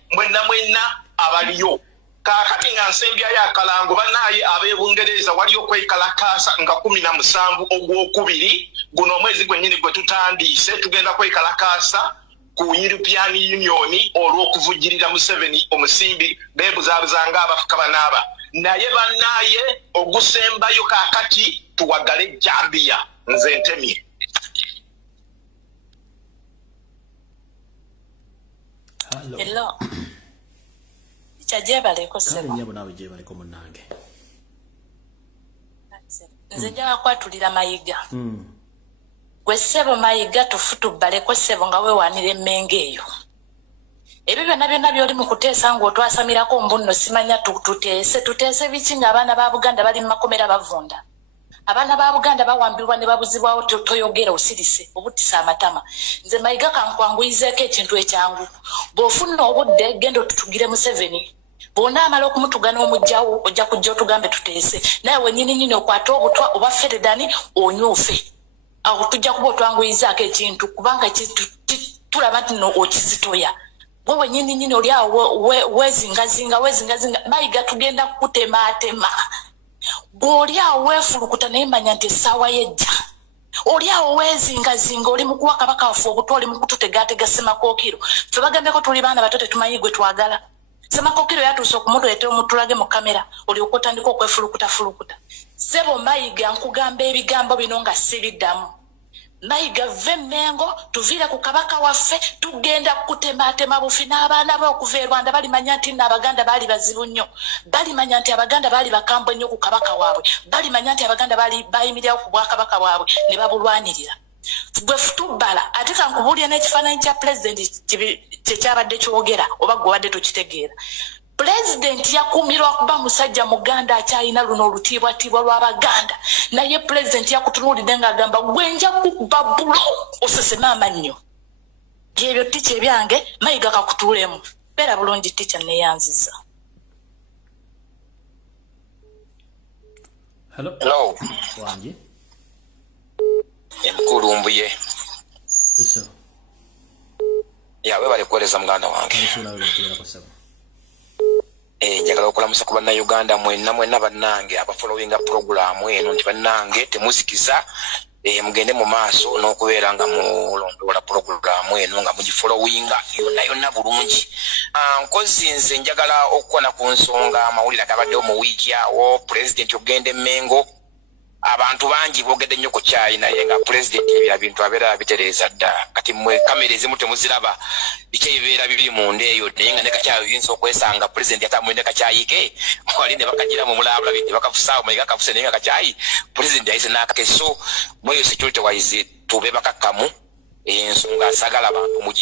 mwenna abaliyo. Kaakati nga nsembyayo akalango bannaaye ab'Ebungereza wali okwekalakasa nga 17 Ogwokubiri guno omwezi gwennyini gwe tutandiise tugenda kwekalakasa ku European Union olw'okuvujjirira Museveni omusimbi beebuzaabuzanga abafuka banaaba. Naye bannaaye ogusembayo kaakati tuwagale Jambiya. Nze ntemye. Hello. Chajebaleko sebo. Kale nyabo nawe jebaleko munange. Nze njagala kwatulira Mayiga. Gwe sebo Mayiga tufutubaleko sebo nga weewaanira emmenge eyo. Ebyo byonna byoli mu kuteesa ng'otwasamirako mbunno simanya tuteese biki ng'abaana ba Buganda bali mu makomera bavunda. Abaana ba Buganda bawambirwa ne babuzibwawo toyogera osirise obutisa amatama. Nze Mayiga kankwanguyizeeko ekintu ekyangu. Bw'ofuna obudde genda otutugire Museveni. Bw'ona amala okumutugana omujjawo ojja kujja otugambe tuteese. Naye wennyini okwata obutwa oba Feredani onyuufe. Awo tujja kuba otwanguyizaako ekintu kubanga tulaba nti no okizitoya. Gwe wennyini oli awo weezingazinga. Mayiga tugenda kutemaatema. Bw'oli awo weefulukuta naye manya nti essaawa yejja. Oli awo weezingazinga oli mu kuwa kabaka waffe obutwa oli mu kututegaatega Semakookiro. Ffe bagambeko tuli baana bato tetumanyi gwe twagala. Semakookiro yatuuse okumuleetera omutulage mu kamera olyoka otandika okwefulukutafulukuta. Ssebo Mayiga nkugamba ebigambo bino nga sibiddamu. Mayiga ve Mengo tuviire ku kabaka waffe tugenda kutemaatema bufi n'abaana be okuva e Rwanda balimanya nti n'Abaganda baali bazibu nnyo. Balimanya nti Abaganda baali bakambwe nnyo ku kabaka waabwe. Balimanya nti Abaganda baali bayimirirawo ku bwakabaka waabwe ne babulwanirira. Bwe futubala ate kankubuulira n'ekifaananyi kya pulezidenti kyekyabadde kyogera oba gwe obadde tokitegeera. Pulezidenti yakuumirwa kuba musajja Muganda akyalina luno olutiibwatiibwa lw'Abaganda. Naye pulezidenti yakutunuulidde ng'agamba gwe nja kukuba bulo oseseme amannyo. Gyebyo tica ebyange Mayiga kakutuulemu. Beera bulungi tica neeyanziza. Hello. Wangi. Emukulu Lumbuye. Eso. Yawe bali kukoleza muganda wange. Alisula wali kukolera kusaba. Njagala okulamusa ku bannayuganda mwenna bannange abafollowinga program eno nti bannange temuzikiza mugende mu maaso n'okubeera nga mulondoola program eno nga mugifollowinga yonna bulungi. Nkozi nze njagala okukona ku nsonga amawulire agabaddewo mu wiiki awo pulezidenti okugenda Mengo. Abantu bangi boogedde nnyo ku kyayi naye nga pulezidenti ebira bintu abeera abitereeza dda. Kati mmwe kamera ezimu temuziraba biki ebibeera bibiri munda eyo naye nga ne kakyayi oyinza okwesanga pulezidenti yatamwine kakyayi ke wali ne bakagira mu mulabula binti bakafusaawo Mayiga akafuse naye nga kakyayi pulezidenti yayise n'akakeso mweyo security wise tube bakakkamu ensonga asagala abantu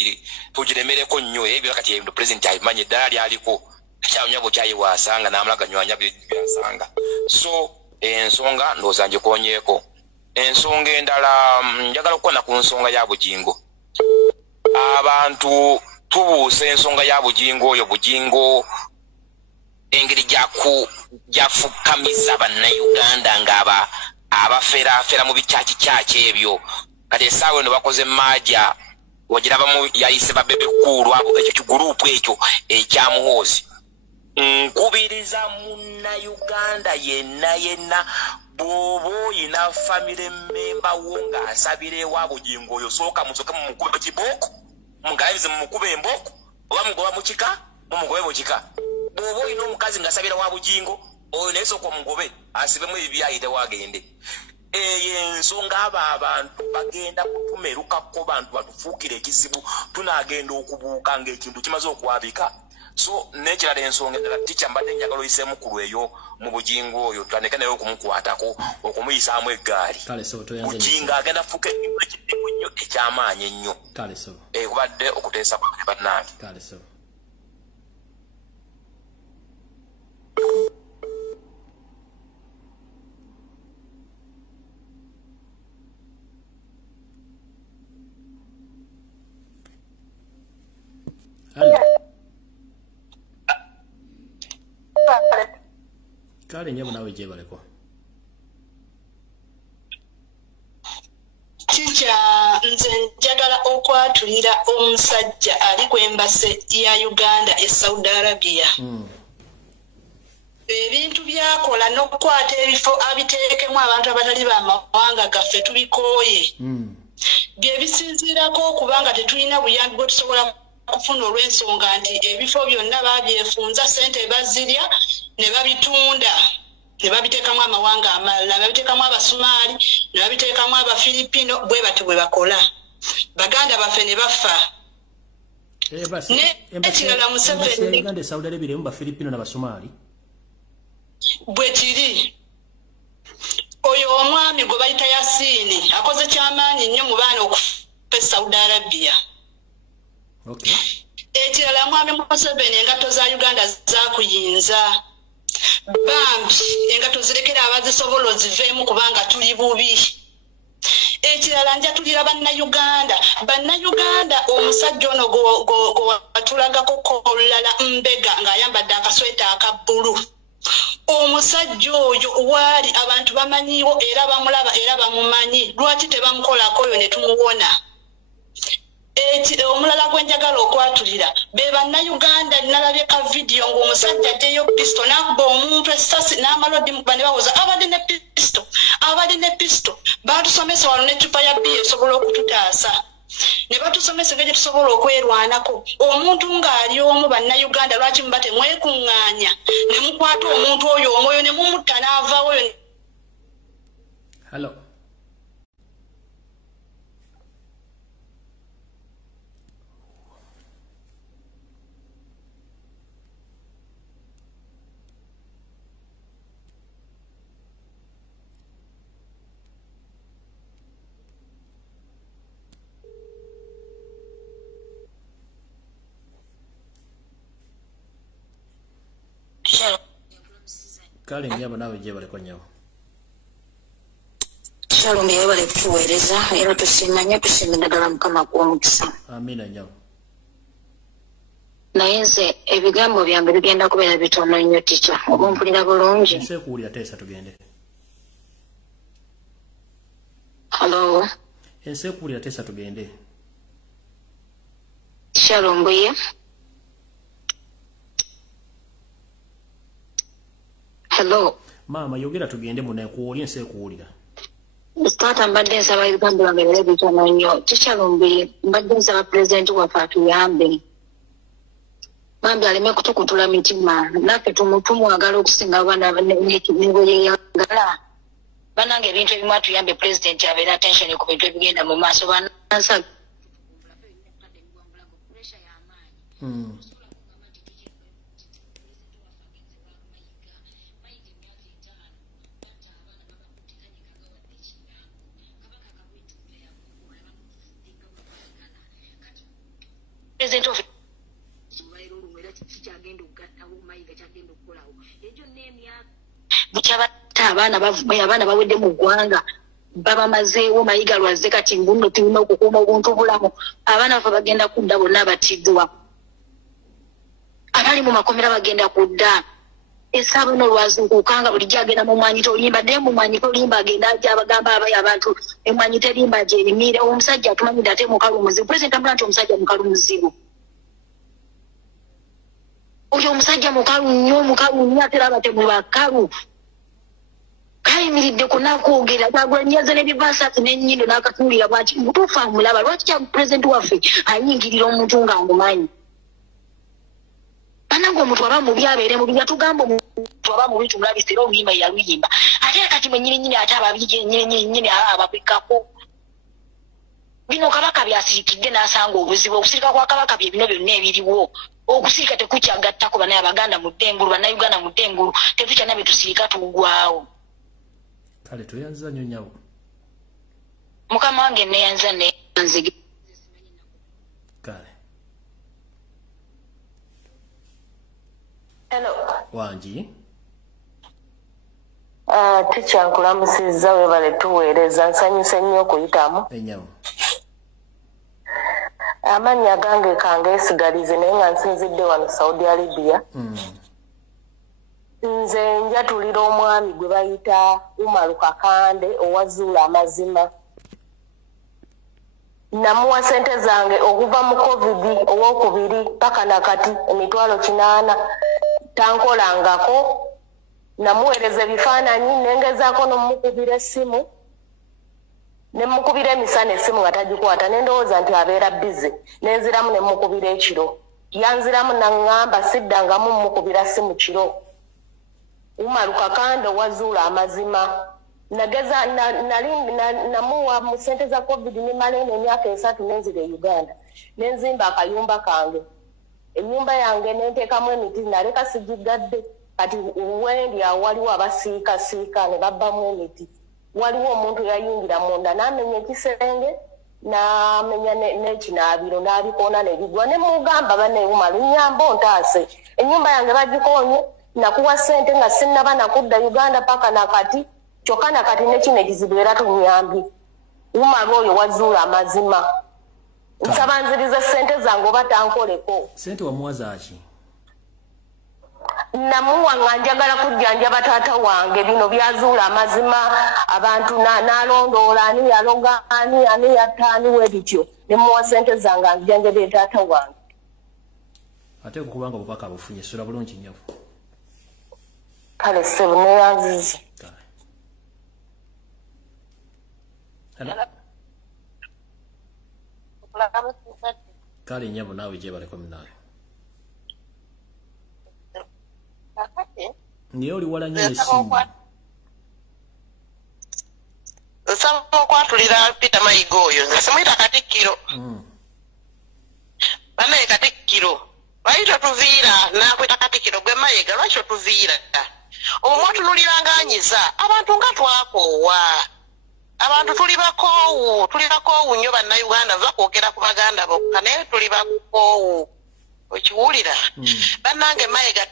tugiremereko nnyo ebyo kati ebintu pulezidenti abimanye eddala lyaliko akyawunyabo kyayiwaasanga n'amulaganywanya byasanga. So ensonga ndowooza ngikonyeeko. Ensonga endala njagala okukona ku nsonga ya bugingo. Abantu tubuuse ensonga ya bujingo oyo bujingo engeri gyafukamiza bannayuganda ng'aba abafera mu bikyaki ebyo kati essaawa eno bakoze maaja ogirabamu yayise babebe kulu abo ekyo kigurupu ekyo ekyamuhoozi nkubiriza munnayuganda yenna bw'oba oyina famire memba wo ng'asabira ewa bujingo oyo sooka musoke mumukube kibooko mugalabize mumukube embooko oba mugoba mukika mumugobe mukika bw'oba oyina omukazi ng'asabira wa bujingo oyo naye sooka omugobe asibemu ebibyayite wagende eyo ensonga abo abantu bagenda kutumerukako bantu batufuukira ekizibu tunagenda okubuuka ng'ekintu kimaze okwabika so nekirala ensonga endala ticha mbadde njagala oyiseemu kulu eyo mu bujingo oyo tutandike naye okumukwatako okumuyisaamu eggaali bujinga agenda fuuka ekintu ekiddimu nnyo ekyamaanyi ennyo kubadde okuteesa kwabwe bannange kale nyabo nawe gyebaleko Chicha nze njagala okwatulira omusajja ali ku embase ya Uganda e Saudi Arabia ebintu byakola n'okukwata ebifo abiteekemu abantu abatali b'amawanga gaffe tubikooye bye bisinziirako okubanga tetulina buyambi bwe tusobola kufuna olw'ensonga nti ebifo byonna babyefunza sente bazirya ne babitunda ne babiteekamu amawanga amalala babiteekamu abasumaali ne babiteekamu abafilipino bwe bati bwe bakola baganda baffe ne bafa ekirala Museveni Uganda Saudi Arabia mu bafilipino n'abasumaali bwe kiri oyo omwami gwe bayita Yasini akoze kyamaanyi nnyo mu baana okufa Saudi Arabia ekirala mwami Museveni engato za Uganda zakuyinza bambi engato zirekera abazisobola oziveemu kubanga tuli bubi ekirala njatulira bannayuganda omusajja ono watulagako kolala mbega ng'ayambadde akasweta akabbulu omusajja oyo waali abantu bamanyiwo era bamulaba era bamumanyi lwaki tebamukolako oyo ne tumuwona omulala gwe njagala okwatulira be bannayuganda nalabye ka vidiyo ng'omusajja addeyo pisto n'akuba omuntu essasi n'amalodi mukuba ne bawoza abadde ne pisto batusomesa wano n'eccupa ya bbiya esobola okututaasa ne batusomesa engeri gye tusobola okwerwanako omuntu ng'ali omu bannayuganda lwaki muba temwekuŋŋaanya ne mukwata omuntu oyo omwoyo ne mumutta n'avaawo oyo kale nyabo nawe gyebaleko nyabo Shalom yebale kutuweereza era tusiimanye tusiimira ddala Mukama gw'omukisa. Amina nyabo. Naye nze ebigambo byange bigenda kubeera bitono nnyo tica oba mpulira bulungi. Nse kuwulira teesa tugende. Hello. Nse kuwulira teesa tugende. Shalom buye. Hello. Mama yogera tugende muna kuwulira nse kuwulira. Stata mbadde nsaba ebigambo byange bibeere bitono nnyo. Shalom buye mbadde nsaba pulezidenti waffe atuyambe. Bambi aleme kutukutula mitima naffe tumwagala okusinga abaana nebweyeyagala banange ebintu ebimu atuyambe pulezidenti abeera attention ku bintu ebigenda mu maaso banansa President of abaana bawedde mu ggwanga babamazeewo mayiga lwazze kati mbuno tulina okukuuma obuntu bulamu abaana baffe bagenda kudda bonna abatiddwa abali mu makomera bagenda kudda esabu no lwazungukanga buli jagenda mu mwanyi tolimba de mu mwanyi tolimba agenda abagamba abantu emwanyi telimba je erimire omusajja atumanyi ate mukalu muzibu president Ambulance omusajja mukalu muzibu oyo omusajja mukalu nnyo atera abatemu bakalu kayimiridde kunakwogera bagwanyaza n'ebivasati n'ennyindo n'akatuulira bwaki mutuufu amulaba lwaki kya president waffe ayingirira omuntu ng'amumanyi banange omuntu aba mubi abeere mubi yatugamba omuntu aba mubi tumulabise era oluyimba yaluyimba ate kati mwe nnyini ate ababiri nnyini abakwikako bino kabaka byasirikidde n'asanga obuzibu okusirika kwa kabaka bye bino byonna ebiriwo okusirika tekukyagattako banaye abaganda mu ddengulu bannayuganda mu ddengulu tetukyana bye tusirika tugwawo kale toyanza nnyo nyawo mukama wange neyanza neyanzige kale hello wangi tukyankulamusizza webale tuweereza nsanyuse nnyo okuyitamu enyawo amannya gange kangeesigalize naye nga nsinzidde wano Saudi Arabia nze njatulira omwami gwe bayita Umaru Kakande owazuula amazima namuwa sente zange okuva mu covid owokubiri paka nakati $800 tankolangako namuweereza ebifaananyi nengezaako nomukubira essimu nemukubira emisana essimu nga tagikwata nendowooza nti abeera bize nenziramu nemukubira ekiro yanziramu naŋŋamba siddangamu mukubira ssimu kiro Umaru Kakande owazuula amazima nageza namuwa mu sente za covid nimala eno emyaka 3 nenzira e Uganda nenzimba akayumba kange ennyumba yange nenteekamu emiti naleka sigigadde kati wendi waliwo abasiikasiika ne babbamu emiti waliwo omuntu yayingira munda n'amenya ekisenge n'amenya n'ekinaabiro n'abikoona nebigwa ne mugamba banne Umaru nnyamba ontaase ennyumba yange bagikonye nakuwa sente nga sinnaba nakudda Uganda paka nakati kyokka nakati nekino ekizibu era tunyambi Umaru oyo wazuula amazima nsaba nzirize sente zange oba tankoleko sente wamuwazaaki namuwa nga njagala kujjanjaba taata wange bino byazuula amazima abantu n'alondoola ani yaloga ani yatta ani webityo nemuwa sente zange anjjanjabire taata wange ate kubanga obubaka bufunye sula bulungi nnyo kale ssebo neyanzize kale nyabo naawe gyebaleko munaawe naye oli wala nnyo essimu nsaba okwatulira Peter Mayiga oyo nze simuyita Katikkiro banaye Katikkiro lwaki totuviira nakwita Katikkiro gwe Mayiga lwaki totuviira omwo tunuliranga anyiza abantu nga twakoowa abantu tuli bakoowu nnyo bannayuganda va kwogera ku baganda bokka naye tuli bakoowu okiwulira bannange Mayiga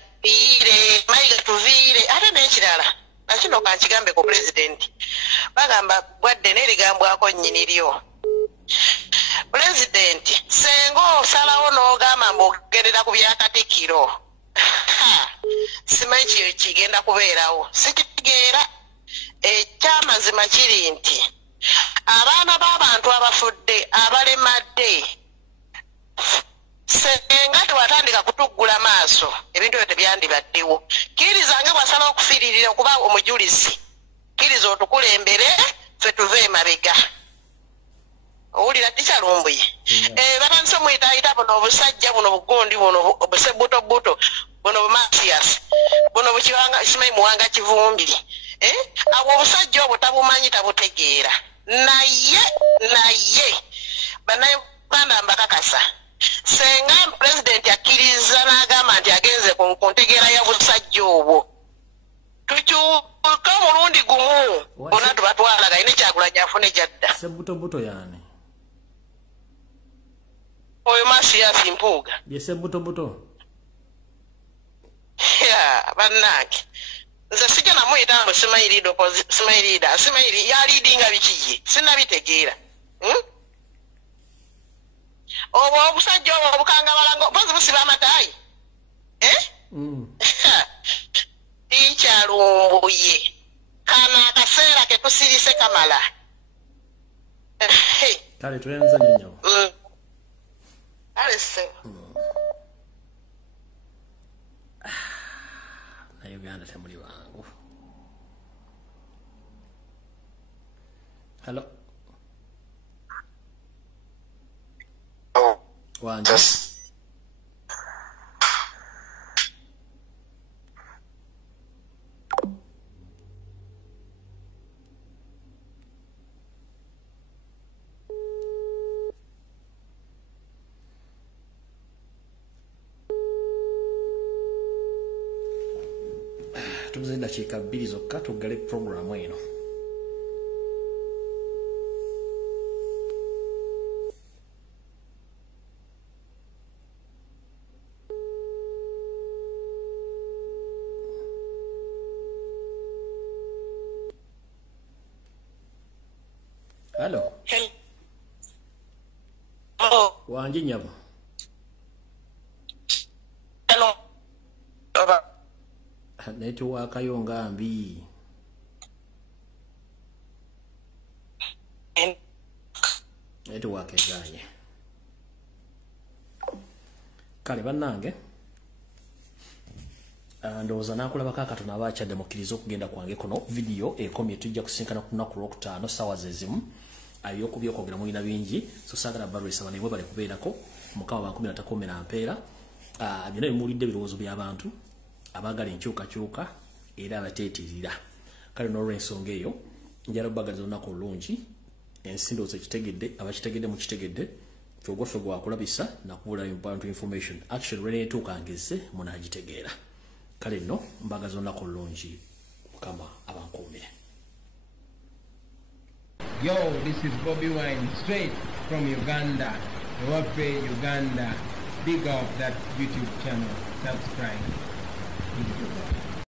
tuviire ate n'ekirala nakino kankigambe ku pulezidenti bagamba bwadde n'erigambwako nnyiniryo pulezidenti senga osalawo n'ogamba mbogerera ku bya Katikkiro simanyi kigenda kubeerawo sikitegeera ekyamazima kiri nti abaana b'abantu abafudde abalemadde senga tewatandika kutuggula maaso ebintu ebyo tebyandibaddewo kirizange bwasala okufiiririra okuba omujulizi kiriza otukulembere ffe tuve emabega owulira tikyalumbuye batandise omuyitaayita buno obusajja buno bugundi buno obusebutobuto buno bumasiyasi buno bukiwanga simanyi muwanga kivumbi abo obusajja obwo tabumanyi tabutegeera naye bannayuganda mbakakasa senga pulezidenti akkiriza n'agamba nti agenze ku ntegeera ya busajja obwo tukyuka omulundi gumu bonna tubatwalaga ine Kyagulanyi afune gyadda sebutobuto yaani oyo masiyasi mpuuga ye sebutobuto bannange nze sijja namuyita mbu simayirida yaliidinga bikiye sinnabitegeera obwo obusajja obwo obukangabalango mpozi busiba amataayi Ticha Lumbuye. Kana akaseera ke tusirise kamala. Kale tuyanza nnyo. Alese. Na Uganda temuli wangu. Hello. Wanja. Tubuze dakika 2 zokka tuggale programu eno. Hello. Hello. Wanji nyabo. Hello. Baba. Network yonga mbi. Network eganye. Kale bannange. Ndowooza nakulaba kaakatono abakyadde mukkiriza okugenda kwange kuno video ekomye tujja kusinkana ku lunaku lwokutaano ssaawa zezimu ay'okubya okwogera mulina bingi so saagala balwesa bano bale kubeerako mukama bankumi natakomera mpeera byonna bimuwulidde ebirowoozo by'abantu abaagala enkyukakyuka era abateetirira kale n'olw'ensonga eyo njala obbagaza olunaku olulungi ensi ndowooza kitegedde abakitegedde mukitegedde fe ogwaffe gwakulabisa nakubuula important information actually lweneetuuka ngeze munaagitegeera kale nno mbagaza olunaku olulungi mukama abankuumire. Yo, this is Bobby Wine, straight from Uganda. Ewaffe, Uganda. Big up that YouTube channel. Subscribe.